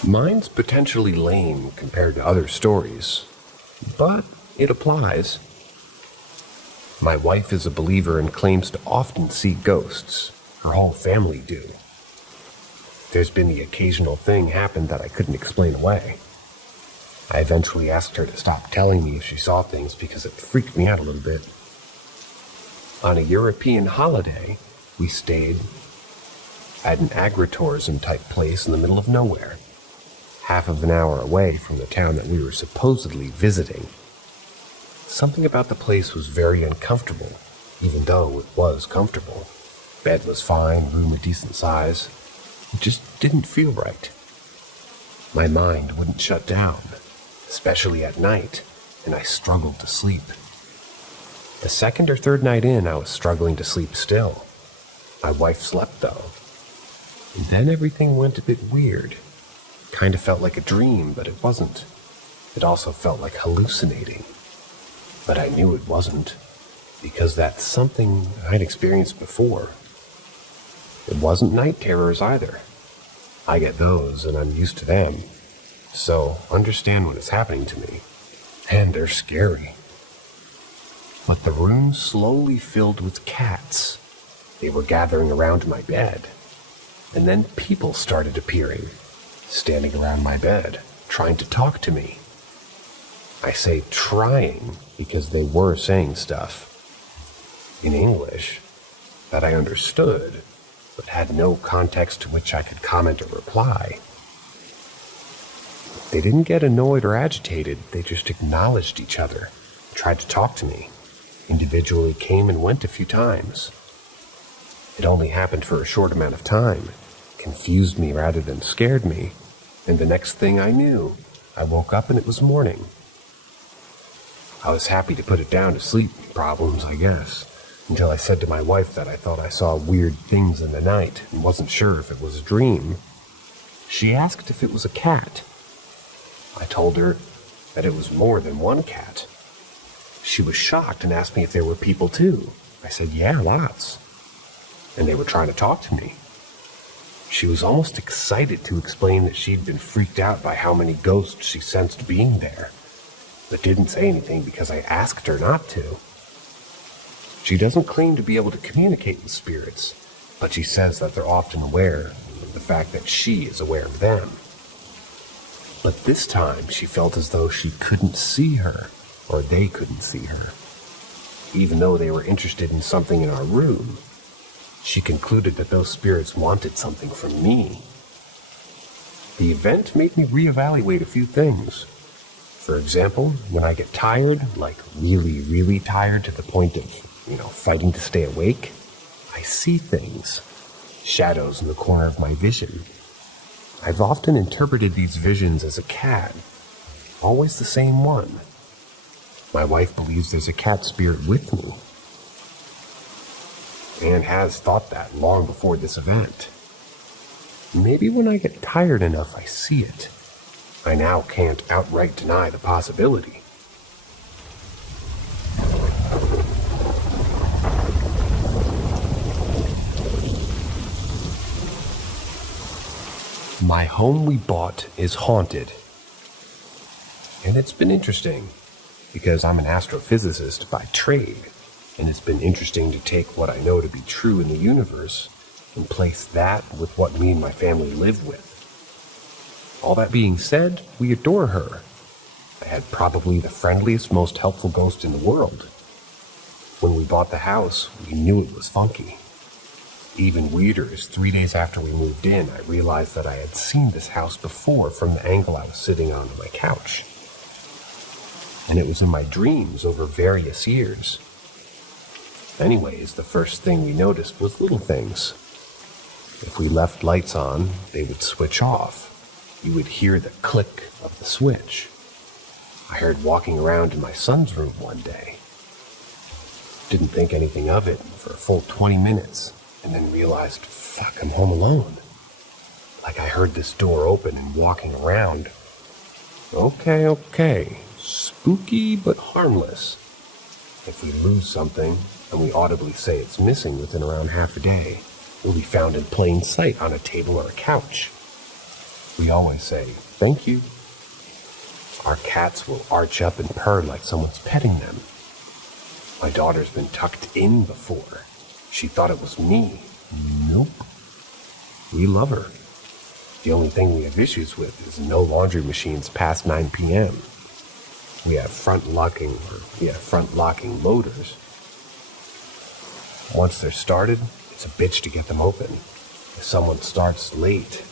Mine's potentially lame compared to other stories, but it applies. My wife is a believer and claims to often see ghosts. Her whole family do. There's been the occasional thing happen that I couldn't explain away. I eventually asked her to stop telling me if she saw things because it freaked me out a little bit. On a European holiday, we stayed at an agritourism type place in the middle of nowhere, half of an hour away from the town that we were supposedly visiting. Something about the place was very uncomfortable, even though it was comfortable. Bed was fine, room a decent size. It just didn't feel right. My mind wouldn't shut down, especially at night, and I struggled to sleep. The second or third night in, I was struggling to sleep still. My wife slept, though. And then everything went a bit weird. Kind of felt like a dream, but it wasn't. It also felt like hallucinating. But I knew it wasn't, because that's something I'd experienced before. It wasn't night terrors either. I get those, and I'm used to them. So understand what is happening to me. And they're scary. But the room slowly filled with cats. They were gathering around my bed. And then people started appearing, standing around my bed, trying to talk to me. I say trying because they were saying stuff in English that I understood, but had no context to which I could comment or reply. They didn't get annoyed or agitated, they just acknowledged each other, tried to talk to me, individually came and went a few times. It only happened for a short amount of time, confused me rather than scared me, and the next thing I knew, I woke up and it was morning. I was happy to put it down to sleep problems, I guess, until I said to my wife that I thought I saw weird things in the night and wasn't sure if it was a dream. She asked if it was a cat. I told her that it was more than one cat. She was shocked and asked me if there were people too. I said, yeah, lots. And they were trying to talk to me. She was almost excited to explain that she'd been freaked out by how many ghosts she sensed being there, but didn't say anything because I asked her not to. She doesn't claim to be able to communicate with spirits, but she says that they're often aware of the fact that she is aware of them. But this time she felt as though she couldn't see her, or they couldn't see her. Even though they were interested in something in our room, she concluded that those spirits wanted something from me. The event made me reevaluate a few things. For example, when I get tired, like really, really tired to the point of, fighting to stay awake, I see things, shadows in the corner of my vision. I've often interpreted these visions as a cat, always the same one. My wife believes there's a cat spirit with me, and has thought that long before this event. Maybe when I get tired enough, I see it. I now can't outright deny the possibility. My home we bought is haunted. And it's been interesting, because I'm an astrophysicist by trade, and it's been interesting to take what I know to be true in the universe and place that with what me and my family live with. All that being said, we adore her. I had probably the friendliest, most helpful ghost in the world. When we bought the house, we knew it was funky. Even weirder is 3 days after we moved in, I realized that I had seen this house before from the angle I was sitting on my couch. And it was in my dreams over various years. Anyways, the first thing we noticed was little things. If we left lights on, they would switch off. You would hear the click of the switch. I heard walking around in my son's room one day. Didn't think anything of it for a full 20 minutes, and then realized, fuck, I'm home alone. Like I heard this door open and walking around. Okay. Spooky but harmless. If we lose something, and we audibly say it's missing within around half a day, will be found in plain sight on a table or a couch. We always say, thank you. Our cats will arch up and purr like someone's petting them. My daughter's been tucked in before. She thought it was me. Nope. We love her. The only thing we have issues with is no laundry machines past 9 p.m. We have front locking motors. Once they're started, it's a bitch to get them open. If someone starts late,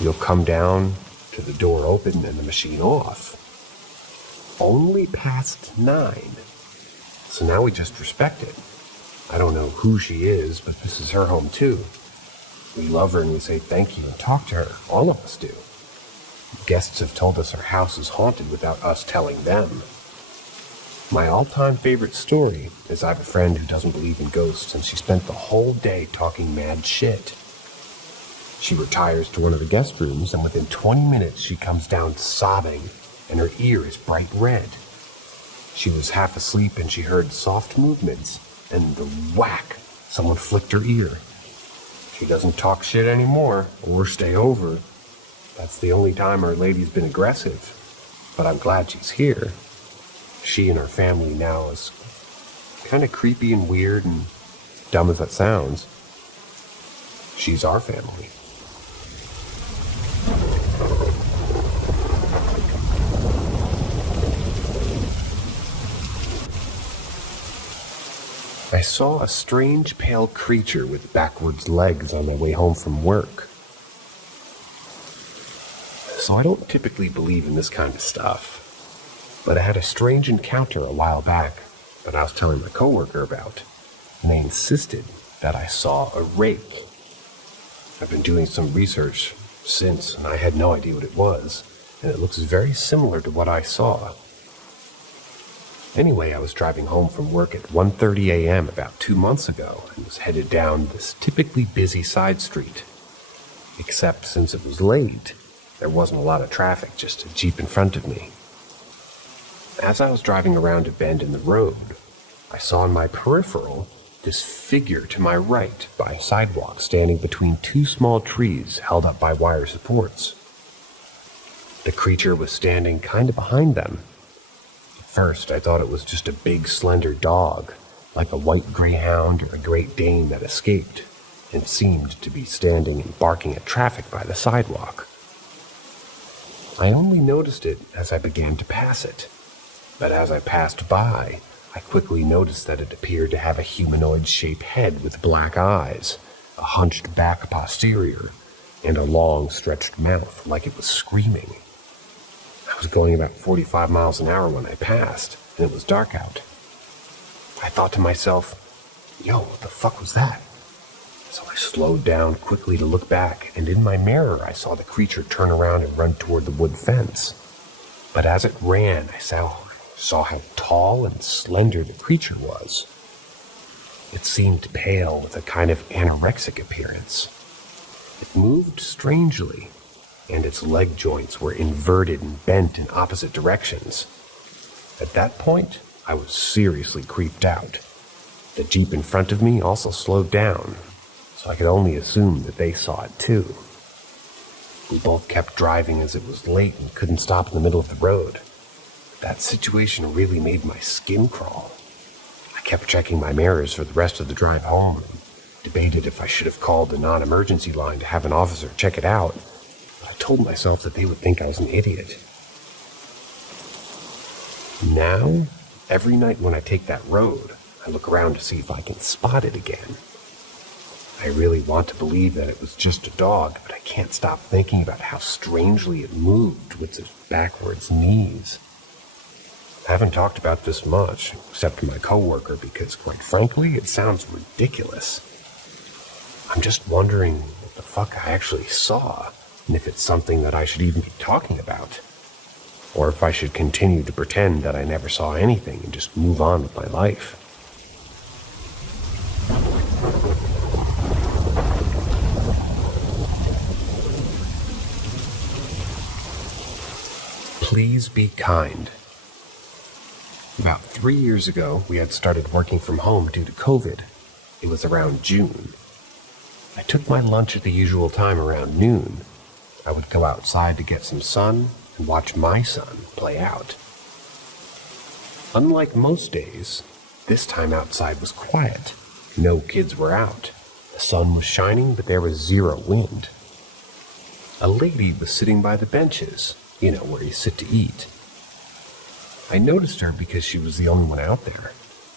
you'll come down to the door open and the machine off. Only past 9. So now we just respect it. I don't know who she is, but this is her home too. We love her and we say thank you and talk to her. All of us do. Guests have told us our house is haunted without us telling them. My all-time favorite story is I have a friend who doesn't believe in ghosts, and she spent the whole day talking mad shit. She retires to one of the guest rooms, and within 20 minutes she comes down sobbing, and her ear is bright red. She was half asleep and she heard soft movements, and the whack, someone flicked her ear. She doesn't talk shit anymore, or stay over. That's the only time Our Lady's been aggressive, but I'm glad she's here. She and her family now is kind of creepy and weird and dumb as that sounds. She's our family. I saw a strange pale creature with backwards legs on my way home from work. So I don't typically believe in this kind of stuff. But I had a strange encounter a while back that I was telling my coworker about, and they insisted that I saw a rake. I've been doing some research since, and I had no idea what it was, and it looks very similar to what I saw. Anyway, I was driving home from work at 1:30 a.m. about 2 months ago, and was headed down this typically busy side street. Except since it was late, there wasn't a lot of traffic, just a Jeep in front of me. As I was driving around a bend in the road, I saw in my peripheral this figure to my right by a sidewalk standing between two small trees held up by wire supports. The creature was standing kind of behind them. At first, I thought it was just a big, slender dog, like a white greyhound or a Great Dane that escaped, and seemed to be standing and barking at traffic by the sidewalk. I only noticed it as I began to pass it. But as I passed by, I quickly noticed that it appeared to have a humanoid-shaped head with black eyes, a hunched back posterior, and a long, stretched mouth like it was screaming. I was going about 45 miles an hour when I passed, and it was dark out. I thought to myself, yo, what the fuck was that? So I slowed down quickly to look back, and in my mirror I saw the creature turn around and run toward the wood fence. But as it ran, I saw how tall and slender the creature was. It seemed pale with a kind of anorexic appearance. It moved strangely, and its leg joints were inverted and bent in opposite directions. At that point, I was seriously creeped out. The Jeep in front of me also slowed down, so I could only assume that they saw it too. We both kept driving as it was late and couldn't stop in the middle of the road. That situation really made my skin crawl. I kept checking my mirrors for the rest of the drive home and debated if I should have called the non-emergency line to have an officer check it out. But I told myself that they would think I was an idiot. Now, every night when I take that road, I look around to see if I can spot it again. I really want to believe that it was just a dog, but I can't stop thinking about how strangely it moved with its backwards knees. I haven't talked about this much, except to my coworker, because quite frankly, it sounds ridiculous. I'm just wondering what the fuck I actually saw, and if it's something that I should even be talking about. Or if I should continue to pretend that I never saw anything and just move on with my life. Please be kind. About 3 years ago, we had started working from home due to COVID. It was around June. I took my lunch at the usual time around noon. I would go outside to get some sun and watch my son play out. Unlike most days, this time outside was quiet. No kids were out. The sun was shining, but there was zero wind. A lady was sitting by the benches, where you sit to eat. I noticed her because she was the only one out there.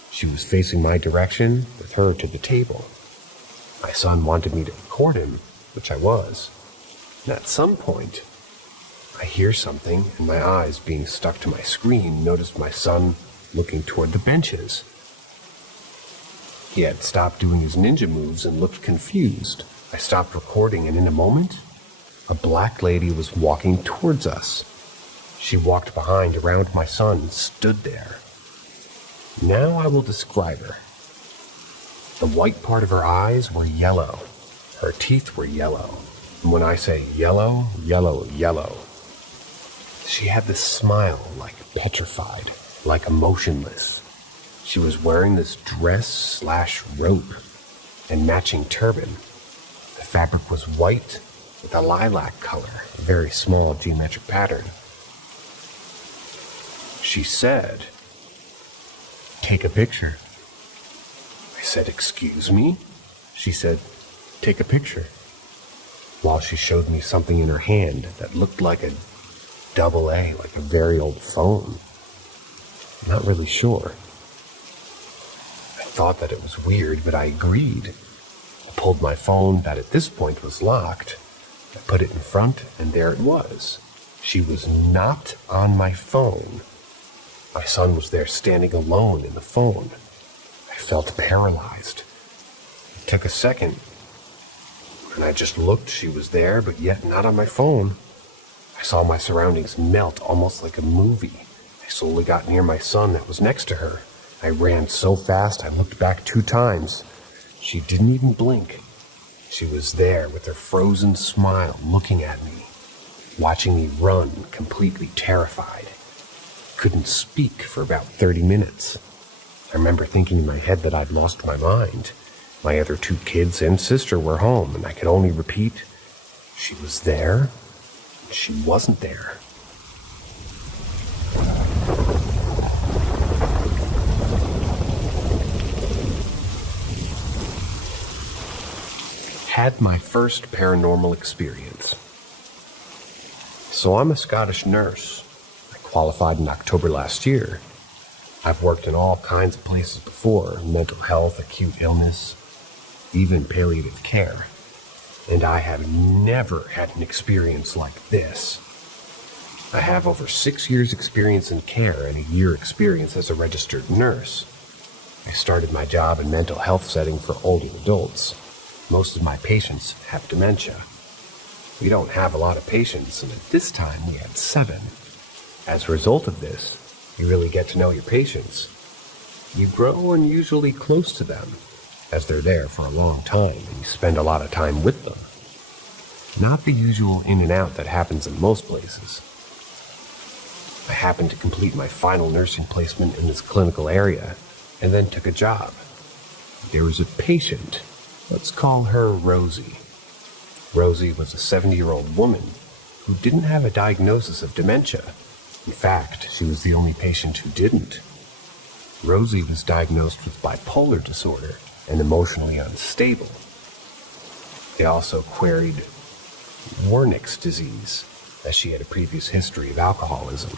She was facing my direction with her to the table. My son wanted me to record him, which I was. And at some point, I hear something, and my eyes, being stuck to my screen, noticed my son looking toward the benches. He had stopped doing his ninja moves and looked confused. I stopped recording, and in a moment, a black lady was walking towards us. She walked behind around my son and stood there. Now I will describe her. The white part of her eyes were yellow. Her teeth were yellow. And when I say yellow, yellow, yellow, she had this smile like petrified, like emotionless. She was wearing this dress/robe and matching turban. The fabric was white with a lilac color, a very small geometric pattern. She said, "Take a picture." I said, "Excuse me?" She said, "Take a picture," while she showed me something in her hand that looked like a AA, like a very old phone. I'm not really sure. I thought that it was weird, but I agreed. I pulled my phone, that at this point was locked. I put it in front, and there it was. She was not on my phone. My son was there standing alone in the phone. I felt paralyzed. It took a second, and I just looked. She was there, but yet not on my phone. I saw my surroundings melt, almost like a movie. I slowly got near my son that was next to her. I ran so fast, I looked back 2 times. She didn't even blink. She was there with her frozen smile looking at me, watching me run, completely terrified. Couldn't speak for about 30 minutes. I remember thinking in my head that I'd lost my mind. My other 2 kids and sister were home, and I could only repeat, she was there, and she wasn't there. Had my first paranormal experience. So I'm a Scottish nurse. I qualified in October last year. I've worked in all kinds of places before, mental health, acute illness, even palliative care. and I have never had an experience like this. I have over 6 years experience in care and a year experience as a registered nurse. I started my job in mental health setting for older adults. Most of my patients have dementia. We don't have a lot of patients, and at this time we had 7. As a result of this, you really get to know your patients. You grow unusually close to them, as they're there for a long time and you spend a lot of time with them. Not the usual in and out that happens in most places. I happened to complete my final nursing placement in this clinical area and then took a job. There was a patient. Let's call her Rosie. Rosie was a 70-year-old woman who didn't have a diagnosis of dementia. In fact, she was the only patient who didn't. Rosie was diagnosed with bipolar disorder and emotionally unstable. They also queried Wernicke's disease, as she had a previous history of alcoholism.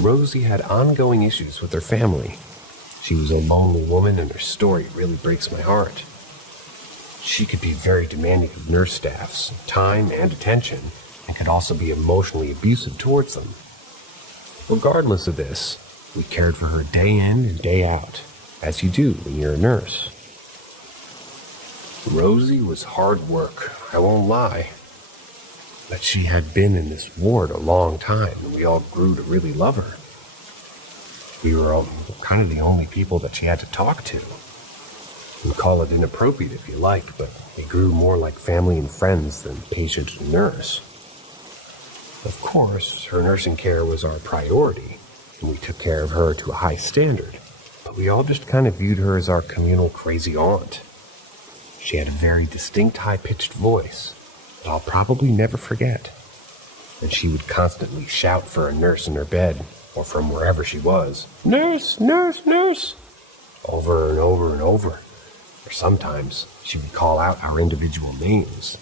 Rosie had ongoing issues with her family. She was a lonely woman, and her story really breaks my heart. She could be very demanding of nurse staff's time and attention, and could also be emotionally abusive towards them. Regardless of this, we cared for her day in and day out, as you do when you're a nurse. Rosie was hard work, I won't lie. But she had been in this ward a long time, and we all grew to really love her. We were all kind of the only people that she had to talk to. You can call it inappropriate if you like, but we grew more like family and friends than patient and nurse. Of course, her nursing care was our priority, and we took care of her to a high standard, but we all just kind of viewed her as our communal crazy aunt. She had a very distinct high-pitched voice that I'll probably never forget, and she would constantly shout for a nurse in her bed, or from wherever she was, "Nurse, nurse, nurse," over and over and over. Or sometimes she would call out our individual names,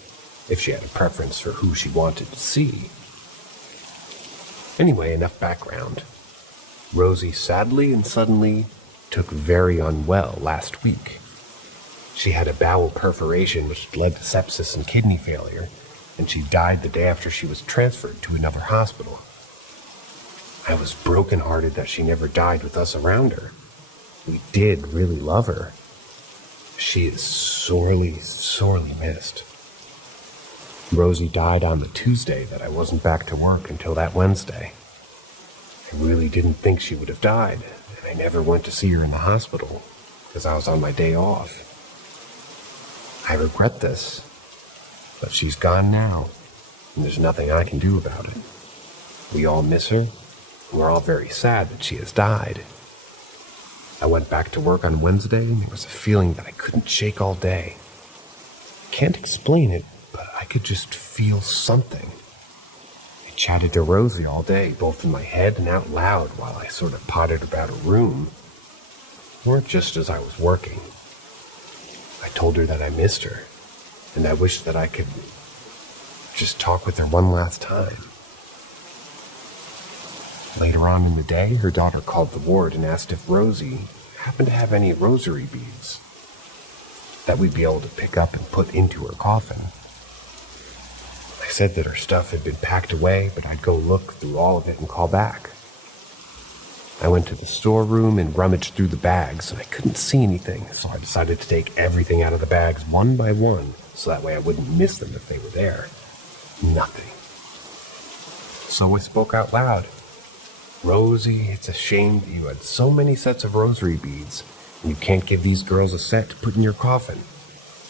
if she had a preference for who she wanted to see. Anyway, enough background. Rosie sadly and suddenly took very unwell last week. She had a bowel perforation which led to sepsis and kidney failure, and she died the day after she was transferred to another hospital. I was brokenhearted that she never died with us around her. We did really love her. She is sorely, sorely missed. Rosie died on the Tuesday that I wasn't back to work until that Wednesday. I really didn't think she would have died, and I never went to see her in the hospital because I was on my day off. I regret this, but she's gone now, and there's nothing I can do about it. We all miss her, and we're all very sad that she has died. I went back to work on Wednesday, and there was a feeling that I couldn't shake all day. Can't explain it, but I could just feel something. I chatted to Rosie all day, both in my head and out loud, while I sort of pottered about a room, or just as I was working. I told her that I missed her, and I wished that I could just talk with her one last time. Later on in the day, her daughter called the ward and asked if Rosie happened to have any rosary beads that we'd be able to pick up and put into her coffin. I said that her stuff had been packed away, but I'd go look through all of it and call back. I went to the storeroom and rummaged through the bags, and I couldn't see anything, so I decided to take everything out of the bags one by one, so that way I wouldn't miss them if they were there. Nothing. So I spoke out loud. "Rosie, it's a shame that you had so many sets of rosary beads, and you can't give these girls a set to put in your coffin.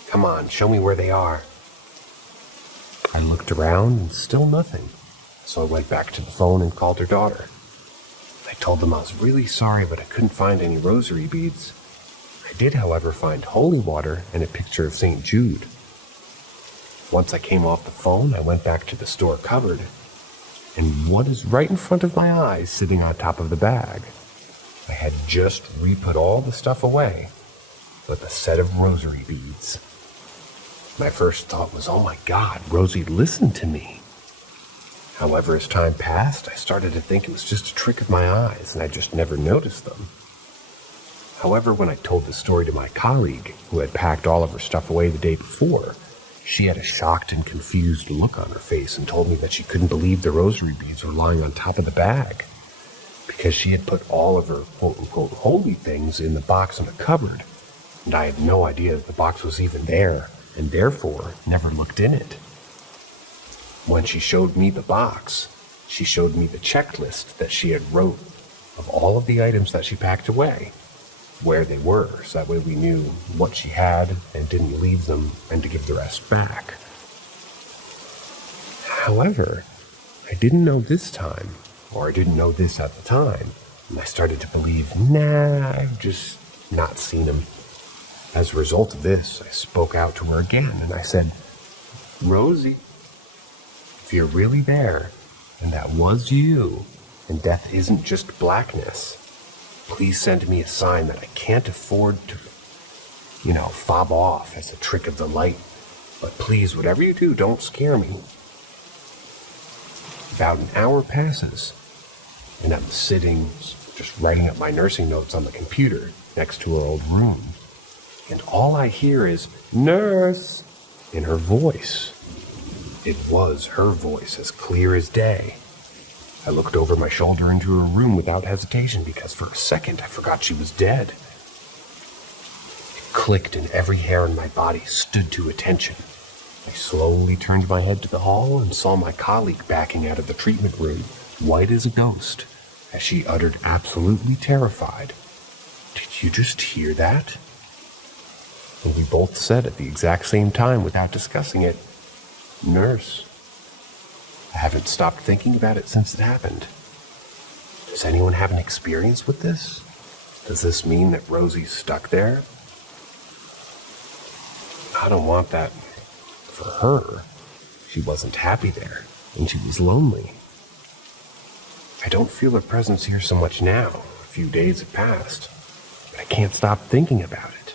Come on, show me where they are." I looked around, and still nothing, so I went back to the phone and called her daughter. I told them I was really sorry, but I couldn't find any rosary beads. I did, however, find holy water and a picture of St. Jude. Once I came off the phone, I went back to the store cupboard, and what is right in front of my eyes, sitting on top of the bag? I had just re-put all the stuff away, with a set of rosary beads. My first thought was, oh my God, Rosie listened to me. However, as time passed, I started to think it was just a trick of my eyes, and I just never noticed them. However, when I told the story to my colleague, who had packed all of her stuff away the day before, She had a shocked and confused look on her face and told me that she couldn't believe the rosary beads were lying on top of the bag, because she had put all of her quote-unquote holy things in the box in a cupboard, and I had no idea that the box was even there, and therefore never looked in it. When she showed me the box, she showed me the checklist that she had wrote of all of the items that she packed away, where they were, so that way we knew what she had and didn't leave them, and to give the rest back. However, I didn't know this time, or I didn't know this at the time, and I started to believe, nah, I've just not seen him. As a result of this, I spoke out to her again, and I said, Rosie, if you're really there, and that was you, and death isn't just blackness, please send me a sign that I can't afford to, fob off as a trick of the light. But please, whatever you do, don't scare me. About an hour passes, and I'm sitting, just writing up my nursing notes on the computer next to her old room. And all I hear is, "Nurse," in her voice. It was her voice, as clear as day. I looked over my shoulder into her room without hesitation, because for a second I forgot she was dead. It clicked and every hair in my body stood to attention. I slowly turned my head to the hall and saw my colleague backing out of the treatment room, white as a ghost, as she uttered, absolutely terrified, "Did you just hear that?" And we both said at the exact same time, without discussing it, "Nurse." I haven't stopped thinking about it since it happened. Does anyone have an experience with this? Does this mean that Rosie's stuck there? I don't want that for her. She wasn't happy there, and she was lonely. I don't feel her presence here so much now. A few days have passed, but I can't stop thinking about it.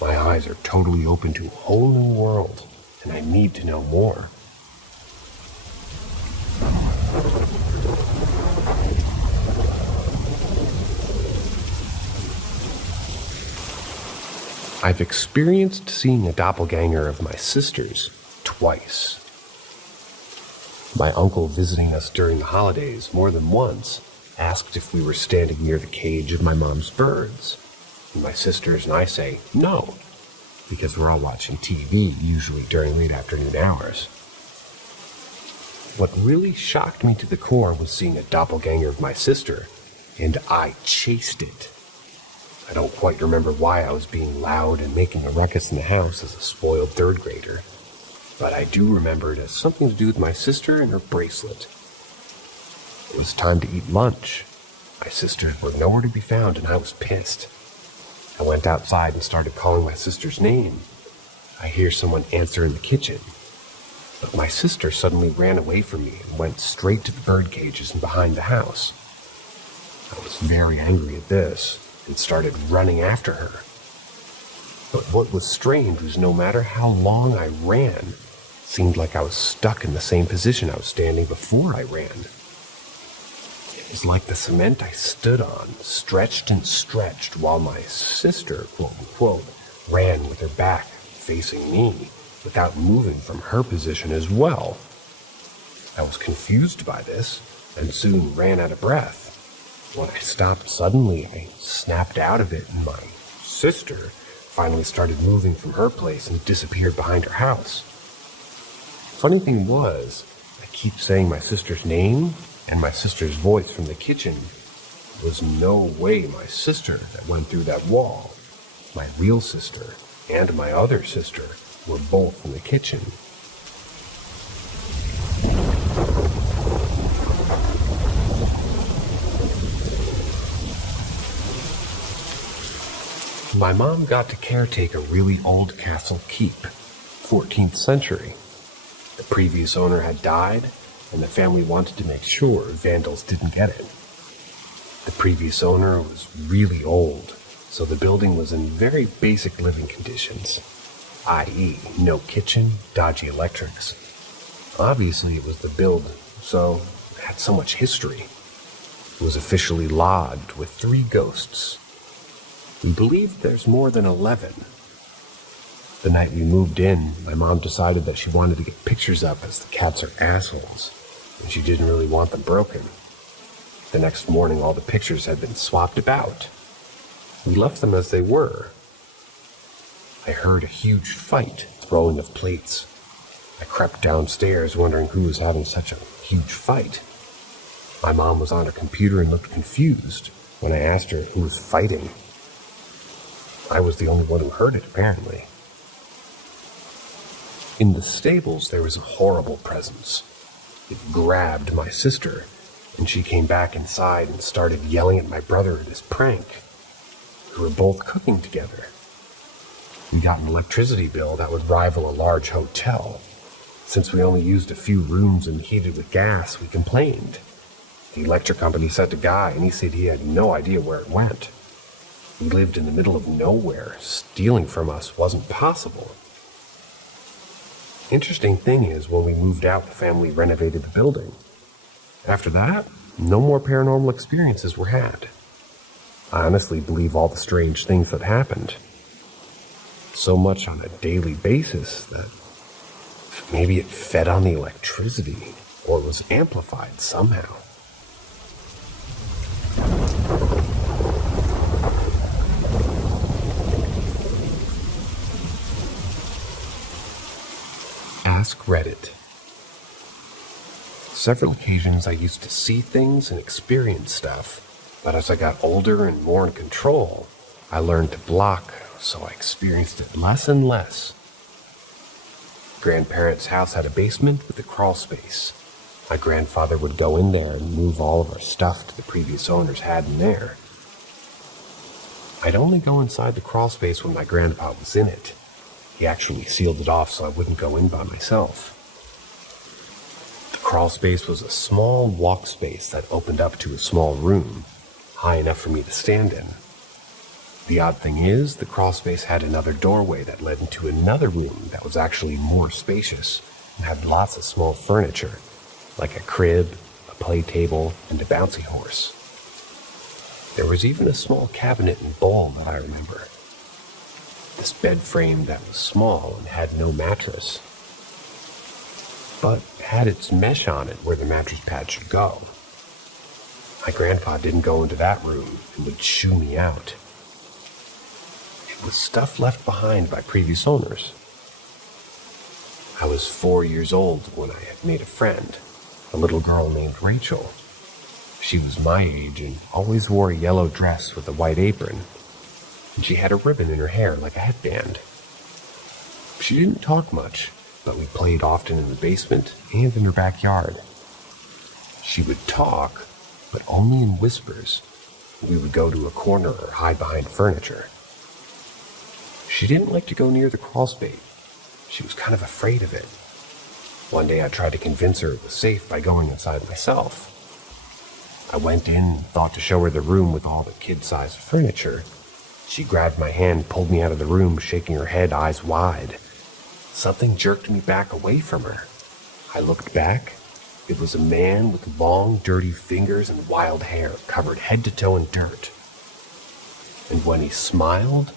My eyes are totally open to a whole new world, and I need to know more. I've experienced seeing a doppelganger of my sister's twice. My uncle, visiting us during the holidays more than once, asked if we were standing near the cage of my mom's birds. And my sisters and I say no, because we're all watching TV, usually during late afternoon hours. What really shocked me to the core was seeing a doppelganger of my sister, and I chased it. I don't quite remember why I was being loud and making a ruckus in the house as a spoiled third grader, but I do remember it has something to do with my sister and her bracelet. It was time to eat lunch. My sisters were nowhere to be found, and I was pissed. I went outside and started calling my sister's name. I hear someone answer in the kitchen, but my sister suddenly ran away from me and went straight to the bird cages and behind the house. I was very angry at this and started running after her. But what was strange was no matter how long I ran, it seemed like I was stuck in the same position I was standing before I ran. It was like the cement I stood on stretched and stretched while my sister, quote unquote, ran with her back facing me without moving from her position as well. I was confused by this and soon ran out of breath. When I stopped suddenly, I snapped out of it, and my sister finally started moving from her place and disappeared behind her house. Funny thing was, I keep saying my sister's name, and my sister's voice from the kitchen was no way my sister that went through that wall. My real sister and my other sister were both in the kitchen. My mom got to caretake a really old castle keep, 14th century. The previous owner had died, and the family wanted to make sure vandals didn't get it. The previous owner was really old, so the building was in very basic living conditions, i.e., no kitchen, dodgy electrics. Obviously it was the build, so it had so much history. It was officially lodged with 3 ghosts. We believe there's more than 11. The night we moved in, my mom decided that she wanted to get pictures up as the cats are assholes, and she didn't really want them broken. The next morning, all the pictures had been swapped about. We left them as they were. I heard a huge fight, throwing of plates. I crept downstairs, wondering who was having such a huge fight. My mom was on her computer and looked confused when I asked her who was fighting. I was the only one who heard it, apparently. In the stables, there was a horrible presence. It grabbed my sister, and she came back inside and started yelling at my brother at his prank. We were both cooking together. We got an electricity bill that would rival a large hotel. Since we only used a few rooms and heated with gas, we complained. The electric company sent a guy, and he said he had no idea where it went. We lived in the middle of nowhere. Stealing from us wasn't possible. Interesting thing is, when we moved out, the family renovated the building. After that, no more paranormal experiences were had. I honestly believe all the strange things that happened. So much on a daily basis that maybe it fed on the electricity or was amplified somehow. Ask Reddit. Several occasions I used to see things and experience stuff, but as I got older and more in control, I learned to block, so I experienced it less and less. Grandparents' house had a basement with a crawl space. My grandfather would go in there and move all of our stuff the previous owners had in there. I'd only go inside the crawl space when my grandpa was in it. He actually sealed it off so I wouldn't go in by myself. The crawl space was a small walk space that opened up to a small room, high enough for me to stand in. The odd thing is, the crawl space had another doorway that led into another room that was actually more spacious and had lots of small furniture, like a crib, a play table, and a bouncy horse. There was even a small cabinet and bowl that I remember. This bed frame that was small and had no mattress, but had its mesh on it where the mattress pad should go. My grandpa didn't go into that room and would shoo me out. It was stuff left behind by previous owners. I was 4 years old when I had made a friend, a little girl named Rachel. She was my age and always wore a yellow dress with a white apron, and she had a ribbon in her hair like a headband. She didn't talk much, but we played often in the basement and in her backyard. She would talk, but only in whispers. We would go to a corner or hide behind furniture. She didn't like to go near the crawl space. She was kind of afraid of it. One day I tried to convince her it was safe by going inside myself. I went in and thought to show her the room with all the kid-sized furniture. She grabbed my hand and pulled me out of the room, shaking her head, eyes wide. Something jerked me back away from her. I looked back. It was a man with long, dirty fingers and wild hair covered head to toe in dirt. And when he smiled,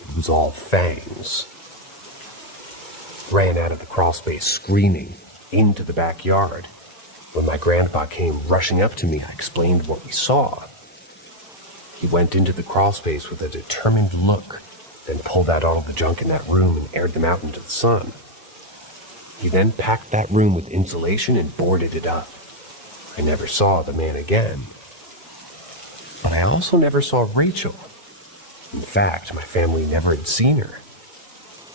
it was all fangs. Ran out of the crawl space screaming into the backyard. When my grandpa came rushing up to me, I explained what we saw. He went into the crawl space with a determined look, then pulled out all the junk in that room and aired them out into the sun. He then packed that room with insulation and boarded it up. I never saw the man again. But I also never saw Rachel. In fact, my family never had seen her.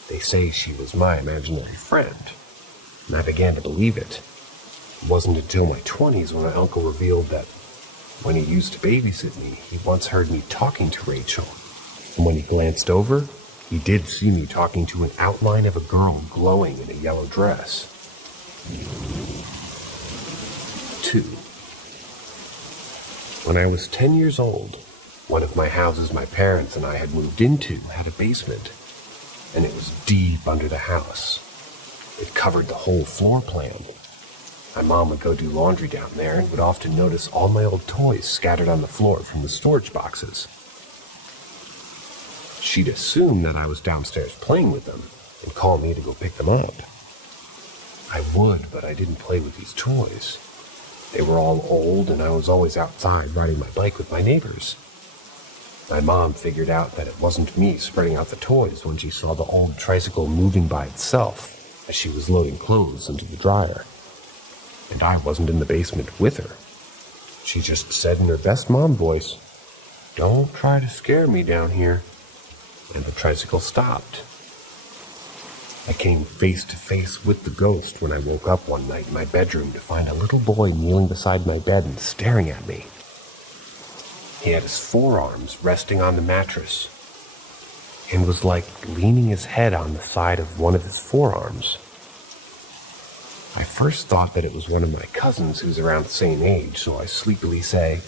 They say she was my imaginary friend, and I began to believe it. It wasn't until my 20s when my uncle revealed that when he used to babysit me, he once heard me talking to Rachel. And when he glanced over, he did see me talking to an outline of a girl glowing in a yellow dress. 2. When I was 10 years old, one of my houses my parents and I had moved into had a basement, and it was deep under the house. It covered the whole floor plan. My mom would go do laundry down there and would often notice all my old toys scattered on the floor from the storage boxes. She'd assume that I was downstairs playing with them, and call me to go pick them up. I would, but I didn't play with these toys. They were all old, and I was always outside riding my bike with my neighbors. My mom figured out that it wasn't me spreading out the toys when she saw the old tricycle moving by itself as she was loading clothes into the dryer. And I wasn't in the basement with her. She just said in her best mom voice, "Don't try to scare me down here." And the tricycle stopped. I came face to face with the ghost when I woke up one night in my bedroom to find a little boy kneeling beside my bed and staring at me. He had his forearms resting on the mattress and was like leaning his head on the side of one of his forearms. I first thought that it was one of my cousins who's around the same age, so I sleepily say,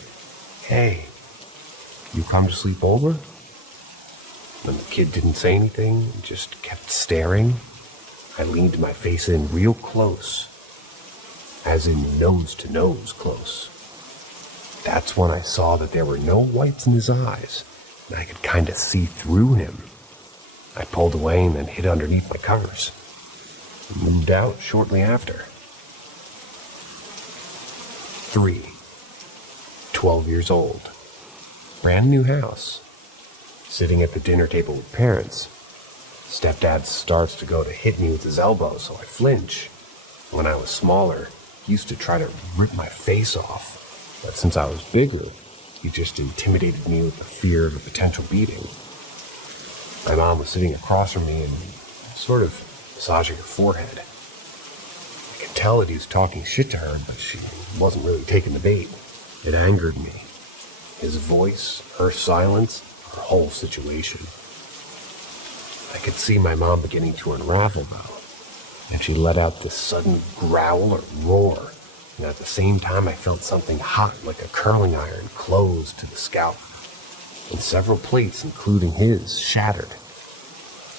"Hey, you come to sleep over?" When the kid didn't say anything and just kept staring, I leaned my face in real close, as in nose to nose close. That's when I saw that there were no whites in his eyes, and I could kind of see through him. I pulled away and then hid underneath my covers. And moved out shortly after. 3. 12 years old. Brand new house. Sitting at the dinner table with parents. Stepdad starts to go to hit me with his elbow, so I flinch. When I was smaller, he used to try to rip my face off. But since I was bigger, he just intimidated me with the fear of a potential beating. My mom was sitting across from me and sort of massaging her forehead. I could tell that he was talking shit to her, but she wasn't really taking the bait. It angered me. His voice, her silence, her whole situation. I could see my mom beginning to unravel, though, and she let out this sudden growl or roar, and at the same time I felt something hot like a curling iron close to the scalp, and several plates, including his, shattered.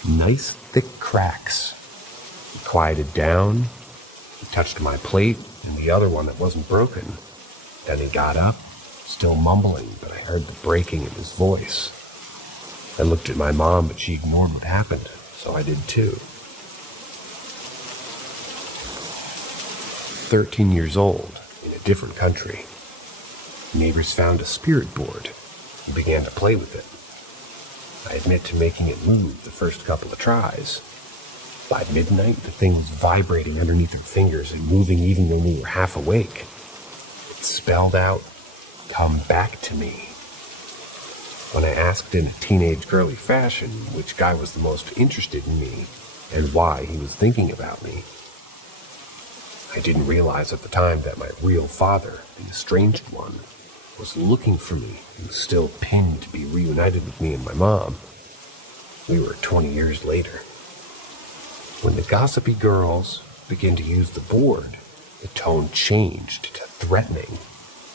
Nice thick cracks. He quieted down, he touched my plate and the other one that wasn't broken. Then he got up, still mumbling, but I heard the breaking in his voice. I looked at my mom, but she ignored what happened, so I did too. 13 years old, in a different country. Neighbors found a spirit board and began to play with it. I admit to making it move the first couple of tries. By midnight, the thing was vibrating underneath her fingers and moving even when we were half awake. It spelled out, "Come back to me." When I asked in a teenage girly fashion which guy was the most interested in me and why he was thinking about me, I didn't realize at the time that my real father, the estranged one, was looking for me and was still pinned to be reunited with me and my mom. We were 20 years later. When the gossipy girls began to use the board, the tone changed to threatening,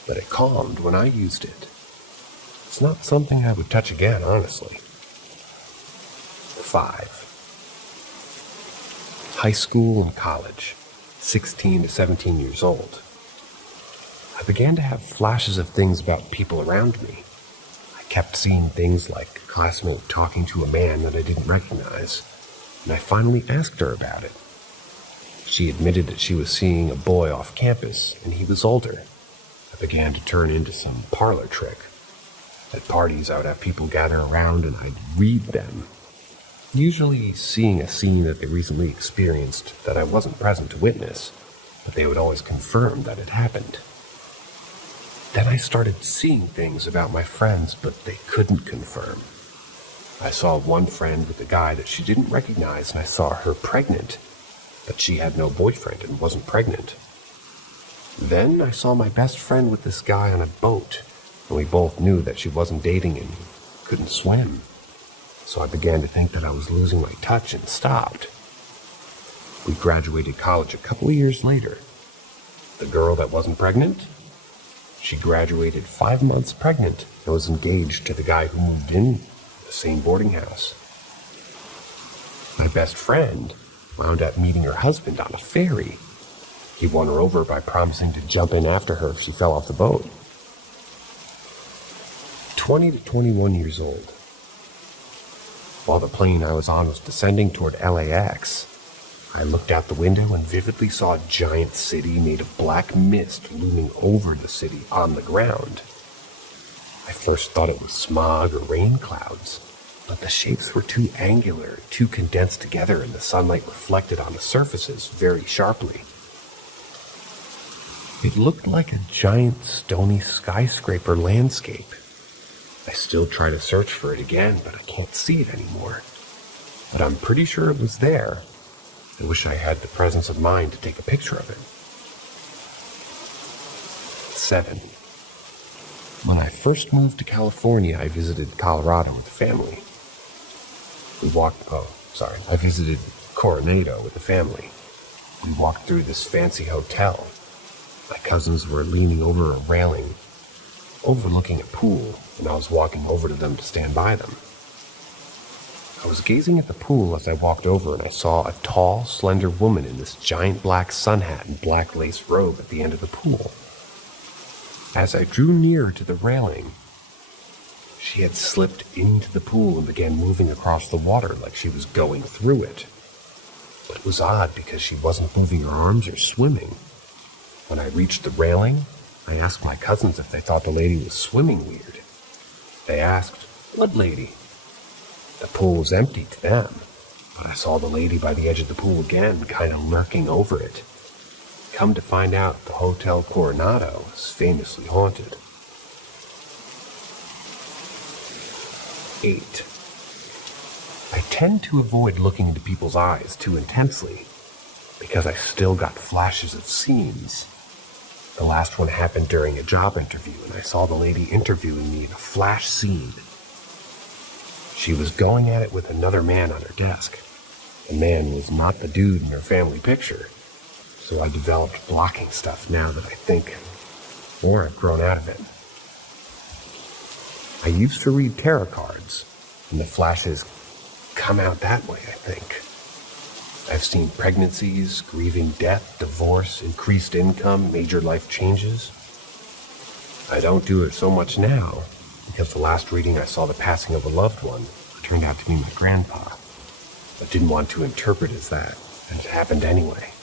but it calmed when I used it. It's not something I would touch again, honestly. 5. High school and college, 16 to 17 years old. I began to have flashes of things about people around me. I kept seeing things like a classmate talking to a man that I didn't recognize, and I finally asked her about it. She admitted that she was seeing a boy off campus, and he was older. I began to turn into some parlor trick. At parties, I would have people gather around and I'd read them, usually seeing a scene that they recently experienced that I wasn't present to witness, but they would always confirm that it happened. Then I started seeing things about my friends, but they couldn't confirm. I saw one friend with a guy that she didn't recognize, and I saw her pregnant, but she had no boyfriend and wasn't pregnant. Then I saw my best friend with this guy on a boat, and we both knew that she wasn't dating and couldn't swim. So I began to think that I was losing my touch and stopped. We graduated college a couple of years later. The girl that wasn't pregnant, she graduated 5 months pregnant and was engaged to the guy who moved in the same boarding house. My best friend wound up meeting her husband on a ferry. He won her over by promising to jump in after her if she fell off the boat. 20 to 21 years old. While the plane I was on was descending toward LAX, I looked out the window and vividly saw a giant city made of black mist looming over the city on the ground. I first thought it was smog or rain clouds, but the shapes were too angular, too condensed together, and the sunlight reflected on the surfaces very sharply. It looked like a giant stony skyscraper landscape. I still try to search for it again, but I can't see it anymore. But I'm pretty sure it was there. I wish I had the presence of mind to take a picture of it. 7. When I first moved to California, I visited Colorado with the family. I visited Coronado with the family. We walked through this fancy hotel. My cousins were leaning over a railing, overlooking a pool, and I was walking over to them to stand by them. I was gazing at the pool as I walked over, and I saw a tall, slender woman in this giant black sun hat and black lace robe at the end of the pool. As I drew nearer to the railing, she had slipped into the pool and began moving across the water like she was going through it. But it was odd because she wasn't moving her arms or swimming. When I reached the railing, I asked my cousins if they thought the lady was swimming weird. They asked, "What lady?" The pool was empty to them, but I saw the lady by the edge of the pool again, kind of lurking over it. Come to find out, the Hotel Coronado is famously haunted. 8. I tend to avoid looking into people's eyes too intensely, because I still got flashes of scenes. The last one happened during a job interview, and I saw the lady interviewing me in a flash scene. She was going at it with another man on her desk. The man was not the dude in her family picture, so I developed blocking stuff now that I think, or I've grown out of it. I used to read tarot cards, and the flashes come out that way, I think. I've seen pregnancies, grieving death, divorce, increased income, major life changes. I don't do it so much now, because the last reading I saw the passing of a loved one who turned out to be my grandpa, but didn't want to interpret as that, and it happened anyway.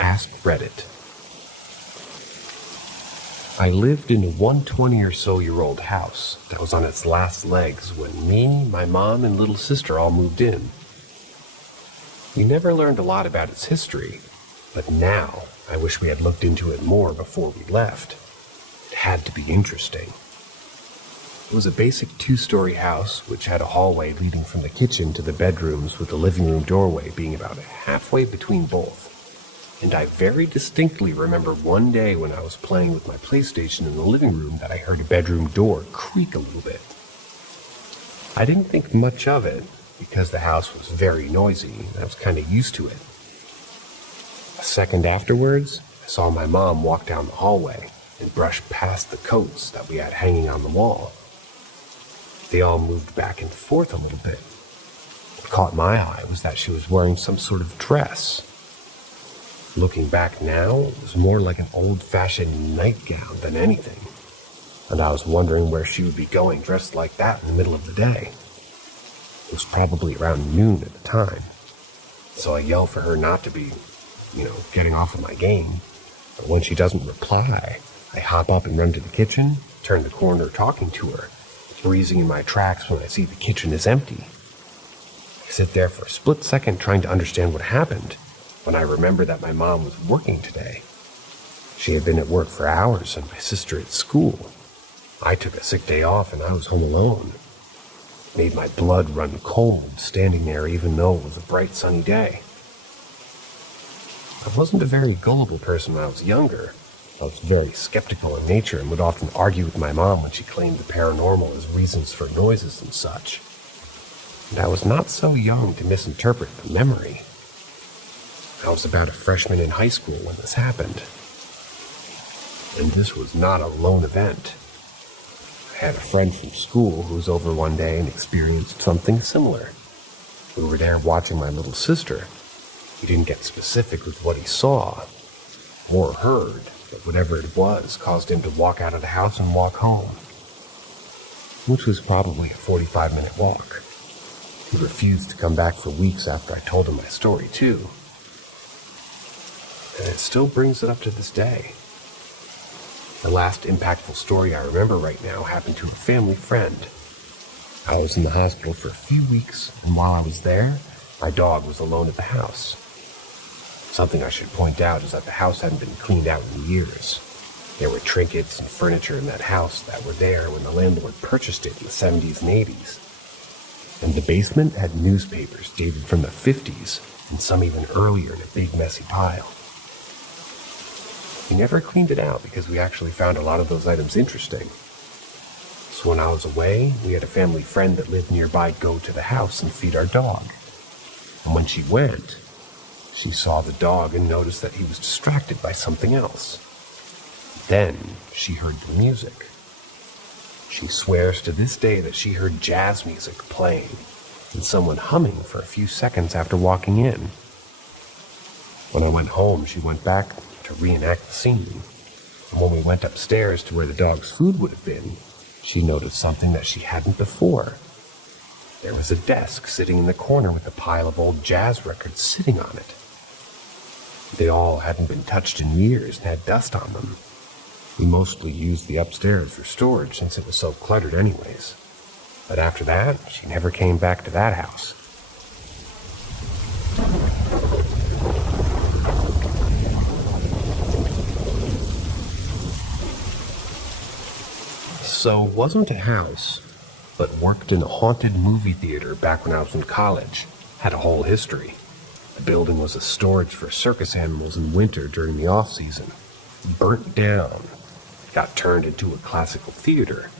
Ask Reddit. I lived in a 120-or-so-year-old house that was on its last legs when me, my mom, and little sister all moved in. We never learned a lot about its history, but now I wish we had looked into it more before we left. It had to be interesting. It was a basic 2-story house which had a hallway leading from the kitchen to the bedrooms, with the living room doorway being about halfway between both. And I very distinctly remember one day when I was playing with my PlayStation in the living room that I heard a bedroom door creak a little bit. I didn't think much of it because the house was very noisy and I was kind of used to it. A second afterwards, I saw my mom walk down the hallway and brush past the coats that we had hanging on the wall. They all moved back and forth a little bit. What caught my eye was that she was wearing some sort of dress. Looking back now, it was more like an old-fashioned nightgown than anything, and I was wondering where she would be going dressed like that in the middle of the day. It was probably around noon at the time, so I yell for her not to be, getting off of my game. But when she doesn't reply, I hop up and run to the kitchen, turn the corner talking to her, freezing in my tracks when I see the kitchen is empty. I sit there for a split second trying to understand what happened, when I remember that my mom was working today. She had been at work for hours and my sister at school. I took a sick day off and I was home alone. It made my blood run cold standing there even though it was a bright sunny day. I wasn't a very gullible person when I was younger. I was very skeptical in nature and would often argue with my mom when she claimed the paranormal as reasons for noises and such. And I was not so young to misinterpret the memory. I was about a freshman in high school when this happened. And this was not a lone event. I had a friend from school who was over one day and experienced something similar. We were there watching my little sister. He didn't get specific with what he saw or heard, but whatever it was caused him to walk out of the house and walk home, which was probably a 45-minute walk. He refused to come back for weeks after I told him my story, too. And it still brings it up to this day. The last impactful story I remember right now happened to a family friend. I was in the hospital for a few weeks, and while I was there, my dog was alone at the house. Something I should point out is that the house hadn't been cleaned out in years. There were trinkets and furniture in that house that were there when the landlord purchased it in the 70s and 80s. And the basement had newspapers dated from the 50s, and some even earlier in a big messy pile. We never cleaned it out because we actually found a lot of those items interesting. So when I was away, we had a family friend that lived nearby go to the house and feed our dog. And when she went, she saw the dog and noticed that he was distracted by something else. Then she heard the music. She swears to this day that she heard jazz music playing and someone humming for a few seconds after walking in. When I went home, she went back to reenact the scene. And when we went upstairs to where the dog's food would have been, she noticed something that she hadn't before. There was a desk sitting in the corner with a pile of old jazz records sitting on it. They all hadn't been touched in years and had dust on them. We mostly used the upstairs for storage since it was so cluttered anyways. But after that, she never came back to that house. So wasn't a house, but worked in a haunted movie theater back when I was in college. Had a whole history. The building was a storage for circus animals in winter during the off-season. Burnt down. Got turned into a classical theater.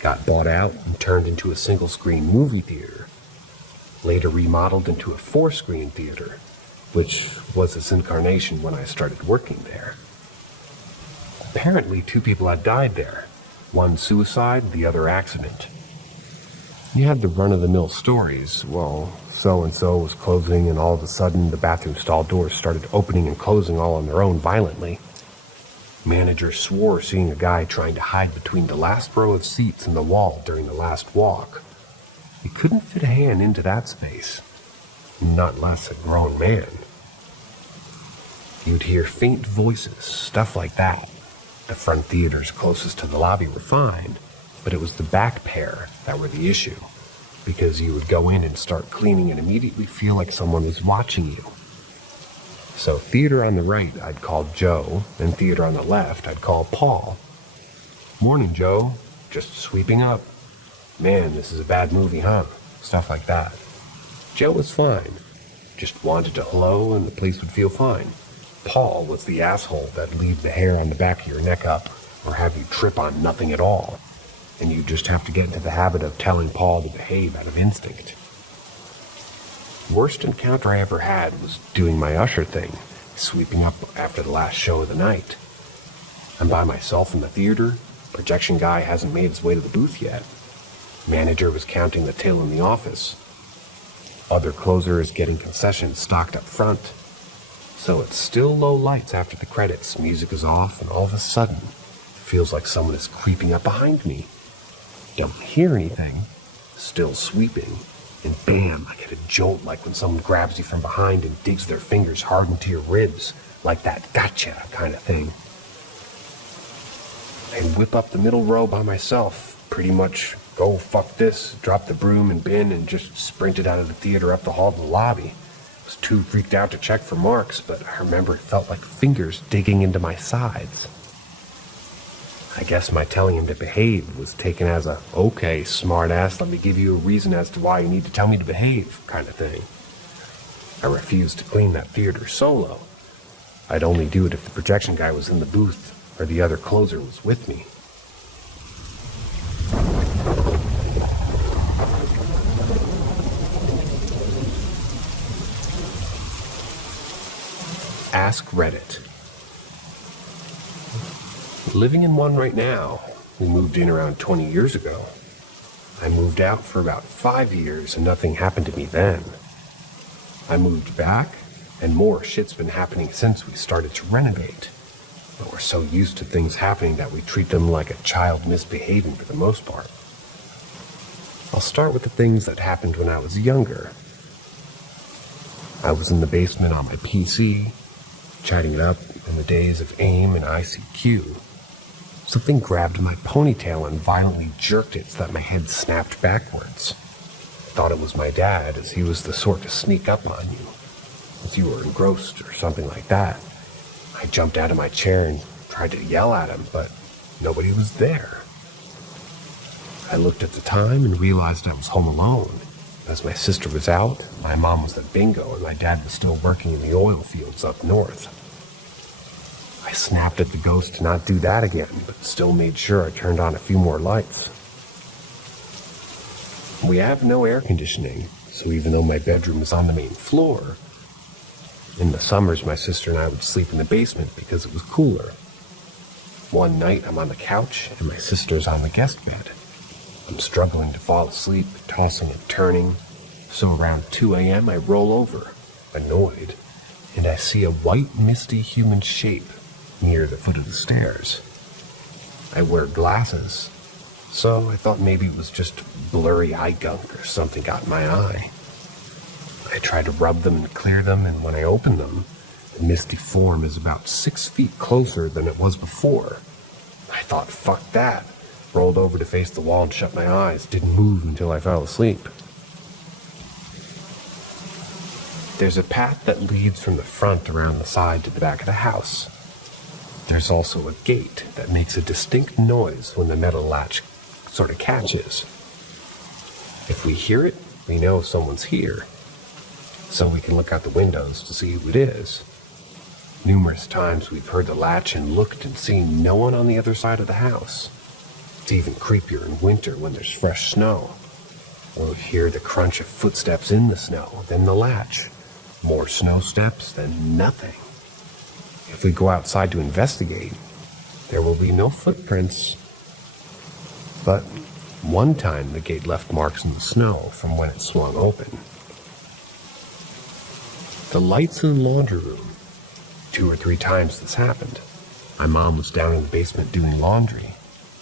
Got bought out and turned into a single-screen movie theater. Later remodeled into a 4-screen theater, which was its incarnation when I started working there. Apparently 2 people had died there. One suicide, the other accident. You had the run-of-the-mill stories. Well, so-and-so was closing and all of a sudden the bathroom stall doors started opening and closing all on their own violently. Manager swore seeing a guy trying to hide between the last row of seats and the wall during the last walk. He couldn't fit a hand into that space, not less a grown man. You'd hear faint voices, stuff like that. The front theaters closest to the lobby were fine, but it was the back pair that were the issue, because you would go in and start cleaning and immediately feel like someone was watching you. So theater on the right, I'd call Joe, and theater on the left, I'd call Paul. Morning, Joe. Just sweeping up. Man, this is a bad movie, huh? Stuff like that. Joe was fine. Just wanted to hello and the place would feel fine. Paul was the asshole that'd leave the hair on the back of your neck up, or have you trip on nothing at all. And you just have to get into the habit of telling Paul to behave out of instinct. Worst encounter I ever had was doing my usher thing, sweeping up after the last show of the night. I'm by myself in the theater. Projection guy hasn't made his way to the booth yet. Manager was counting the till in the office. Other closer is getting concessions stocked up front. So it's still low lights after the credits, music is off, and all of a sudden, it feels like someone is creeping up behind me. Don't hear anything, still sweeping, and bam, I get a jolt like when someone grabs you from behind and digs their fingers hard into your ribs, like that gotcha kind of thing. I whip up the middle row by myself, pretty much go fuck this, drop the broom and bin, and just sprinted out of the theater up the hall to the lobby. I was too freaked out to check for marks, but I remember it felt like fingers digging into my sides. I guess my telling him to behave was taken as a, okay, smartass, let me give you a reason as to why you need to tell me to behave, kind of thing. I refused to clean that theater solo. I'd only do it if the projection guy was in the booth or the other closer was with me. Ask Reddit. Living in one right now. We moved in around 20 years ago. I moved out for about 5 years and nothing happened to me then. I moved back And more shit's been happening since we started to renovate. But we're so used to things happening that we treat them like a child misbehaving for the most part. I'll start with the things that happened when I was younger. I was in the basement on my PC, chatting it up in the days of AIM and ICQ. Something grabbed my ponytail and violently jerked it so that my head snapped backwards. I thought it was my dad, as he was the sort to sneak up on you, as you were engrossed or something like that. I jumped out of my chair and tried to yell at him, but nobody was there. I looked at the time and realized I was home alone, as my sister was out, my mom was at bingo, and my dad was still working in the oil fields up north. I snapped at the ghost to not do that again, but still made sure I turned on a few more lights. We have no air conditioning, so even though my bedroom is on the main floor, in the summers my sister and I would sleep in the basement because it was cooler. One night I'm on the couch and my sister's on the guest bed. I'm struggling to fall asleep, tossing and turning, so around 2 a.m. I roll over, annoyed, and I see a white, misty human shape near the foot of the stairs. I wear glasses, so I thought maybe it was just blurry eye gunk or something got in my eye. I try to rub them and clear them, and when I open them, the misty form is about 6 feet closer than it was before. I thought, fuck that. Rolled over to face the wall and shut my eyes. Didn't move until I fell asleep. There's a path that leads from the front around the side to the back of the house. There's also a gate that makes a distinct noise when the metal latch sort of catches. If we hear it, we know someone's here, so we can look out the windows to see who it is. Numerous times we've heard the latch and looked and seen no one on the other side of the house. It's even creepier in winter when there's fresh snow. We'll hear the crunch of footsteps in the snow, then the latch. More snow steps, then nothing. If we go outside to investigate, there will be no footprints. But one time the gate left marks in the snow from when it swung open. The lights in the laundry room. 2 or 3 times this happened. My mom was down in the basement doing laundry.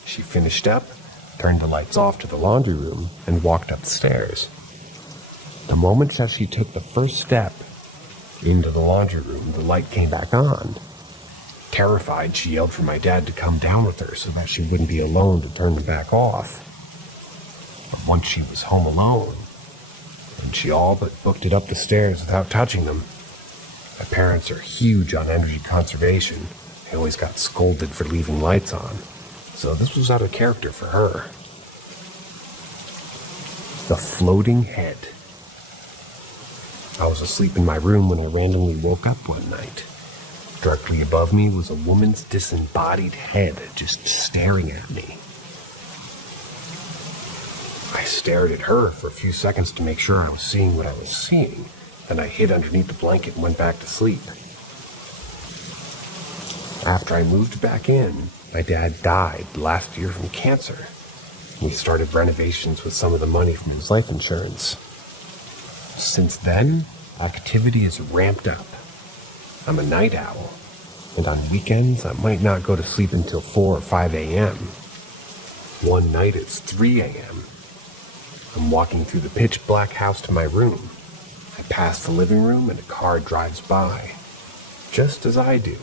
She finished up, turned the lights off to the laundry room, and walked up the stairs. The moment that she took the first step into the laundry room, the light came back on. Terrified, she yelled for my dad to come down with her so that she wouldn't be alone to turn them back off. But once she was home alone, and she all but booked it up the stairs without touching them. My parents are huge on energy conservation. They always got scolded for leaving lights on, so this was out of character for her. The floating head. I was asleep in my room when I randomly woke up one night. Directly above me was a woman's disembodied head just staring at me. I stared at her for a few seconds to make sure I was seeing what I was seeing. Then I hid underneath the blanket and went back to sleep. After I moved back in, my dad died last year from cancer. We started renovations with some of the money from his life insurance. Since then, activity has ramped up. I'm a night owl, and on weekends I might not go to sleep until 4 or 5 a.m. One night it's 3 a.m. I'm walking through the pitch black house to my room. I pass the living room and a car drives by, just as I do,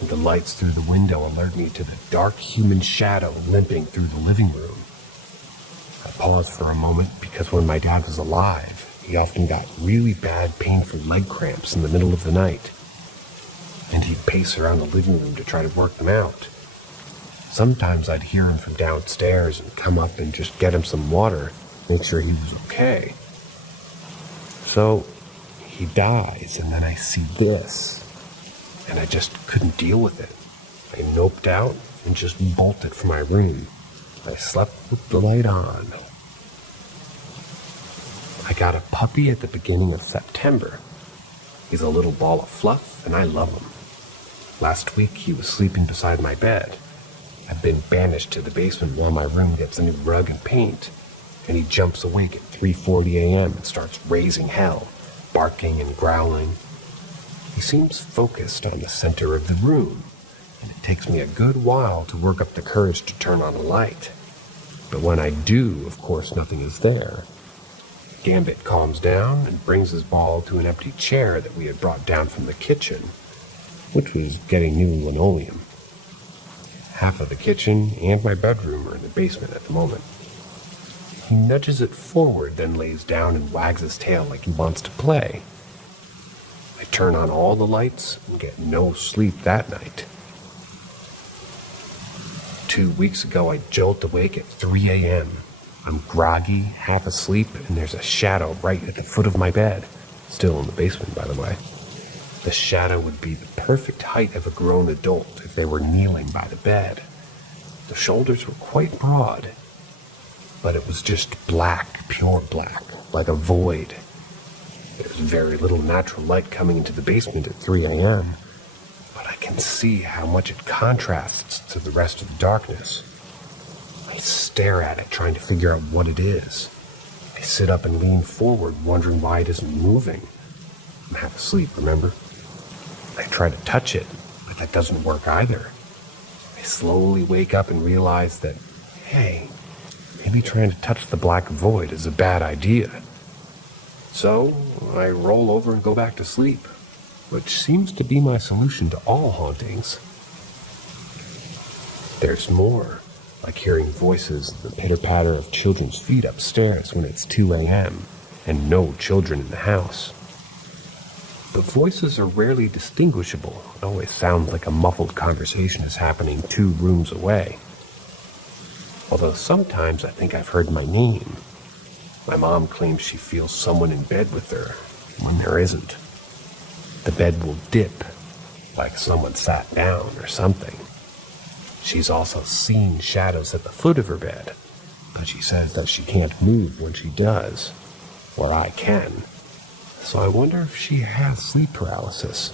and the lights through the window alert me to the dark human shadow limping through the living room. I pause for a moment because when my dad was alive, he often got really bad, painful leg cramps in the middle of the night, and he'd pace around the living room to try to work them out. Sometimes I'd hear him from downstairs and come up and just get him some water, make sure he was okay. So he dies, and then I see this, and I just couldn't deal with it. I noped out and just bolted from my room. I slept with the light on. I got a puppy at the beginning of September. He's a little ball of fluff, and I love him. Last week, he was sleeping beside my bed. I've been banished to the basement while my room gets a new rug and paint, and he jumps awake at 3:40 a.m. and starts raising hell, barking and growling. He seems focused on the center of the room, and it takes me a good while to work up the courage to turn on a light. But when I do, of course, nothing is there. Gambit calms down and brings his ball to an empty chair that we had brought down from the kitchen, which was getting new linoleum. Half of the kitchen and my bedroom are in the basement at the moment. He nudges it forward, then lays down and wags his tail like he wants to play. I turn on all the lights and get no sleep that night. 2 weeks ago, I jolt awake at 3 a.m. I'm groggy, half asleep, and there's a shadow right at the foot of my bed. Still in the basement, by the way. The shadow would be the perfect height of a grown adult if they were kneeling by the bed. The shoulders were quite broad, but it was just black, pure black, like a void. There's very little natural light coming into the basement at 3 a.m., but I can see how much it contrasts to the rest of the darkness. I stare at it, trying to figure out what it is. I sit up and lean forward, wondering why it isn't moving. I'm half asleep, remember? I try to touch it, but that doesn't work either. I slowly wake up and realize that, hey, maybe trying to touch the black void is a bad idea. So I roll over and go back to sleep, which seems to be my solution to all hauntings. There's more, like hearing voices and the pitter-patter of children's feet upstairs when it's 2 a.m. and no children in the house. The voices are rarely distinguishable. It always sounds like a muffled conversation is happening 2 rooms away. Although sometimes I think I've heard my name. My mom claims she feels someone in bed with her, when there isn't. The bed will dip, like someone sat down or something. She's also seen shadows at the foot of her bed, but she says that she can't move when she does, or I can. So I wonder if she has sleep paralysis.